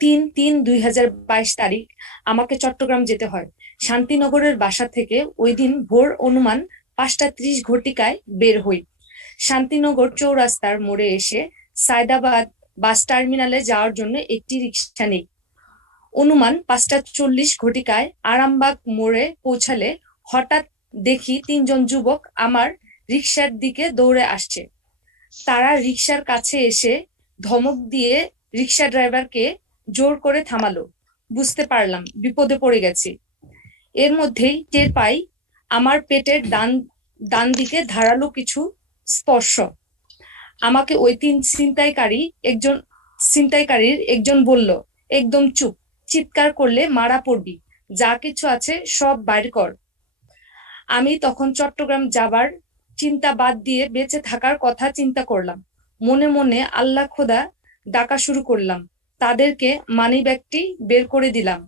3/3/2022 তারিখ আমাকে চট্টগ্রাম যেতে হয়। শান্তিনগরের বাসা থেকে ওই দিন ভোর অনুমান 5:30 ঘটিকায় বের হই। শান্তিনগর চৌরাস্তার মোড়ে এসে সায়দাবাদ বাস টার্মিনালে যাওয়ার জন্য একটি রিক্সা নেই। অনুমান 5:40 ঘটিকায় আরামবাগ মোড়ে পৌঁছালে হঠাৎ দেখি 3 জন যুবক আমার রিক্সার দিকে দৌড়ে আসছে। তারা রিক্সার কাছে এসে ধমক দিয়ে রিক্সা ড্রাইভারকে জোর করে থামালো। বুঝতে পারলাম বিপদে পড়ে গেছি। এর মধ্যেই টের পাই আমার পেটের ডান দিকে ধারালো কিছু স্পর্শ। আমাকে ওই 3 ছিনতাইকারীর একজন বলল, একদম চুপ, চিৎকার করলে মারা পড়বি, যা কিছু আছে সব বাইর কর। আমি তখন চট্টগ্রাম যাবার চিন্তা বাদ দিয়ে বেঁচে থাকার কথা চিন্তা করলাম। মনে মনে আল্লাহ খোদা ডাকা শুরু করলাম। তাদেরকে মানিব্যাগটি বের করে দিলাম।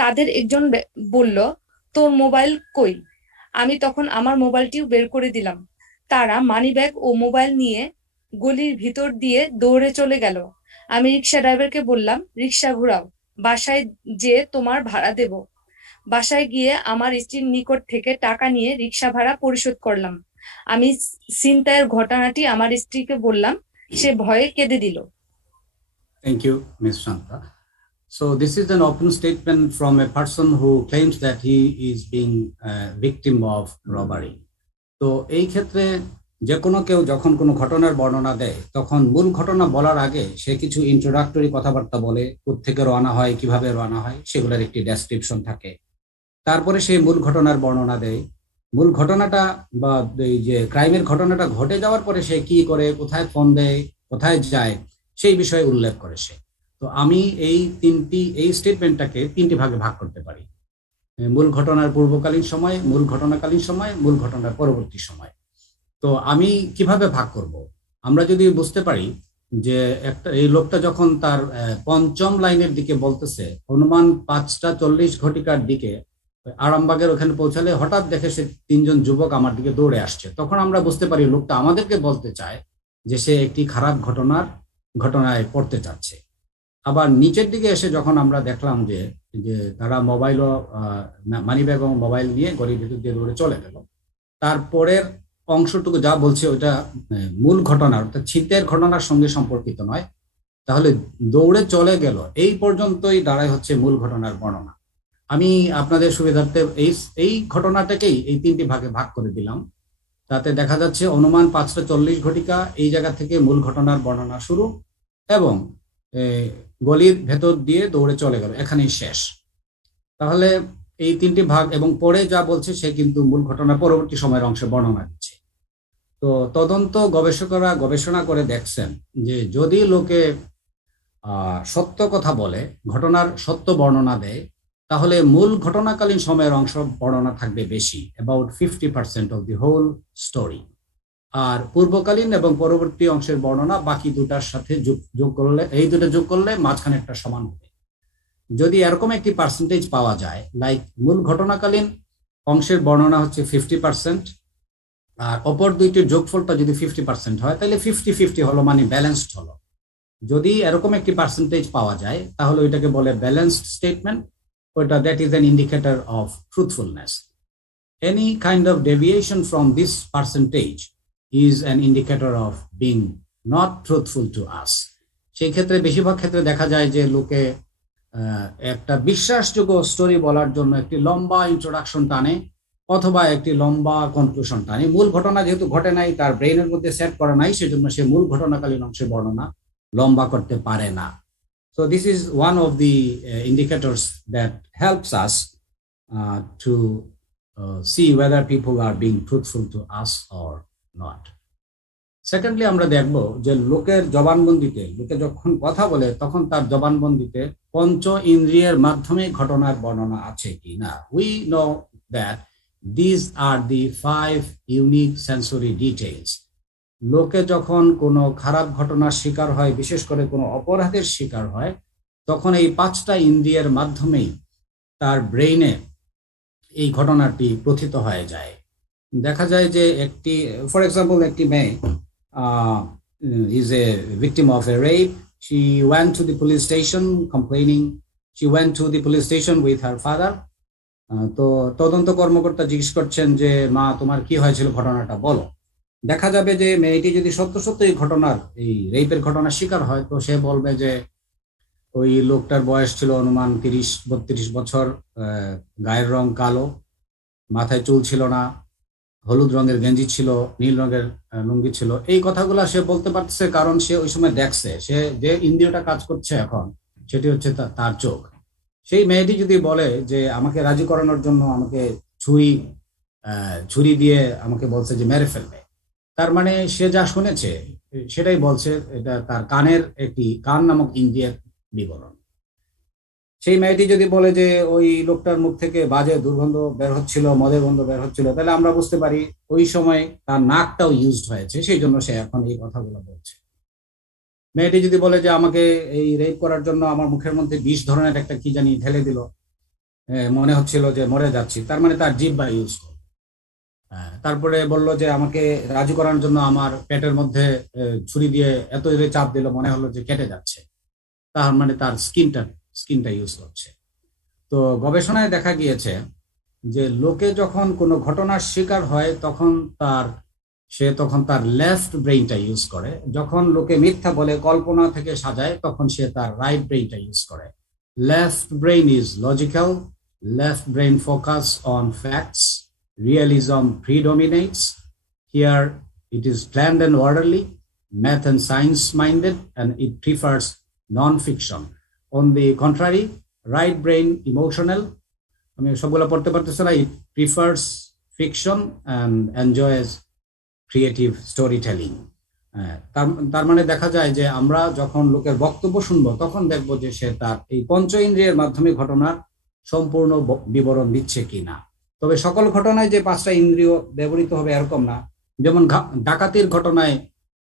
তাদের একজন বলল, তোর মোবাইল কই? আমি তখন আমার মোবাইলটিও বের করে দিলাম। তারা মানিব্যাগ ও মোবাইল নিয়ে গলির ভিতর দিয়ে দৌড়ে চলে গেল। আমি রিক্সা ড্রাইভারকে বললাম, রিক্সা ঘুরাও, বাসায় যে তোমার ভাড়া দেব। বাসায় গিয়ে আমার স্ত্রীর নিকট থেকে টাকা নিয়ে রিক্সা ভাড়া পরিশোধ করলাম। আমি ছিনতাইয়ের ঘটনাটি আমার স্ত্রীকে বললাম, সে ভয়ে কেঁদে দিল। Thank you, Ms. Shanta. So this is an open statement from a person who claims that he is being a victim of robbery. তো এই ক্ষেত্রে যে কোনো কেউ যখন কোনো ঘটনার বর্ণনা দেয়, তখন মূল ঘটনা বলার আগে সে কিছু ইন্ট্রোডাক্টরি কথাবার্তা বলে, কোত্থেকে রওনা হয়, কিভাবে রওনা হয়, সেগুলোর একটি ডেসক্রিপশন থাকে। তারপরে সে মূল ঘটনার বর্ণনা দেয়। মূল ঘটনাটা বা এই যে ক্রাইমের ঘটনাটা ঘটে যাওয়ার পরে সে কি করে, কোথায় ফোন দেয়, কোথায় যায়, সেই বিষয়ে উল্লেখ করে সে। তো আমি এই স্টেটমেন্টটাকে 3টি ভাগে ভাগ করতে পারি: মূল ঘটনার পূর্বকালীন সময়, মূল ঘটনাকালীন সময়, মূল ঘটনার পরবর্তী সময়। তো আমি কিভাবে ভাগ করব? আমরা যদি বুঝতে পারি যে এই লোকটা যখন তার 5ম লাইনের দিকে বলতেছে, অনুমান 5:40 ঘটিকার দিকে আরামবাগের ওখানে পৌঁছালে হঠাৎ দেখে সে 3 জন যুবক আমার দিকে দৌড়ে আসছে, তখন আমরা বুঝতে পারি লোকটা আমাদেরকে বলতে চায় যে সে একটি খারাপ ঘটনায় পড়তে চাচ্ছে। আবার নিচের দিকে এসে যখন আমরা দেখলাম যে তারা মোবাইলও মানি ব্যাগ এবং মোবাইল নিয়ে গলির ভিতর দিয়ে দৌড়ে চলে গেল, তারপরের অংশটুকু যা বলছে ওটা মূল ঘটনার অর্থাৎ ছিনতাইয়ের ঘটনার সঙ্গে সম্পর্কিত নয়, তাহলে দৌড়ে চলে গেল এই পর্যন্তই দাঁড়ায় হচ্ছে মূল ঘটনার বর্ণনা। আমি আপনাদের সুবিধার্থে এই ঘটনাটাকেই এই 3টি ভাগে ভাগ করে দিলাম। তাতে দেখা যাচ্ছে অনুমান 5:40 ঘটিকা এই জায়গা থেকে মূল ঘটনার বর্ণনা শুরু এবং গলির ভেতর দিয়ে দৌড়ে চলে গেল, এখানেই শেষ। তাহলে এই 3টি ভাগ এবং পরে যা বলছে সে কিন্তু মূল ঘটনার পরবর্তী সময়ের অংশে বর্ণনা দিচ্ছে। তো তদন্ত গবেষকরা গবেষণা করে দেখছেন যে যদি লোকে সত্য কথা বলে, ঘটনার সত্য বর্ণনা দেয়, তাহলে মূল ঘটনাকালীন সময়ের অংশ বর্ণনা থাকবে বেশি, about 50% of the whole story. আর পূর্বকালীন এবং পরবর্তী অংশের বর্ণনা বাকি দুটার সাথে যোগ করলে, এই দুটো যোগ করলে মাঝখানে একটা সমান হবে। যদি এরকম একটি পার্সেন্টেজ পাওয়া যায়, লাইক মূল ঘটনাকালীন অংশের বর্ণনা হচ্ছে 50%, আর অপর দুইটির যোগফলটা যদি 50% হয়, তাহলে 50-50 হলো, মানে ব্যালেন্সড হলো। যদি এরকম একটি পার্সেন্টেজ পাওয়া যায় তাহলে ওইটাকে বলে ব্যালেন্সড স্টেটমেন্ট, ওইটা that is an indicator of truthfulness. Any kind of deviation from this percentage is an indicator of being not truthful to us. সেই ক্ষেত্রে বেশিরভাগ ক্ষেত্রে দেখা যায় যে লোকে একটা বিশ্বাসযোগ্য স্টোরি বলার জন্য একটি লম্বা ইন্ট্রোডাকশন টানে অথবা একটি লম্বা কনক্লুশন টানে। মূল ঘটনা যেহেতু ঘটে নাই, তার ব্রেইনের মধ্যে সেট করা নাই, সেজন্য সে মূল ঘটনাকালীন অংশের বর্ণনা লম্বা করতে পারে না। So this is one of the indicators that helps us to see whether people are being truthful to us or not. Secondly আমরা দেখব যে লোকের জবানবন্দিতে, লোকে যখন কথা বলে তখন তার জবানবন্দিতে পঞ্চ ইন্দ্রিয়ের মাধ্যমে ঘটনার বর্ণনা আছে কি না। We know that this are the 5 unique sensory details. লোকে যখন কোনো খারাপ ঘটনার শিকার হয়, বিশেষ করে কোনো অপরাধের শিকার হয়, তখন এই 5টা ইন্দ্রিয়ের মাধ্যমেই তার ব্রেইনে এই ঘটনাটি প্রথিত হয়ে যায়। দেখা যায় যে একটি, ফর এক্সাম্পল, একটি মেয়ে is a victim of a rape. She went to the police station complaining. She went to the police station with her father. তো তদন্ত কর্মকর্তা জিজ্ঞেস করছেন যে মা, তোমার কি হয়েছিল, ঘটনাটা বলো। দেখা যাবে যে মেয়েটি যদি সত্য এই ঘটনার, এই রেপের ঘটনার শিকার হয়, তো সে বলবে যে ওই লোকটার বয়স ছিল অনুমান 30-32 বছর, গায়ের রং কালো, মাথায় চুল ছিল না, হলুদ রঙের গেঞ্জি ছিল, নীল রঙের লুঙ্গি ছিল। এই কথাগুলো সে বলতে পারছে কারণ সে ওই সময় দেখছে, সে যে ইন্দ্রিয়টা কাজ করছে এখন সেটি হচ্ছে তার চোখ। সেই মেয়েটি যদি বলে যে আমাকে রাজি করানোর জন্য আমাকে ছুরি দিয়ে আমাকে বলছে যে মেরে ফেলবে, তার মানে সে যা শুনেছে সেটাই বলছে, এটা তার কানের একটি কান নামক ইন্দ্রিয়ের বিবরণ। সেই মেয়েটি যদি বলে যে ওই লোকটার মুখ থেকে বাজে দুর্গন্ধ বের হচ্ছিল, মদের গন্ধ বের হচ্ছিল, তাহলে আমরা বুঝতে পারি ওই সময় তার নাকটাও ইউজড হয়েছে, সেই জন্য সে এখন এই কথাগুলো বলছে। মেয়েটি যদি বলে যে আমাকে এই রেপ করার জন্য আমার মুখের মধ্যে 20 ধরনের একটা কি জানি ঢেলে দিল, মনে হচ্ছিল যে মরে যাচ্ছি, তার মানে তার জিহ্বা ইউজ করল। তারপরে বলল যে আমাকে রাজি করার জন্য আমার পেটের মধ্যে ছুরি দিয়ে এত চাপ দিল, মনে হলো যে কেটে যাচ্ছে, তার মানে তার স্কিনটা ইউজ করছে। তো গবেষণায় দেখা গিয়েছে যে লোকে যখন কোনো ঘটনার শিকার হয় তখন তার লেফট ব্রেইনটা ইউজ করে। যখন লোকে মিথ্যা বলে, কল্পনা থেকে সাজায়, তখন সে তার রাইট ব্রেইনটা ইউজ করে। Left brain is logical, left brain focus on facts, realism predominates. Here it is planned and orderly, math and science minded, and it prefers non-fiction. On the contrary, right brain emotional, আমি সবগুলো পড়তে পারতেছি না, it prefers fiction and enjoys creative storytelling. তার মানে দেখা যায় যে আমরা যখন লোকের বক্তব্য শুনবো তখন দেখবো যে সে তার এই পঞ্চ ইন্দ্রিয়ের মাধ্যমে ঘটনার সম্পূর্ণ বিবরণ দিচ্ছে কিনা। তবে সকল ঘটনায় যে 5টা ইন্দ্রিয় ব্যবহৃত হবে এরকম না। যেমন ডাকাতির ঘটনায়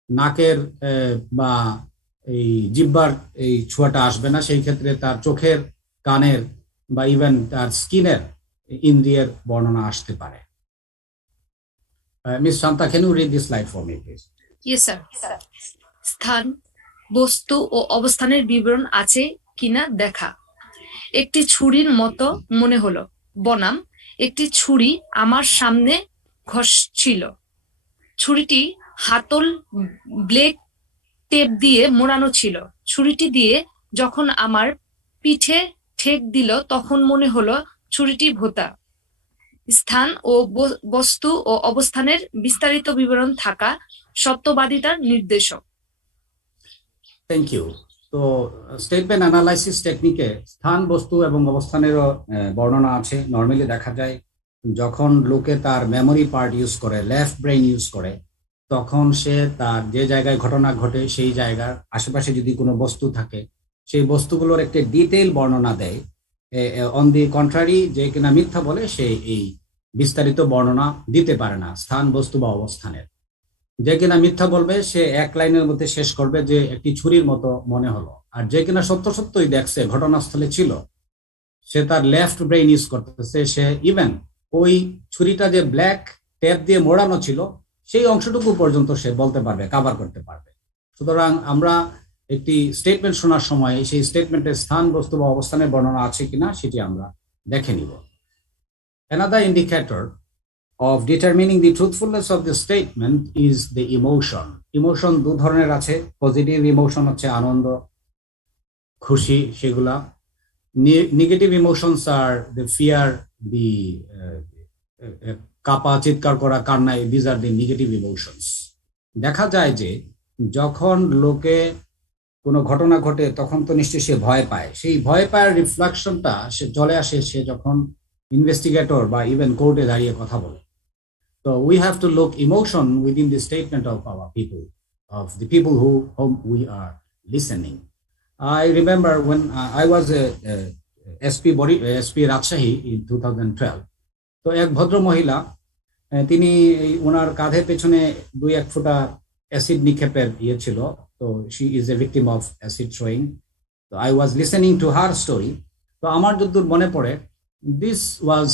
নাকের বা এই জিহ্বার এই ছোঁয়াটা আসবে না, সেই ক্ষেত্রে তার চোখের, কানের বা ইভেন তার স্কিনের ইন্দ্রিয়ের বর্ণনা আসতে পারে। Miss Shanta, can you read this slide for me please? Yes, sir. স্থান, বস্তু ও অবস্থানের বিবরণ আছে কিনা দেখা। একটি ছুরির মতো মনে হলো বনাম একটি ছুরি আমার সামনে ঘষছিল। ছুরিটি হাতল ব্লেড টেপ দিয়ে মোড়ানো ছিল। ছুরিটি দিয়ে যখন আমার পিঠে ঠেক দিল তখন মনে হলো ছুরিটি ভোঁতা। স্থান ও বস্তু ও অবস্থানের বিস্তারিত বিবরণ থাকা সত্যবাদিতার নির্দেশক। Thank you. তো স্টেটমেন্ট অ্যানালাইসিস টেকনিকে স্থান, বস্তু এবং অবস্থানেরও বর্ণনা আছে। নর্মালি দেখা যায় যখন লোকে তার মেমোরি পার্ট ইউজ করে, লেফট ব্রেইন ইউজ করে, তখন সে তার যে জায়গায় ঘটনা ঘটে সেই জায়গার আশেপাশে যদি কোনো বস্তু থাকে সেই বস্তুগুলোর একটি ডিটেইল বর্ণনা দেয়। অন দি কন্ট্রারি, যে কিনা মিথ্যা বলে সে এই বিস্তারিত বর্ণনা দিতে পারে না স্থান, বস্তু বা অবস্থানের। যে কিনা মিথ্যা বলবে সে এক লাইনের মধ্যে শেষ করবে যে একটি ছুরির মতো মনে হলো। আর যে কিনা সত্যই দেখছে, ঘটনাস্থলে ছিল, সে তার লেফট ব্রেইন ইউজ করতেছে, সে ইভেন ওই ছুরিটা যে ব্ল্যাক টেপ দিয়ে মোড়ানো ছিল সেই অংশটুকু পর্যন্ত সে বলতে পারবে, কাভার করতে পারবে। সুতরাং আমরা একটি স্টেটমেন্ট শোনার সময় সেই স্টেটমেন্টের স্থান, বস্তু বা অবস্থানের বর্ণনা আছে কিনা সেটি আমরা দেখে নিব। Another indicator of determining the truthfulness of the statement is the emotion. Emotion দু ধরনের আছে। পজিটিভ ইমোশন হচ্ছে আনন্দ, খুশি, সেগুলা। Negative emotions are the fear, the কাপা, চিৎকার করা, কান্না, these are the negative emotions. দেখা যায় যে যখন লোকে কোনো ঘটনা ঘটে তখন তো নিশ্চয়ই সে ভয় পায়। সেই ভয় পাওয়ার রিফ্লেকশনটা সে চলে আসে সে যখন ইনভেস্টিগেটর বা ইভেন কোর্টে দাঁড়িয়ে কথা বলে। So we have to look emotion within the statement of our people, of the people whom we are listening. I remember when I was a SP Rajshahi in 2012. তো এক ভদ্র মহিলা, তিনি ওনার কাঁধের পেছনে 2-1 ফোঁটা অ্যাসিড নিক্ষেপের ছিল। তো she is a victim of acid throwing. So I was listening to her story. তো আমার যতদূর মনে পড়ে, this was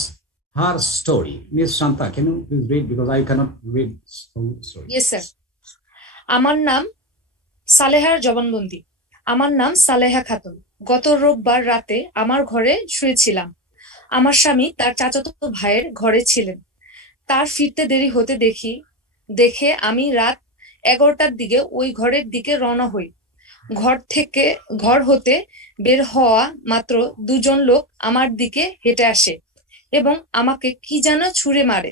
her story. Miss Shanta, can you please read, because I cannot read whole story. Yes, sir. আমার নাম সালেহার জবানবন্দি। আমার নাম সালেহা খাতুন। গত রোববার রাতে আমার ঘরে শুয়েছিলাম। আমার স্বামী তার চাচাতো ভাইয়ের ঘরে ছিলেন। তার ফিরতে দেরি হতে দেখে আমি রাত 11টার দিকে ওই ঘরের দিকে রওনা হই। ঘর হতে বের হওয়া মাত্র 2 জন লোক আমার দিকে হেঁটে আসে এবং আমাকে কি যেন ছুঁড়ে মারে।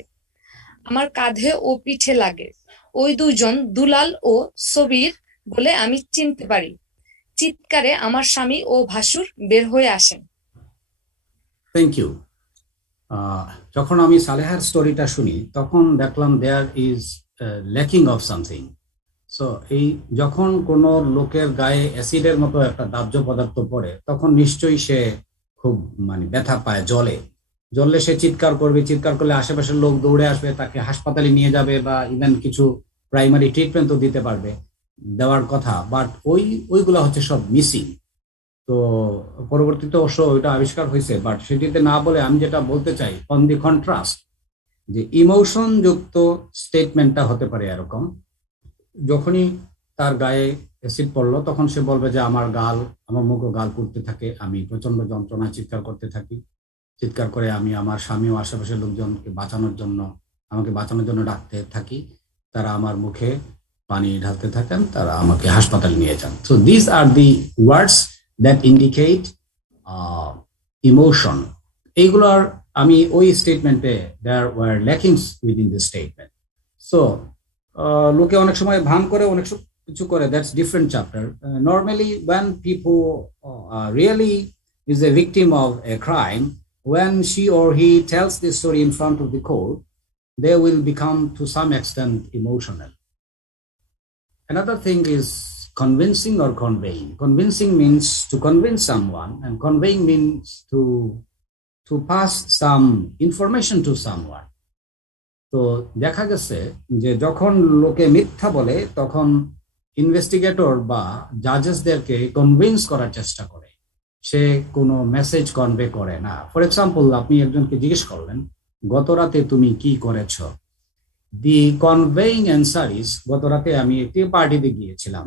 আমার কাঁধে ও পিঠে লাগে। ওই 2 জন দুলাল ও সবির বলে আমি চিনতে পারি। চিৎকারে আমার স্বামী ও ভাসুর বের হয়ে আসেন। Thank you. যখন আমি সালেহার স্টোরিটা শুনি তখন দেখলাম there is lacking of something. So এই যখন কোনো লোকের গায়ে অ্যাসিডের মতো একটা দাহ্য পদার্থ পড়ে তখন নিশ্চয়ই সে খুব ব্যথা পায়, জ্বললে সে চিৎকার করবে। চিৎকার করলে আশেপাশের লোক দৌড়ে আসবে, তাকে হাসপাতালে নিয়ে যাবে বা ইভেন কিছু প্রাইমারি ট্রিটমেন্টও দিতে পারবে, দেওয়ার কথা। বাট ওইগুলো হচ্ছে সব মিসিং। তো পরবর্তীতে অবশ্য ওইটা আবিষ্কার হয়েছে, বাট সেটিতে না বলে আমি যেটা বলতে চাই, অন দি কন্ট্রাস্ট, যে ইমোশন যুক্ত স্টেটমেন্টটা হতে পারে এরকম, যখনই তার গায়ে অ্যাসিড পড়লো তখন সে বলবে যে আমার মুখ ও গাল পুড়তে থাকে, আমি প্রচন্ড যন্ত্রণায় চিৎকার করতে থাকি, চিৎকার করে আমি আমার স্বামী ও আশেপাশের লোকজনকে আমাকে বাঁচানোর জন্য ডাকতে থাকি, তারা আমার মুখে পানি ঢালতে থাকেন, তারা আমাকে হাসপাতালে নিয়ে যান। So this are the words that indicate emotion. এইগুলোর আমি ওই স্টেটমেন্টে there were lackings within this statement. So লোকে অনেক সময় ভান করে, অনেক কিছু করে, that's different chapter. Normally when people really is a victim of a crime, when she or he tells this story in front of the court, they will become to some extent emotional. Another thing is convincing or conveying. Convincing means to convince someone, and conveying means to pass some information to someone. তো দেখা গেছে যে যখন লোকে মিথ্যা বলে তখন investigator বা জাজেসদেরকে কনভিন্স করার চেষ্টা করে, সে কোনো মেসেজ কনভে করে না। ফর এক্সাম্পল, আপনি একজনকে জিজ্ঞেস করলেন গত রাতে তুমি কি করেছ, দি কনভেইং অ্যান্সার ইজ গত রাতে আমি একটি পার্টিতে গিয়েছিলাম।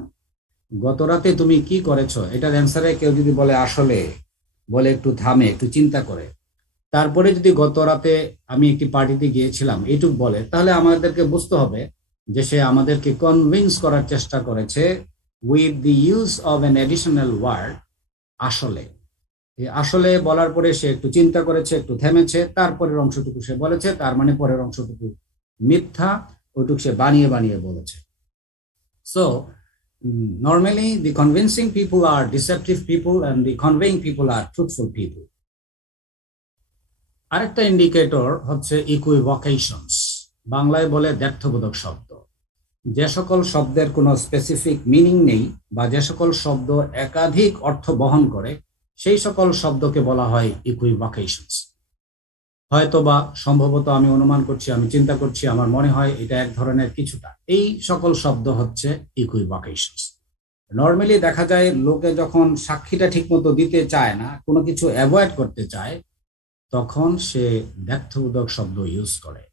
গত রাতে তুমি কি করেছো, এটার অ্যান্সারে কেউ যদি বলে আসলে, বলে একটু থামে, একটু চিন্তা করে, তারপরে যদি গত রাতে আমি একটি পার্টিতে গিয়েছিলাম এইটুক বলে, তাহলে আমাদেরকে বুঝতে হবে যে সে আমাদেরকে কনভিন্স করার চেষ্টা করেছে with the use of an additional word আসলে। এই আসলে বলার পরে সে একটু চিন্তা করেছে, একটু থেমেছে, তারপরের অংশটুকু সে বলেছে, তার মানে পরের অংশটুকু মিথ্যা, ওইটুকু সে বানিয়ে বানিয়ে বলেছে। So normally the convincing people are deceptive people and the conveying people are truthful people. আরেকটা ইন্ডিকেটর হচ্ছে ইকুইভোকেশনস, বাংলায় বলে দ্ব্যর্থবোধক শব্দ। যে সকল শব্দের কোনো স্পেসিফিক মিনিং নেই বা যে সকল শব্দ একাধিক অর্থ বহন করে, সেই সকল শব্দকে বলা হয় ইকুইভোকেশনস। হয়তো বা, সম্ভবত, আমি অনুমান করছি, আমি চিন্তা করছি, আমার মনে হয়, এটা এক ধরনের কিছুটা, এই সকল শব্দ হচ্ছে ইকুইভোকেশনস। নর্মালি দেখা যায় লোকে যখন সাক্ষীটা ঠিকমতো দিতে চায় না, কোনো কিছু অ্যাভয়েড করতে চায়, তখন সে দ্ব্যর্থবোধক শব্দ ইউজ করে।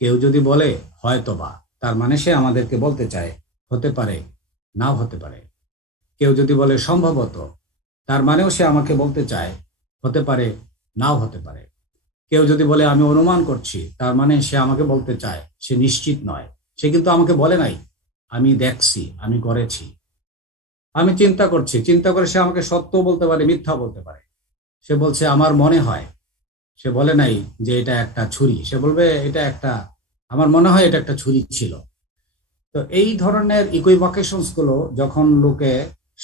কেউ যদি বলে হয়তোবা, তার মানে সে আমাদেরকে বলতে চায় হতে পারে, নাও হতে পারে। কেউ যদি বলে সম্ভবত, তার মানেও সে আমাকে বলতে চায় হতে পারে, নাও হতে পারে। কেউ যদি বলে আমি অনুমান করছি, তার মানে সে আমাকে বলতে চায় সে নিশ্চিত নয়, সে কিন্তু আমাকে বলে নাই আমি দেখছি, আমি করেছি। আমি চিন্তা করছি, চিন্তা করে সে আমাকে সত্য বলতে পারে, মিথ্যা বলতে পারে। সে বলছে আমার মনে হয়, সে বলে নাই যে এটা একটা ছুরি, সে বলবে এটা একটা, আমার মনে হয় এটা একটা ছুরি ছিল। তো এই ধরনের ইকুইভোকেশনস গুলো যখন লোকে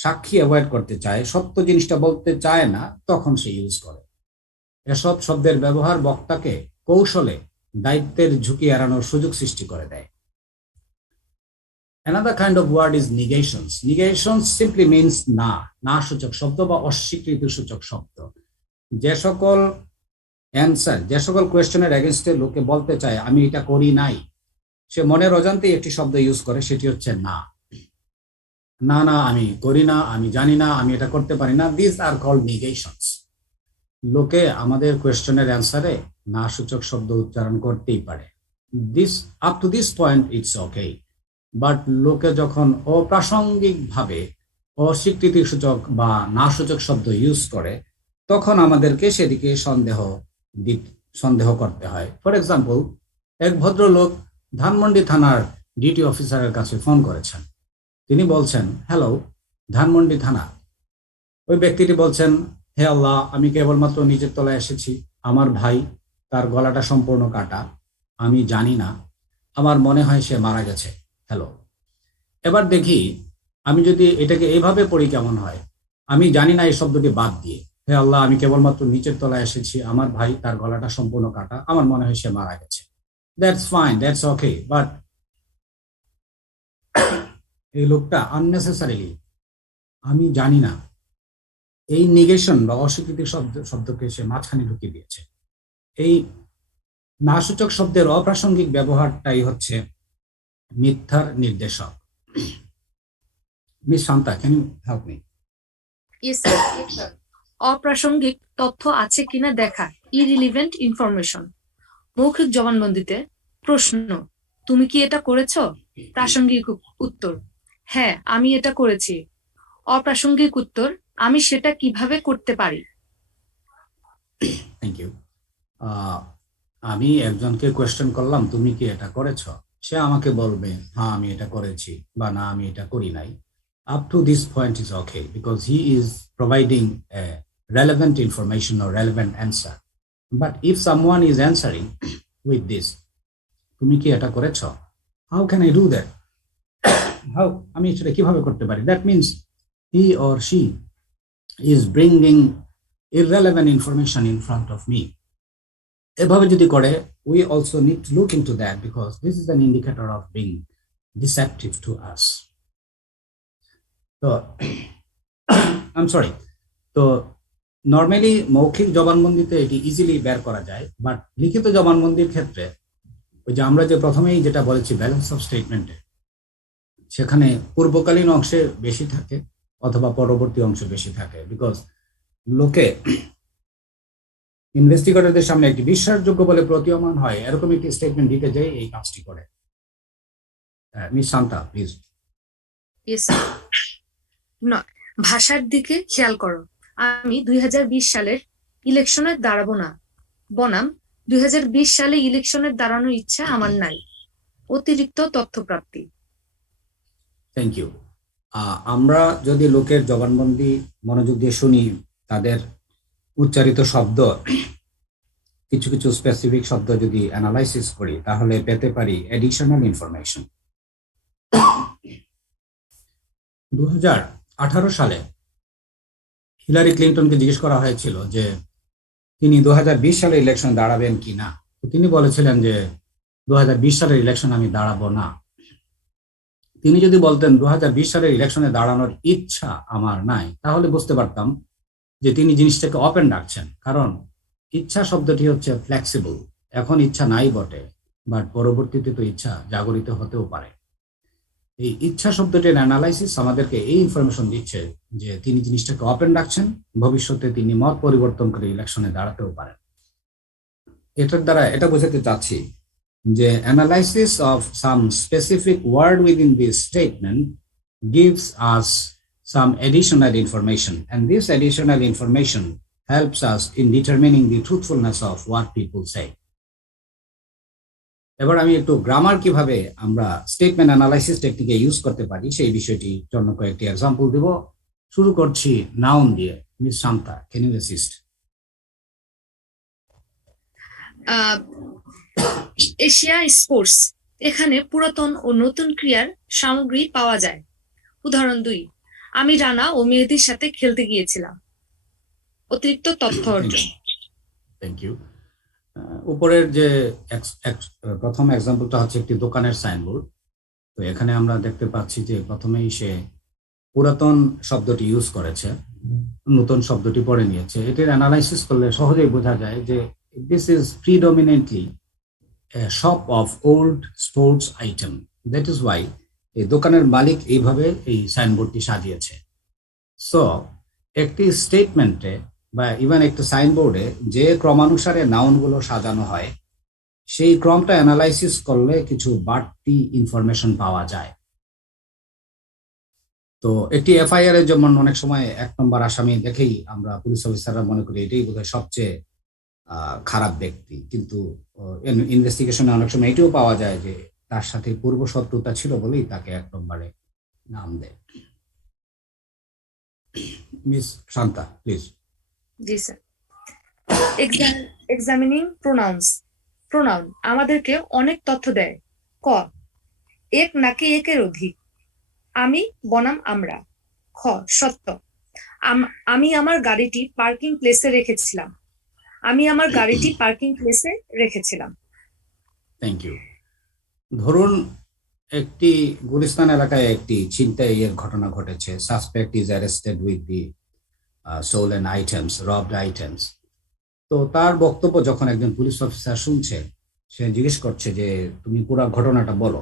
সাক্ষী অ্যাভয়েড করতে চায়, সত্য জিনিসটা বলতে চায় না, তখন সে ইউজ করে। এসব শব্দের ব্যবহার বক্তাকে কৌশলে দায়িত্বের ঝুঁকি এড়ানোর সুযোগ সৃষ্টি করে দেয়। Another kind of word is negations. Negations simply means না সূচক শব্দ বা অস্বীকৃতি সূচক শব্দ। যে সকল অ্যান্সার, যে সকল কোয়েশ্চেনের এগেনস্টে লোকে বলতে চায় আমি এটা করি নাই, সে মনের অজান্তেই একটি শব্দ ইউজ করে, সেটি হচ্ছে না। না আমি করি না, আমি জানি না, আমি এটা করতে পারি না। These are called negations. লোকে আমাদের কোয়েশ্চেনের অ্যান্সারে না সূচক শব্দ উচ্চারণ করতেই পারে। Up to this point it's okay, but লোকে যখন অপ্রাসঙ্গিকভাবে অস্বীকৃতি সূচক বা না সূচক শব্দ ইউজ করে, তখন আমাদেরকে সেদিকে সন্দেহ করতে হয়। ফর এক্সাম্পল, এক ভদ্রলোক ধানমন্ডি থানার ডিটি অফিসারের কাছে ফোন করেছেন। তিনি বলছেন, হ্যালো, ধানমন্ডি থানা। ওই ব্যক্তিটি বলছেন, হে আল্লাহ, আমি কেবলমাত্র নিচের তলায় এসেছি, আমার ভাই, তার গলাটা সম্পূর্ণ কাটা, আমি জানি না, আমার মনে হয় সে মারা গেছে। হ্যালো। এবার দেখি আমি যদি এটাকে এইভাবে পড়ি কেমন হয়। আমি জানি না এই শব্দটি বাদ দিয়ে, হে আল্লাহ, আমি কেবলমাত্র নিচের তলায় এসেছি, আমার ভাই, তার গলাটা সম্পূর্ণ কাটা, আমার মনে হয় সে মারা গেছে। That's fine, that's okay, but এই লোকটা আননেসেসারিলি আমি জানি না, এই নেগেশন বা অস্বীকৃতি শব্দকে সে মাঝখানে ঢুকিয়ে দিয়েছে। এই নাসূচক শব্দের অপ্রাসঙ্গিক ব্যবহারটাই হচ্ছে মিথ্যার নির্দেশক। Miss Shanta, can you help me? Yes, sir. অপ্রাসঙ্গিক তথ্য আছে কিনা দেখা, ইরিলিভেন্ট ইনফরমেশন। মৌখিক জবানবন্দিতে প্রশ্ন, তুমি কি এটা করেছো? প্রাসঙ্গিক উত্তর, হ্যাঁ আমি এটা করেছি। অপ্রাসঙ্গিক উত্তর, আমি সেটা কিভাবে করতে পারি? Thank you. আমি একজনকে কোয়েশ্চেন করলাম, তুমি কি এটা করেছো? সে আমাকে বলবে হ্যাঁ আমি এটা করেছি, বা না আমি এটা করি নাই। Up to this point is okay because he is providing a relevant information or relevant answer. But if someone is answering with this, তুমি কি এটা করেছো? How can I do that? How? আমি সেটা কিভাবে করতে পারি? That means he or she is bringing irrelevant information in front of me. এভাবে যদি করে, we also need to look into that because this is an indicator of being deceptive to us. তো I'm sorry. তো normally মৌখিক জবানবন্দিতে এটি easily বের করা যায়, বাট লিখিত জবানবন্দির ক্ষেত্রে ওই যে আমরা যে প্রথমেই যেটা বলেছি ব্যালেন্স অফ স্টেটমেন্টে, সেখানে পূর্বকালীন অংশে বেশি থাকে অথবা পরবর্তী অংশে বেশি থাকে, বিকজ লোকে ইনভেস্টিগেটরদের সামনে একটি বিশ্বাসযোগ্য বলে প্রতীয়মান হয় এরকম একটি স্টেটমেন্ট দিতে যাই এই কাজটি করে। Miss Shanta, please. Yes, sir. নয়, ভাষার দিকে খেয়াল করো। আমি 2020 সালের ইলেকশনে দাঁড়াবো না, বনাম 2020 সালে ইলেকশনে দাঁড়ানোর ইচ্ছা আমার নাই। অতিরিক্ত তথ্য প্রাপ্তি। Thank you. আমরা যদি লোকের জবানবন্দি মনোযোগ দিয়ে শুনি, তাদের উচ্চারিত শব্দ, কিছু কিছু স্পেসিফিক শব্দ যদি অ্যানালাইসিস করি, তাহলে পেতে পারি এডিশনাল ইনফরমেশন। 2018 সালে হিলারি ক্লিন্টনকে জিজ্ঞেস করা হয়েছিল যে তিনি 2020 সালে ইলেকশনে দাঁড়াবেন কি না। তিনি বলেছিলেন যে 2020 সালের ইলেকশন আমি দাঁড়াবো না। তিনি যদি বলতেন 2020 সালের ইলেকশনে দাঁড়ানোর ইচ্ছা আমার নাই, তাহলে বুঝতে পারতাম যে তিনি জিনিসটাকে ওপেন রাখছেন। কারণ ইচ্ছা শব্দটি হচ্ছে ফ্লেক্সিবল। এখন ইচ্ছা নাই বটে, বাট পরবর্তীতে তো ইচ্ছা জাগরিত হতেও পারে। এই ইচ্ছা শব্দটির অ্যানালাইসিস আমাদেরকে এই ইনফরমেশন দিচ্ছে যে তিনি জিনিসটাকে ওপেন রাখছেন, ভবিষ্যতে তিনি মত পরিবর্তন করে ইলেকশনে দাঁড়াতেও পারেন। এটার দ্বারা এটা বোঝাতে চাচ্ছি যে analysis of some specific word within this statement gives us some additional information, and this additional information helps us in determining the truthfulness of what people say. এবার আমি একটু গ্রামার কিভাবে আমরা স্টেটমেন্ট অ্যানালাইসিস টেকনিকে ইউজ করতে পারি সেই বিষয়টির জন্য কয়েকটি এক্সাম্পল দেব। শুরু করছি নাউন দিয়ে। Miss Shanta, can you assist? Asia sports, এখানে পুরাতন ও নতুন ক্রিয়ার সামগ্রী পাওয়া যায়। উদাহরণ 2, আমি রানা ও মেহেদির সাথে খেলতে গিয়েছিলাম। অতিরিক্ত তথ্য অর্জন। Thank you. উপরের যে প্রথম এক্সাম্পলটা হচ্ছে একটি দোকানের সাইনবোর্ড। তো এখানে আমরা দেখতে পাচ্ছি যে প্রথমেই সে পুরাতন শব্দটি ইউজ করেছে, নতুন শব্দটি পরে নিয়েছে। এটির অ্যানালাইসিস করলে সহজেই বোঝা যায় যে this is predominantly a shop of old sports item. That is why এই দোকানের মালিক এইভাবে এই সাইনবোর্ডটি সাজিয়েছে। সো একটি স্টেটমেন্টে বা ইভেন একটা সাইনবোর্ডে যে ক্রমানুসারে নাউনগুলো সাজানো হয়, সেই ক্রমটা অ্যানালাইসিস করলে কিছু বাড়তি ইনফরমেশন পাওয়া যায়। তো একটি এফআইআর এর যেমন অনেক সময় 1 নম্বর আসামি দেখেই আমরা পুলিশ অফিসাররা মনে করি এটাই বোধহয় সবচেয়ে খারাপ ব্যক্তি, কিন্তু ইনভেস্টিগেশনে অনেক সময় এটিও পাওয়া যায় যে তার সাথে পূর্ব শত্রুতা ছিল বলেই তাকে 1 নম্বরে নাম দেয়। Miss Shanta, please. জি স্যার। Examining pronounce. প্রোনাউন আমাদেরকে অনেক তথ্য দেয়। ক, এক নাকি একের অধিক। আমি বনাম আমরা। খ, সত্য। আমি আমার গাড়িটি পার্কিং প্লেসে রেখেছিলাম। আমি আমার গাড়িটি পার্কিং প্লেসে রেখেছিলাম। Thank you. ধরুন একটি গুলিস্তান এলাকায় একটি ছিনতাইয়ের ঘটনা ঘটেছে। Suspect is arrested with the stolen items, robbed items. তো তার বক্তব্য যখন একজন পুলিশ অফিসার শুনছে, সে জিজ্ঞেস করছে যে তুমি পুরো ঘটনাটা বলো।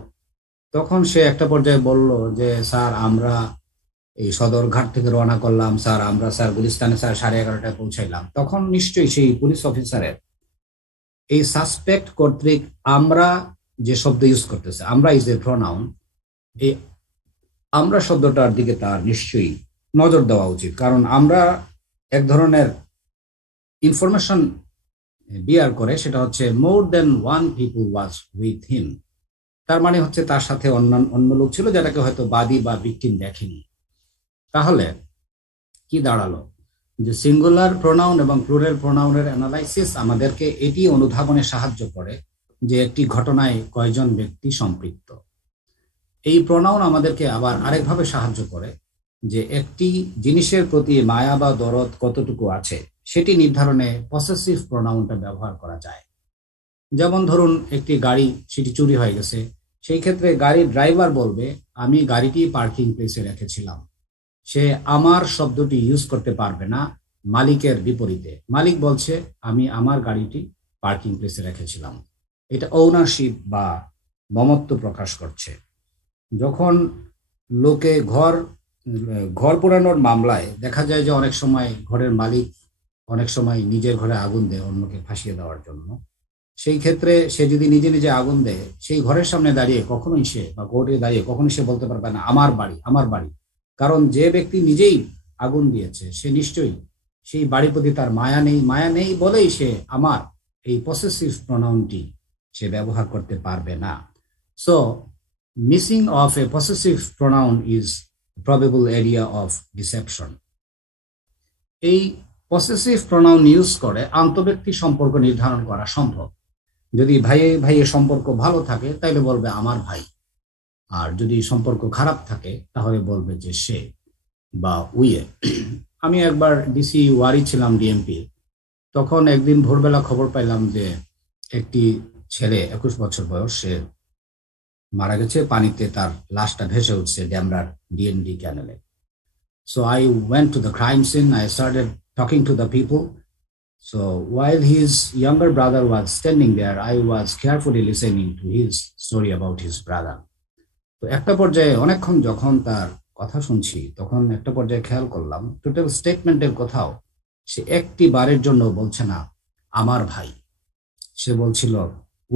তখন সে একটা পর্যায়ে বলল যে স্যার আমরা এই সদরঘাট থেকে রওনা করলাম, স্যার আমরা স্যার গুলিস্তানে স্যার 11:30টায় পৌঁছাইলাম। তখন নিশ্চয়ই সেই পুলিশ অফিসারের এই সাসপেক্ট কর্তৃক আমরা যে শব্দ ইউজ করতেছে, আমরা ইজ এ প্রোনাউন, এই আমরা শব্দটার দিকে তার নিশ্চয়ই নজর দেওয়া উচিত। কারণ আমরা এক ধরনের ইনফরমেশন বিয়ার করে, সেটা হচ্ছে more than one people was with him. তার মানে হচ্ছে তার সাথে অন্য লোক ছিল যেটাকে হয়তো বাদী বা ভিকটিম দেখেনি। তাহলে কি দাঁড়ালো যে সিঙ্গুলার প্রোনাউন এবং প্লুরাল প্রোনাউনের অ্যানালাইসিস আমাদেরকে এটি অনুধাবনে সাহায্য করে যে একটি ঘটনায় কয়জন ব্যক্তি সম্পৃক্ত। এই প্রোনাউন আমাদেরকে আবার আরেকভাবে সাহায্য করে যে একটি জিনিসের প্রতি মায়া বা দরদ কতটুকু আছে সেটি নির্ধারণে পসেসিভ প্রোনাউনটা ব্যবহার করা যায়। যেমন ধরুন একটি গাড়ি, সেটি চুরি হয়ে গেছে, সেই ক্ষেত্রে গাড়ির ড্রাইভার বলবে আমি গাড়িটি পার্কিং প্লেসে রেখেছিলাম। সে আমার শব্দটি ইউজ করতে পারবে না মালিকের বিপরীতে। মালিক বলছে আমি আমার গাড়িটি পার্কিং প্লেসে রেখেছিলাম। এটা ওনারশিপ বা মমত্ব প্রকাশ করছে। যখন লোকে ঘর পোড়ানোর মামলায় দেখা যায় যে অনেক সময় ঘরের মালিক অনেক সময় নিজের ঘরে আগুন দেয় অন্যকে ফাঁসিয়ে দেওয়ার জন্য। সেই ক্ষেত্রে সে যদি নিজে নিজে আগুন দেয়, সেই ঘরের সামনে দাঁড়িয়ে কখনোই সে বা কোর্টে দাঁড়িয়ে কখনোই সে বলতে পারবে না আমার বাড়ি আমার বাড়ি, কারণ যে ব্যক্তি নিজেই আগুন দিয়েছে সে নিশ্চয়ই সেই বাড়ির প্রতি তার মায়া নেই বলেই সে আমার এই পসেসিভ প্রোনাউনটি সে ব্যবহার করতে পারবে না। So missing of A possessive pronoun is probable area of deception. এই পসেসিভ প্রোনাউন ইউজ করে আন্তঃব্যক্তি সম্পর্ক নির্ধারণ করা সম্ভব। যদি ভাইয়ে সম্পর্ক ভালো থাকে তাহলে বলবে আমার ভাই, আর যদি সম্পর্ক খারাপ থাকে তাহলে বলবে যে সে বা উইয়ে। আমি একবার ডিসি ওয়ারি ছিলাম ডিএমপি, তখন একদিন ভোরবেলা খবর পাইলাম যে একটি ছেলে 21 বছর বয়স, সে মারা গেছে, পানিতে তার লাশটা ভেসে উঠছে ড্যামরার DND ক্যানেলে। So I went to the crime scene. I started talking to the people. So while his younger brother was standing there, I was carefully listening to his story about his brother. তো একটা পর্যায়ে অনেকক্ষণ যখন তার কথা শুনছি, তখন একটা পর্যায়ে খেয়াল করলাম টোটাল স্টেটমেন্টের কোথাও সে একটি বারের জন্য বলছে না আমার ভাই, সে বলছিল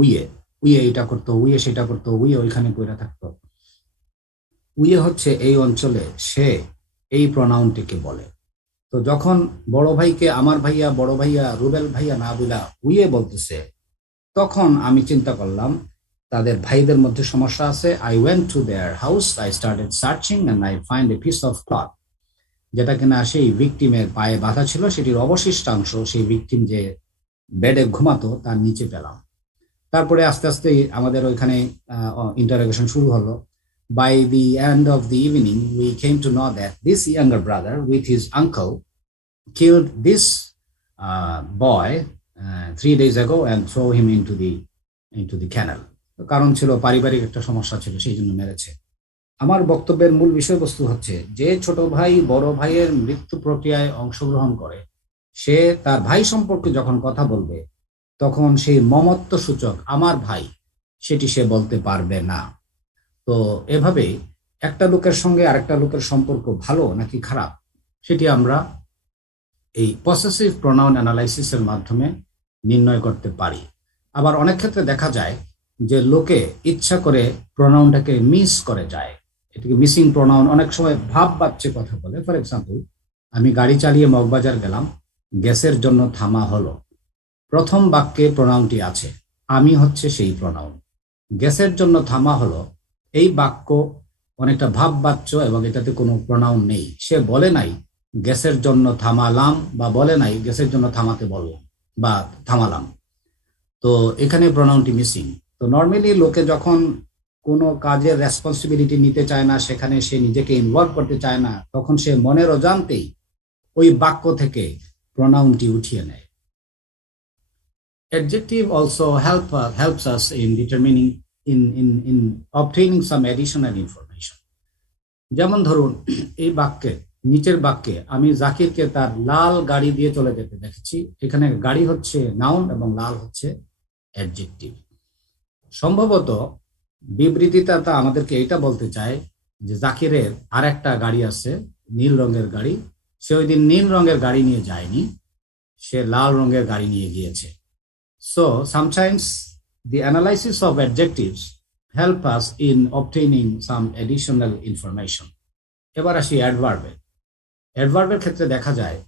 উইয়ে এটা করতো, উইয়ে সেটা করতো, উইয়ে ওইখানে কইরা থাকতো। উইয়ে হচ্ছে এই অঞ্চলে সে এই প্রোনাউনটিকে বলে। তো যখন বড় ভাইকে আমার ভাইয়া, বড় ভাইয়া, রুবেল ভাইয়া না বলা উইয়ে বলতেছে, তখন আমি চিন্তা করলাম তাদের ভাইদের মধ্যে সমস্যা আছে। I went to their house, I started searching and I find a piece of cloth, যেটা কিনা সেই ভিকটিমের পায়ে বাঁধা ছিল, সেটির অবশিষ্টাংশ সেই ভিকটিম যে বেডে ঘুমাতো তার নিচে পেলাম। তারপরে আস্তে আস্তে আমাদের ওইখানে ইন্টারোগেশন শুরু হলো। By the end of the evening, we came to know that this younger brother with his uncle killed this boy 3 days ago and throw him into the canal. কারণ ছিল পারিবারিক একটা সমস্যা ছিল, সেই জন্য মেরেছে। আমার বক্তব্যের মূল বিষয়বস্তু হচ্ছে যে ছোট ভাই বড় ভাইয়ের মৃত্যু প্রক্রিয়ায় অংশগ্রহণ করে, সে তার ভাই সম্পর্কে যখন কথা বলবে তখন সেই মমত্ব সূচক আমার ভাই সেটি সে বলতে পারবে না। তো এভাবে একটা লোকের সঙ্গে আরেকটা লোকের সম্পর্ক ভালো নাকি খারাপ সেটি আমরা এই পসেসিভ প্রোনাউন অ্যানালাইসিসের মাধ্যমে নির্ণয় করতে পারি। আবার অনেক ক্ষেত্রে দেখা যায় যে লোকে ইচ্ছা করে প্রোনাউনটাকে মিস করে যায়, এটাকে মিসিং প্রোনাউন। অনেক সময় ভাব বাচ্চে কথা বলে। ফর এক্সাম্পল, আমি গাড়ি চালিয়ে মগবাজার গেলাম, গ্যাসের জন্য থামা হলো। প্রথম বাক্যে প্রোনাউনটি আছে, আমি হচ্ছে সেই প্রোনাউন। গ্যাসের জন্য থামা হলো এই বাক্য অনেকটা ভাব বাচ্য এবং এটাতে কোনো প্রোনাউন নেই। সে বলে নাই গ্যাসের জন্য থামালাম, বা বলে নাই গ্যাসের জন্য থামাতে বললাম বা থামালাম। তো এখানে প্রোনাউনটি মিসিং। তো নর্মালি লোকে যখন কোনো কাজের রেসপন্সিবিলিটি নিতে চায় না, সেখানে সে নিজেকে ইনভলভ করতে চায় না, তখন সে মনের অজান্তেই ওই বাক্য থেকে প্রোনাউনটি উঠিয়ে নেয়। Adjective also helps us in determining in obtaining some additional information. যেমন ধরুন এই বাক্যে, নিচের বাক্যে আমি জাকিরকে তার লাল গাড়ি দিয়ে চলে যেতে দেখেছি, এখানে গাড়ি হচ্ছে নাউন এবং লাল হচ্ছে অ্যাডজেক্টিভ। সম্ভবত বিবৃতিটা তা আমাদেরকে এটা বলতে চায় যে জাকিরের আর একটা গাড়ি আছে, নীল রঙের গাড়ি, সে ওই দিন নীল রঙের গাড়ি নিয়ে যায়নি, সে লাল রঙের গাড়ি নিয়ে গিয়েছে। So sometimes the analysis of adjectives help us in obtaining some additional information. এবার আসি অ্যাডভার্বে। অ্যাডভার্বের ক্ষেত্রে দেখা যায়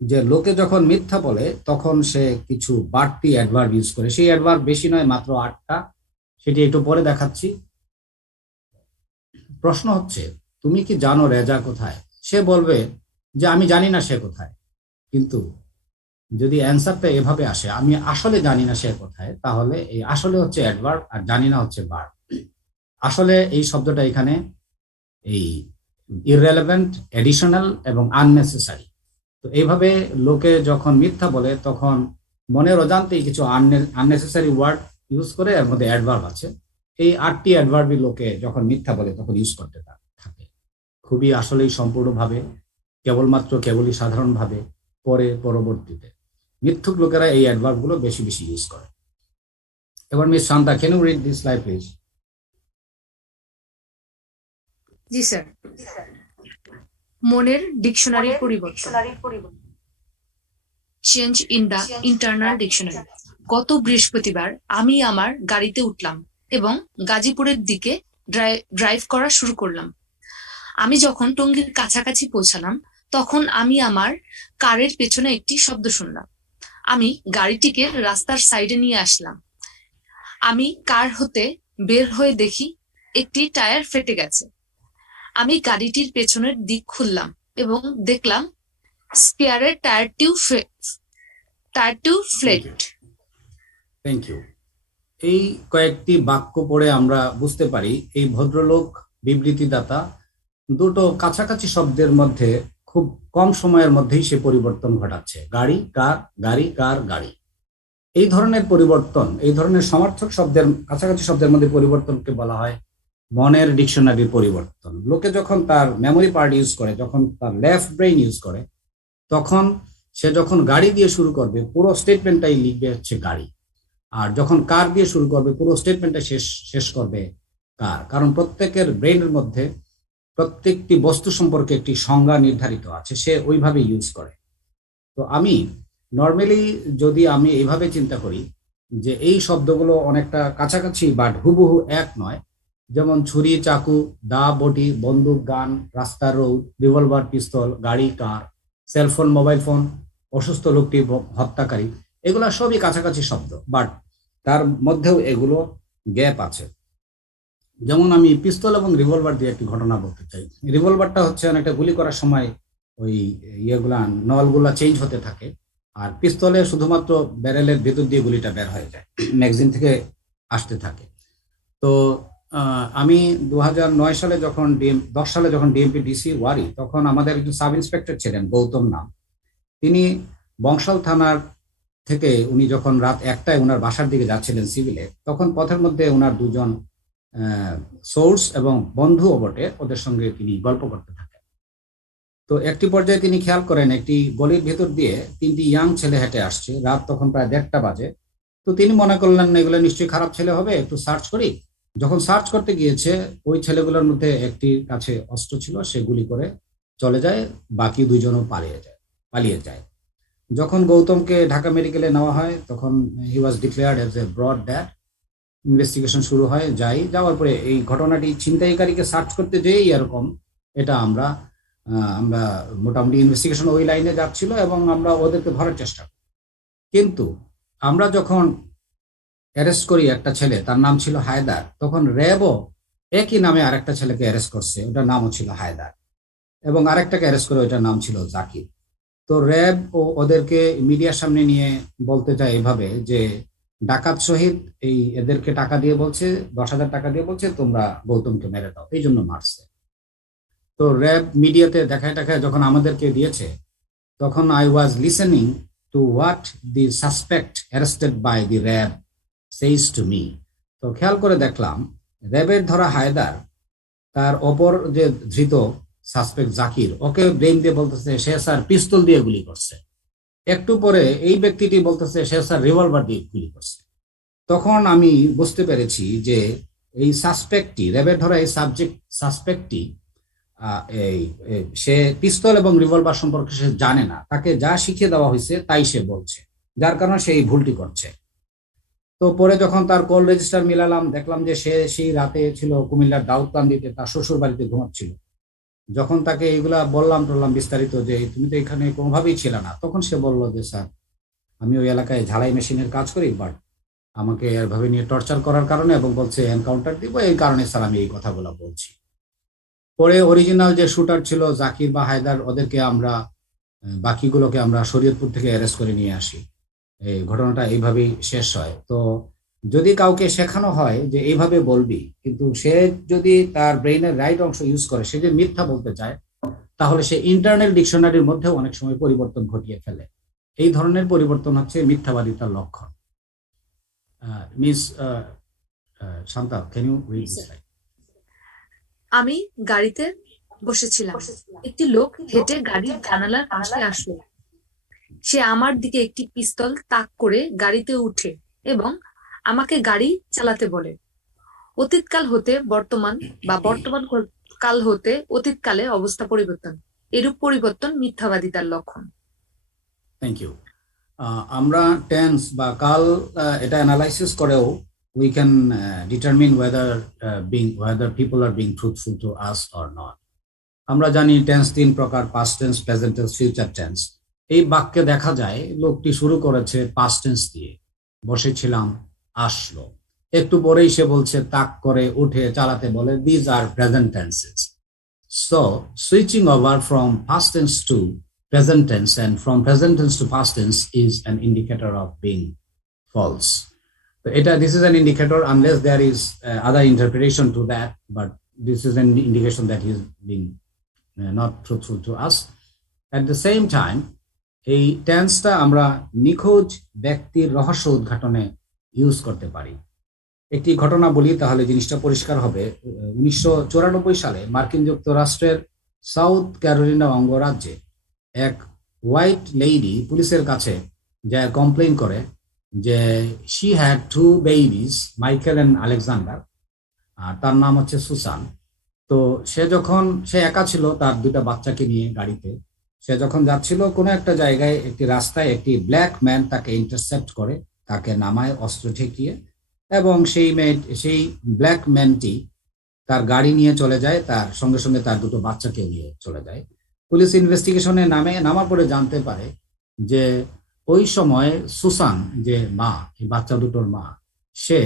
যে লোকে যখন মিথ্যা বলে তখন সে কিছু বাড়তি অ্যাডভার্ব ইউজ করে। সেই অ্যাডভার্ব বেশি নয়, মাত্র 8টা, সেটি একটু পরে দেখাচ্ছি। প্রশ্ন হচ্ছে, তুমি কি জানো রেজা কোথায়? সে বলবে যে আমি জানি না সে কোথায়। কিন্তু যদি অ্যান্সারটা এভাবে আসে, আমি আসলে জানি না সে কোথায়, তাহলে এই আসলে হচ্ছে অ্যাডভার্ব আর জানি না হচ্ছে ভার্ব। আসলে এই শব্দটা এখানে এই ইররেলেভেন্ট, এডিশনাল এবং আননেসেসারি। তো এইভাবে লোকে যখন মিথ্যা বলে তখন মনের অজান্তেই কিছু আননেসেসারি ওয়ার্ড ইউজ করে, এর মধ্যে অ্যাডভার্ব আছে। এই 8টি অ্যাডভার্বই লোকে যখন মিথ্যা বলে তখন ইউজ করতে থাকে, খুবই আসলেই সম্পূর্ণভাবে, কেবলই সাধারণভাবে, পরে পরবর্তীতে। মিথ্যুক লোকেরা এই অ্যাডভার্বগুলো বেশি বেশি ইউজ করে। এবার miss Shanta, can you read this slide please? জি স্যার। মনের ডিকশনারি পরিবর্তন, change in the internal dictionary. গত বৃহস্পতিবার আমি আমার গাড়িতে উঠলাম এবং গাজীপুরের দিকে ড্রাইভ করা শুরু করলাম। আমি যখন টঙ্গীর কাছাকাছি পৌঁছালাম তখন আমি আমার কারের পেছনে একটি শব্দ শুনলাম। আমি গাড়িটিকে রাস্তার সাইডে নিয়ে আসলাম। আমি কার হতে বের হয়ে দেখি একটি টায়ার ফেটে গেছে। আমি গাড়িটির পেছনের দিক খুললাম এবং দেখলাম স্পেয়ারের টায়ারটিও ফ্লেট। Thank you. এই কয়েকটি বাক্য পড়ে আমরা বুঝতে পারি এই ভদ্রলোক বিবৃতিদাতা দুটো কাছাকাছি শব্দের মধ্যে খুব কম সময়ের মধ্যেই সে পরিবর্তন ঘটাচ্ছে। গাড়ি কার, গাড়ি কার, গাড়ি। এই ধরনের পরিবর্তন, এই ধরনের সমার্থক শব্দের কাছাকাছি শব্দের মধ্যে পরিবর্তনকে বলা হয় মনের ডিকশনারির পরিবর্তন। লোকে যখন তার মেমোরি পার্ট ইউজ করে, যখন তার লেফট ব্রেইন ইউজ করে, তখন সে যখন গাড়ি দিয়ে শুরু করবে পুরো স্টেটমেন্টটাই লিখবে হচ্ছে গাড়ি, আর যখন কার দিয়ে শুরু করবে পুরো স্টেটমেন্টটা শেষ করবে কার। কারণ প্রত্যেকের ব্রেইনের মধ্যে প্রত্যেকটি বস্তু সম্পর্কে একটি সংজ্ঞা নির্ধারিত আছে, সে ওইভাবে ইউজ করে। তো আমি নর্মালি যদি আমি এইভাবে চিন্তা করি যে এই শব্দগুলো অনেকটা কাছাকাছি বাট হুবহু এক নয়, যেমন ছুরি, চাকু, দা, বটি, বন্দুক, গান, রাস্তার রোড, রিভলভার, পিস্তল, গাড়ি, কার, সেলফোন, মোবাইল ফোন, অসুস্থ লোকটি, হত্যাকারী, এগুলো সবই কাছাকাছি শব্দ, বাট তার মধ্যেও এগুলো গ্যাপ আছে। যেমন আমি পিস্তল এবং রিভলভার দিয়ে একটি ঘটনা বলতে চাই। রিভলভারটা হচ্ছে অনেকটা গুলি করার সময় ওই ইয়েগুলা নলগুলা চেঞ্জ হতে থাকে, আর পিস্তলে শুধুমাত্র ব্যারেলের ভেতর দিয়ে গুলিটা বের হয়ে যায়, ম্যাগাজিন থেকে আসতে থাকে। তো আমি 2009 সালে যখন 10 সালে যখন ডিএমপি ডিসি ওয়ারি, তখন আমাদের একজন সাব ইন্সপেক্টর ছিলেন গৌতম নাম। তিনি বংশাল থানার থেকে উনি যখন রাত 1টায় ওনার বাসার দিকে যাচ্ছিলেন সিভিলে, তখন পথের মধ্যে ওনার দুজন সোর্স এবং বন্ধু বটে, ওদের সঙ্গে তিনি গল্প করতে থাকেন। তো একটি পর্যায়ে তিনি খেয়াল করেন একটি গলির ভেতর দিয়ে 3টি ইয়াং ছেলে হেঁটে আসছে। রাত তখন প্রায় 1:30 বাজে। তো তিনি মনে করলেন এগুলো নিশ্চয়ই খারাপ ছেলে হবে, একটু সার্চ করি। যখন সার্চ করতে গিয়েছে, ওই ছেলেগুলোর মধ্যে একটির কাছে অস্ত্র ছিল, সে গুলি করে চলে যায়, বাকি দুইজনও পালিয়ে যায়। যখন গৌতমকে ঢাকা মেডিকেলে নেওয়া হয়, তখন he was declared as a brought dead. Investigation শুরু হয়, যাওয়ার পরে এই ঘটনাটি ছিনতাইকারীকে সার্চ করতে যেই এরকম, এটা আমরা মোটামুটি ইনভেস্টিগেশন ওই লাইনে যাচ্ছিল এবং আমরা ওদেরকে ধরার চেষ্টা করি। কিন্তু আমরা যখন অ্যারেস্ট করি একটা ছেলে, তার নাম ছিল হায়দার, তখন র্যাবও একই নামে আরেকটা ছেলেকে অ্যারেস্ট করছে, ওটার নামও ছিল হায়দার, এবং আরেকটাকে অ্যারেস্ট করে ওইটার নাম ছিল জাকির। তো র্যাব ওদেরকে মিডিয়ার সামনে নিয়ে বলতে চায় এভাবে যে ডাকাত শহীদ এদেরকে টাকা দিয়ে বলছে, 10,000 টাকা দিয়ে বলছে তোমরা গৌতমকে মেরে দাও, এই জন্য মারছে। তো র্যাব মিডিয়াতে দেখায় যখন আমাদেরকে দিয়েছে, তখন I was listening to what the suspect arrested by the RAB says to me. তো খেয়াল করে দেখলাম র্যাবের ধরা হায়দার তার অপর যে ধৃত সাসপেক্ট জাকির, ওকে ব্রেন দিয়ে বলতেছে সে স্যার পিস্তল দিয়ে গুলি করছে। একটু পরে এই ব্যক্তিটি বলতেছে সে স্যার রিভলভার দিয়ে গুলি করছে। তখন আমি বুঝতে পেরেছি যে এই সাসপেক্টটি, র্যাবের ধরা এই সাসপেক্টটি সে পিস্তল এবং রিভলভার সম্পর্কে সে জানে না, তাকে যা শিখিয়ে দেওয়া হয়েছে তাই সে বলছে, যার কারণে সে এই ভুলটি করছে। তো পরে যখন তার কল রেজিস্টার মিলালাম, দেখলাম যে সে সেই রাতে ছিল কুমিল্লার দাউদকান্দিতে, তার শ্বশুর বাড়িতে ঘুমাচ্ছিল। যখন তাকে এইগুলা বললাম বিস্তারিত যে তুমি তো এখানে কোনোভাবেই ছিল না, তখন সে বলল যে স্যার আমি ওই এলাকায় ঝালাই মেশিনের কাজ করি, বাট আমাকে এভাবে নিয়ে টর্চার করার কারণে এবং বলছে এনকাউন্টার দিব, এই কারণে স্যার আমি এই কথাগুলো বলছি। পরে অরিজিনাল যে শুটার ছিল জাকির বা হায়দার, ওদেরকে আমরা বাকিগুলোকে আমরা শরীয়তপুর থেকে অ্যারেস্ট করে নিয়ে আসি। এই ঘটনাটা এইভাবেই শেষ হয়। তো যদি কাউকে শেখানো হয় যে এইভাবে বলবি, কিন্তু সে যদি তার ব্রেইনের রাইট অংশ ইউজ করে, সে যদি মিথ্যা বলতে চায়, তাহলে সে ইন্টারনাল ডিকশনারির মধ্যেও অনেক সময় পরিবর্তন ঘটিয়ে ফেলে। এই ধরনের পরিবর্তন হচ্ছে মিথ্যাবাদিতার লক্ষণ। Miss Shanta, can you read this line? আমি গাড়িতে বসেছিলাম। একটি লোক হেঁটে গাড়ির জানালার পাশে আসলো। সে আমার দিকে একটি পিস্তল তাক করে গাড়িতে উঠে এবং আমাকে গাড়ি চালাতে বলে। অতীতকাল হতে বর্তমান বা বর্তমান কাল হতে অতীতকালে অবস্থা পরিবর্তন, এরূপ পরিবর্তন মিথ্যাবাদিতার লক্ষণ। Thank you. আমরা টেন্স বা কাল এটা অ্যানালাইসিস করেও we can determine whether people are being truthful to us or not. আমরা জানি টেন্স 3 প্রকার, past tense, present tense, future tense. এই বাক্যে দেখা যায় লোকটি শুরু করেছে পাস্ট টেন্স দিয়ে, বসেছিলাম, আসলো, একটু পরেই সে বলছে তাক করে, উঠে, চালাতে বলে। These are present tenses. So switching over from past tends to present tense and from present tense to past tense is an indicator of being false. So this is an indicator unless there is other interpretation to that, but this is an indication that he is being not truthful to us. At the same time, এই টেন্সটা আমরা নিখোঁজ ব্যক্তির রহস্য উদ্ঘাটনে use করতে পারি। একটি ঘটনা বলি তাহলে জিনিসটা পরিষ্কার হবে। 1994 সালে মার্কিন যুক্তরাষ্ট্রের সাউথ ক্যারোলিনা অঙ্গরাজ্যে এক হোয়াইট লেডি পুলিশের কাছে যা কমপ্লেইন করে যে she had 2 babies, Michael and Alexander, আর তার নাম হচ্ছে সুসান। তো সে একা ছিল তার 2টা বাচ্চাকে নিয়ে গাড়িতে। সে যখন যাচ্ছিল কোনো একটা জায়গায়, একটি রাস্তায় একটি ব্ল্যাক ম্যান তাকে ইন্টারসেপ্ট করে, তাকে নামায় অস্ত্র ঠেকিয়ে, এবং সেই ব্ল্যাক ম্যানটি তার গাড়ি নিয়ে চলে যায়, তার সঙ্গে সঙ্গে তার 2টো বাচ্চাকে নিয়ে চলে যায়। পুলিশ ইনভেস্টিগেশনে নামার পরে জানতে পারে যে ওই সময় সুসান, যে মা, এই বাচ্চা 2টোর মা, সে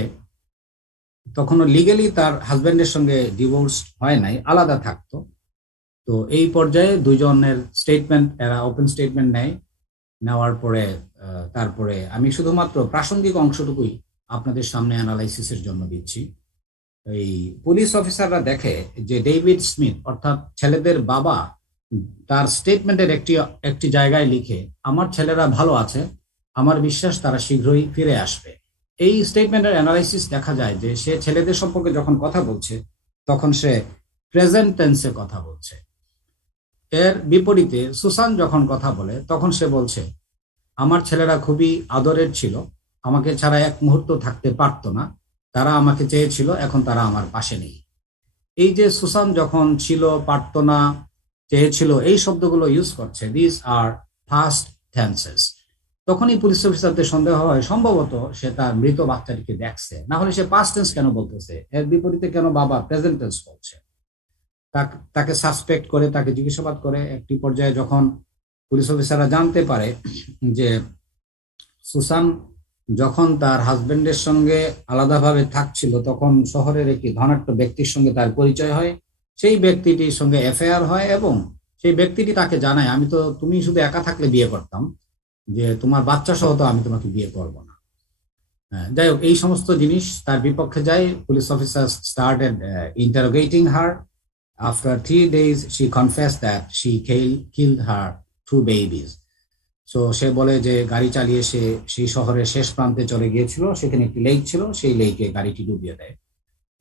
তখনও লিগেলি তার হাজব্যান্ডের সঙ্গে ডিভোর্স হয় নাই, আলাদা থাকতো। তো এই পর্যায়ে 2 জনের স্টেটমেন্ট, এরা ওপেন স্টেটমেন্ট নেওয়ার পরে তারপরে আমি শুধুমাত্র প্রাসঙ্গিক অংশটুকুই আপনাদের সামনে অ্যানালাইসিসের জন্য দিচ্ছি। এই পুলিশ অফিসাররা দেখে যে ডেভিড স্মিথ অর্থাৎ ছেলেদের বাবা তার স্টেটমেন্টের একটি জায়গায় লিখে, আমার ছেলেরা ভালো আছে, আমার বিশ্বাস তারা শীঘ্রই ফিরে আসবে। এই স্টেটমেন্টের অ্যানালাইসিস দেখা যায় যে সে ছেলেদের সম্পর্কে যখন কথা বলছে তখন সে প্রেজেন্ট টেন্সে কথা বলছে। এর বিপরীতে সুসান যখন কথা বলে তখন সে বলছে, আমার ছেলেরা খুবই আদরের ছিল, আমাকে ছাড়া এক মুহূর্ত থাকতে পারতো না, তারা আমাকে চেয়েছিল, এখন তারা আমার পাশে নেই। এই যে সুসান যখন ছিল, পারতো না, চেয়েছিল, এই শব্দগুলো ইউজ করছে, দিস আর ফার্স্ট টেন্সেস। তখনই পুলিশ অফিসারদের সন্দেহ হয় সম্ভবত সে তার মৃত বাচ্চাটিকে দেখছে, না হলে সে পাস্ট টেন্স কেন বলতেছে, এর বিপরীতে কেন বাবা প্রেজেন্ট টেন্স বলছে। তাকে সাসপেক্ট করে, তাকে জিজ্ঞাসাবাদ করে। একটি পর্যায়ে যখন পুলিশ অফিসাররা জানতে পারে যে সুসান যখন তার হাজবেন্ডের সঙ্গে আলাদাভাবে থাকছিল তখন শহরের একটি ধনাঢ্য ব্যক্তির সঙ্গে তার পরিচয় হয়, সেই ব্যক্তিটির সঙ্গে এফআইআর হয়, এবং সেই ব্যক্তিটি তাকে জানায়, তুমি শুধু একা থাকলে বিয়ে করতাম, যে তোমার বাচ্চা সহ তো আমি তোমাকে বিয়ে করবো না। যাই হোক, এই সমস্ত জিনিস তার বিপক্ষে যায়। Police officer started interrogating her. After 3 days she confessed that she killed her 2 babies. So সে বলে যে গাড়ি চালিয়ে সে সেই শহরের শেষ প্রান্তে চলে গিয়েছিল, সেখানে একটি লেক ছিল, সেই লেকে গাড়িটি ডুবিয়ে দেয়।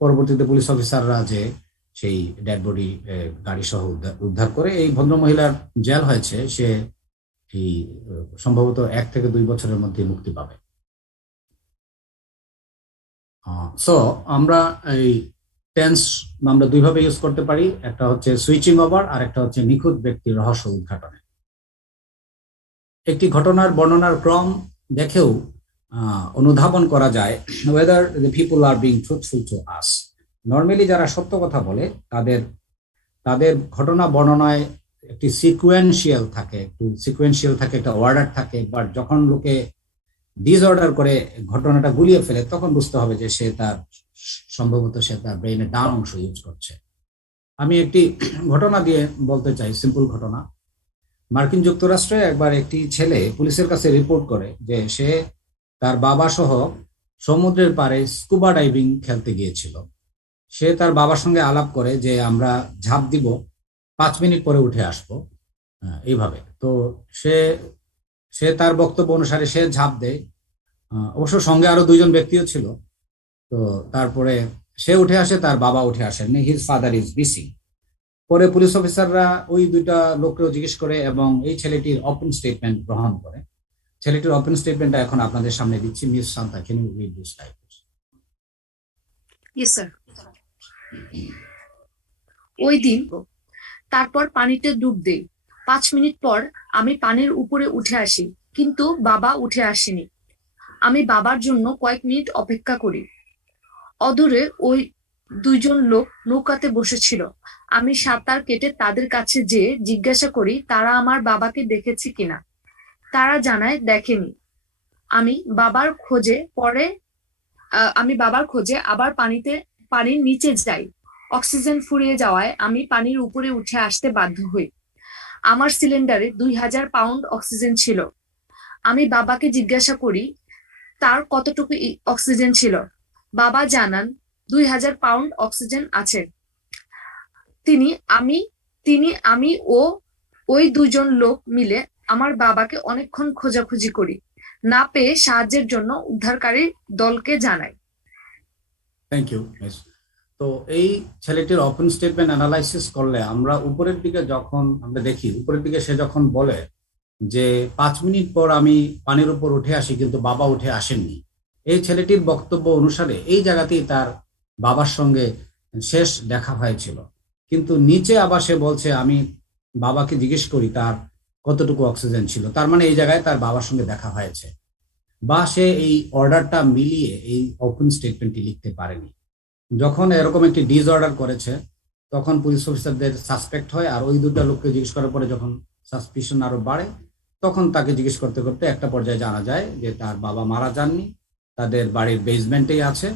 পরবর্তীতে পুলিশ অফিসাররা যে সেই ডেড বডি গাড়ি সহ উদ্ধার করে। এই ভদ্রমহিলার জেল হয়েছে, সে এই সম্ভবত 1 থেকে 2 বছরের মধ্যে মুক্তি পাবে। সো আমরা এই টেন্স আমরা 2 ভাবে ইউজ করতে পারি, একটা হচ্ছে সুইচিং ওভার আর একটা হচ্ছে নিখুঁত ব্যক্তির রহস্য উদ্ঘাটনে। একটি ঘটনার বর্ণনার ক্রম দেখেও অনুধাবন করা যায় whether the people are being truthful to us. Normally যারা সত্য কথা বলে তাদের ঘটনা বর্ণনায় একটি সিকোয়েন্সিয়াল থাকে, একটা অর্ডার থাকে, বাট যখন লোকে ডিসঅর্ডার করে ঘটনাটা গুলিয়ে ফেলে তখন বুঝতে হবে যে সম্ভবত সে তার ব্রেইনের ডান অংশ ইউজ করছে। আমি একটি ঘটনা দিয়ে বলতে চাই, সিম্পল ঘটনা। মার্কিন যুক্তরাষ্ট্রে একবার একটি ছেলে পুলিশের কাছে রিপোর্ট করে যে সে তার বাবা সহ সমুদ্রের পাড়ে স্কুবা ডাইভিং খেলতে গিয়েছিল। সে তার বাবার সঙ্গে আলাপ করে যে আমরা ঝাঁপ দিব, 5 মিনিট পরে উঠে আসবো, এইভাবে। তো সে তার বক্তব্য অনুসারে সে ঝাঁপ দেয়। অবশ্য সঙ্গে আরো 2 জন ব্যক্তিও ছিল। তো তারপরে সে উঠে আসে, তার বাবা উঠে আসেননি, হিজ ফাদার ইজ মিসিং। পরে পুলিশ অফিসাররা ওই 2টা লোককেও জিজ্ঞেস করে এবং এই ছেলেটির ওপেন স্টেটমেন্ট গ্রহণ করে। ছেলেটির ওপেন স্টেটমেন্টটা এখন আপনাদের সামনে দিচ্ছি। Miss Shanta, can you read this type? Yes sir. ওই দিন তারপর পানিতে ডুব দেই। 5 মিনিট পর আমি পানির উপরে উঠে আসি, কিন্তু বাবা উঠে আসেনি। আমি বাবার জন্য কয়েক মিনিট অপেক্ষা করি। অদূরে ওই দুইজন লোক নৌকাতে বসেছিল। আমি সাঁতার কেটে তাদের কাছে যেয়ে জিজ্ঞাসা করি তারা আমার বাবাকে দেখেছে কিনা। তারা জানায় দেখেনি। আমি বাবার খোঁজে আবার পানির নিচে যাই। অক্সিজেন ফুরিয়ে যাওয়ায় আমি পানির উপরে উঠে আসতে বাধ্য হই। আমার সিলিন্ডারে 2000 পাউন্ড অক্সিজেন ছিল। আমি বাবাকে জিজ্ঞাসা করি তার কতটুকু অক্সিজেন ছিল। বাবা জানান 2000 পাউন্ড অক্সিজেন আছে। আমি ও ওই দুজন লোক মিলে আমার বাবাকে অনেকক্ষণ খোঁজাখুঁজি করি। না পেয়ে সাহায্যের জন্য উদ্ধারকারী দলকে জানাই। Thank you. তো এই ছেলেটির ওপেন স্টেটমেন্ট অ্যানালাইসিস করলে আমরা উপরের দিকে যখন আমরা দেখি, উপরের দিকে সে যখন বলে যে 5 মিনিট পর আমি পানির উপর উঠে আসি কিন্তু বাবা উঠে আসেননি, এই ছেলেটির বক্তব্য অনুসারে এই জায়গাতেই তার বাবার সঙ্গে শেষ দেখা হয়েছিল। কিন্তু নিচে আবার সে বলছে আমি বাবাকে জিজ্ঞেস করি তার কতটুকু অক্সিজেন ছিল, তার মানে এই জায়গায় তার বাবার সঙ্গে দেখা হয়েছে, বা সে এই অর্ডারটা মিলিয়ে এই ওপেন স্টেটমেন্টটি লিখতে পারেনি। যখন এরকম একটি ডিসঅর্ডার করেছে তখন পুলিশ অফিসারদের সাসপেক্ট হয়, আর ওই দুটো লোককে জিজ্ঞেস করার পরে যখন সাসপিশন আরো বাড়ে তখন তাকে জিজ্ঞেস করতে করতে একটা পর্যায়ে জানা যায় যে তার বাবা মারা যাননি, তাদের বাড়ির বেসমেন্টেই আছে।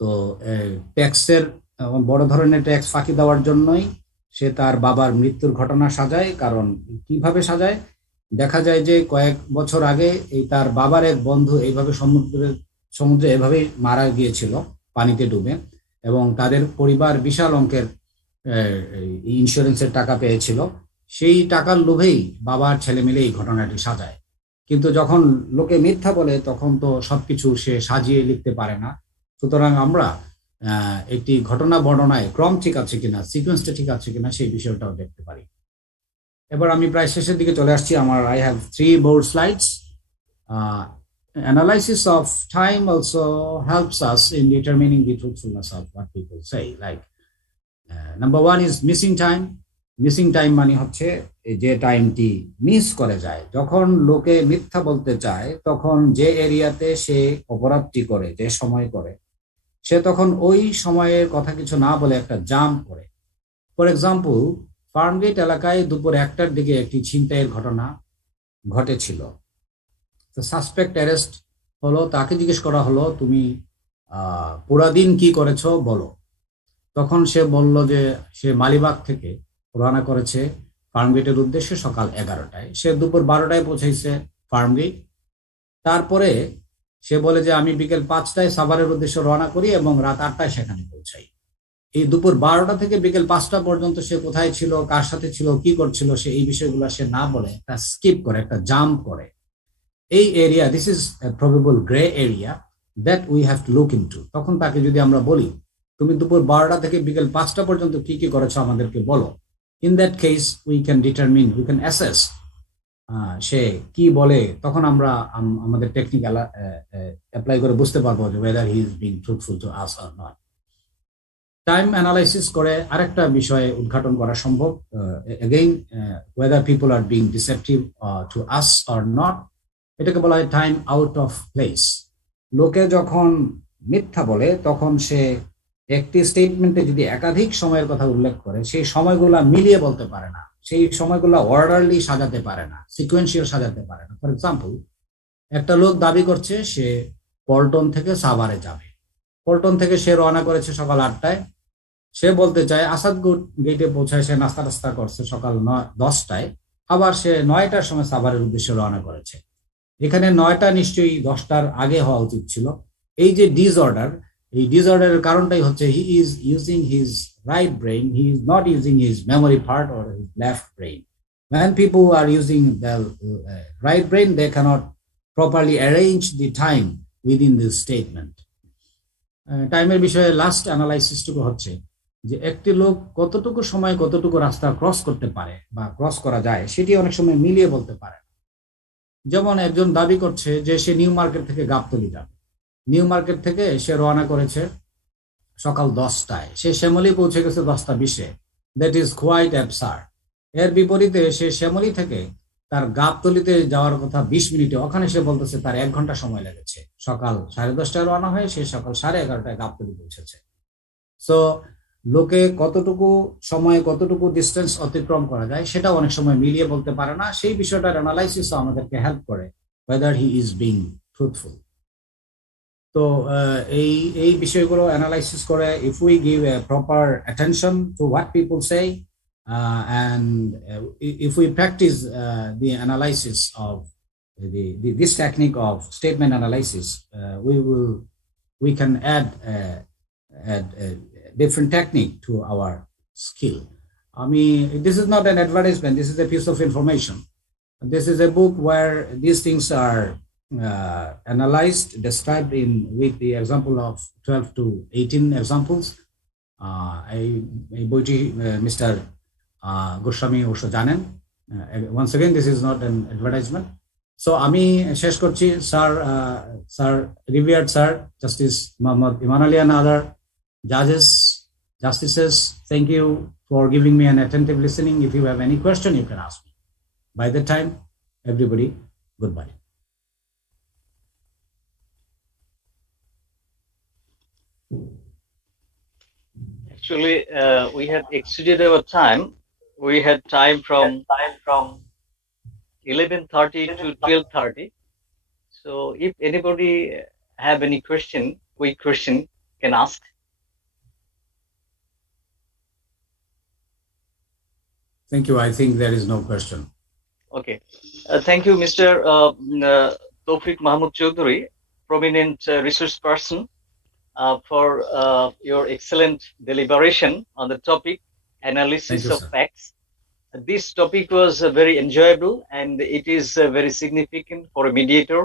তো ট্যাক্সের বড় ধরনের ট্যাক্স ফাঁকি দেওয়ার জন্যই সে তার বাবার মৃত্যুর ঘটনা সাজায়। কারণ কিভাবে সাজায়, দেখা যায় যে কয়েক বছর আগে এই তার বাবার এক বন্ধু এইভাবে সমুদ্রে এভাবেই মারা গিয়েছিল পানিতে ডুবে, এবং তাদের পরিবার বিশাল অঙ্কের ইন্স্যুরেন্সের টাকা পেয়েছিল। সেই টাকার লোভেই বাবার ছেলে মিলে এই ঘটনাটি সাজায়। কিন্তু যখন লোকে মিথ্যা বলে তখন তো সবকিছু সে সাজিয়ে লিখতে পারে না। সুতরাং আমরা একটি ঘটনা বর্ণনায় ক্রম ঠিক আছে কিনা, সিকোয়েন্সটা ঠিক আছে কিনা সেই বিষয়টাও দেখতে পারি। এবার আমি প্রায় শেষের দিকে চলে আসছি। I have 3 board slides. Analysis of time also helps us in determining the truthfulness of what people say. Like number 1 is missing time. Missing time মানে হচ্ছে যে টাইমটি মিস করে যায়। যখন লোকে মিথ্যা বলতে চায় তখন যে এরিয়াতে সে অপরাধটি করে, যে সময় করে, সে তখন ওই সময়ের কথা কিছু না বলে একটা জাম্প করে। ফর এক্সাম্পল, ফার্মগেট এলাকায় দুপুর 1টার দিকে একটি ছিনতাইয়ের ঘটনা ঘটেছিল। তো সাসপেক্ট অ্যারেস্ট হলো, তাকে জিজ্ঞেস করা হলো তুমি পুরা দিন কি করেছো বলো। তখন সে বলল যে সে মালিবাগ থেকে রওনা করেছে ফার্মগেটের উদ্দেশ্যে সকাল 11টায়, সে দুপুর 12টায় পৌঁছেছে ফার্মগেট। তারপরে সে বলে যে আমি বিকেল 5টায় সাভারের উদ্দেশ্যে রওনা করি এবং রাত 8টায় সেখানে পৌঁছাই। এই দুপুর 12টা থেকে বিকেল 5টা পর্যন্ত সে কোথায় ছিল, কার সাথে ছিল, কি করছিল, সে এই বিষয়গুলো সে না বলে একটা স্কিপ করে, একটা জাম্প করে। এই area, this is a probable grey area that we have to look into. তখন তাকে যদি আমরা বলি তুমি দুপুর 12টা থেকে বিকেল 5টা পর্যন্ত কি কি করেছো আমাদেরকে বলো, in that case we can determine, we can assess সে কি বলে। তখন আমরা আমাদের টেকনিক অ্যাপ্লাই করে বুঝতে পারবো যে whether he is being truthful to us or not. Time analysis করে আরেকটা বিষয়ে উদ্ঘাটন করা সম্ভব, again weather people are being deceptive to us or not. এটাকে বলা হয় টাইম আউট অফ প্লেস। লোকে যখন মিথ্যা বলে তখন সে একটি স্টেটমেন্টে যদি একাধিক সময়ের কথা উল্লেখ করে সেই সময়গুলা মিলিয়ে বলতে পারে না, সেই সময়গুলা অর্ডারলি সাজাতে পারে না, সিকোয়েন্সিয়াল সাজাতে পারে না। ফর এক্সাম্পল, একটা লোক দাবি করছে সে পল্টন থেকে সাভারে যাবে। পল্টন থেকে সে রওনা করেছে সকাল 8টায়। সে বলতে চায় আসাদগুড গেটে পৌঁছায় সে নাস্তা টাস্তা করছে সকাল 10টায়, আবার সে 9টার সময় সাভারের উদ্দেশ্যে রওনা করেছে। এখানে 9টা নিশ্চয়ই 10টার আগে হওয়া উচিত ছিল। এই যে ডিসঅর্ডার, এই ডিসঅর্ডারের কারণটাই হচ্ছে he is using his right brain, he is not using his memory part or his left brain. When people are using the right brain, they cannot properly arrange the time within this statement. টাইমের বিষয়ে last অ্যানালাইসিসটুকু হচ্ছে যে একটি লোক কতটুকু সময় কতটুকু রাস্তা ক্রস করতে পারে বা ক্রস করা যায় সেটি অনেক সময় মিলিয়ে বলতে পারে। যেমন একজন দাবি করছে যে সে নিউ মার্কেট থেকে গাবতলী যাবে। নিউ মার্কেট থেকে সে রওনা করেছে সকাল 10টায়, সে শ্যামলী পৌঁছে গেছে 10টা 20-এ। That is quite absurd. এর বিপরীতে সে শ্যামলী থেকে তার গাবতলীতে যাওয়ার কথা 20 মিনিটে, ওখানে সে বলতেছে তার 1 ঘন্টা সময় লেগেছে। সকাল 10:30টায় রওনা হয়ে সে সকাল 11:30টায় গাবতলী পৌঁছেছে। সো লোকে কতটুকু সময়ে কতটুকু ডিস্টেন্স অতিক্রম করা যায় সেটা অনেক সময় মিলিয়ে বলতে পারে না, সেই বিষয়টার অ্যানালাইসিস আমাদেরকে হেল্প করে whether he is being truthful. তো এই এই বিষয়গুলো অ্যানালাইসিস করে if we give a proper attention to what people say and if we practice the analysis of this technique of statement analysis, we can add a different technique to our skill. I mean, this is not an advertisement, this is a piece of information. This is a book where these things are analyzed, described with the example of 12 to 18 examples. বইটি Mr. Goswami অবশ্য জানেন। Once again, this is not an advertisement. So আমি শেষ করছি, sir, revered sir, Justice Muhammad Iman Ali and other justices, thank you for giving me an attentive listening. If you have any question, you can ask me. By the time, everybody, goodbye. Actually, we have exceeded our time. We had time from 11:30 to 12:30. So if anybody have any quick question, can ask. Thank you. I think there is no question. Okay. Thank you, Mr. Tawfiq Mahmood Choudhury, prominent resource person, for your excellent deliberation on the topic, analysis Thank you, of sir. facts. This topic was very enjoyable, and it is very significant for a mediator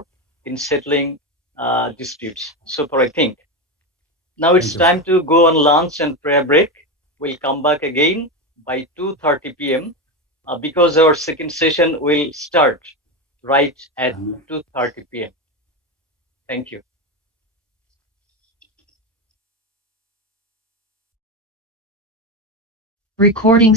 in settling disputes. So far, I think. Now it's Thank you, time to go on lunch and prayer break. We'll come back again by 2:30 p.m. Because our second session will start right at 2:30 p.m. Thank you. Recording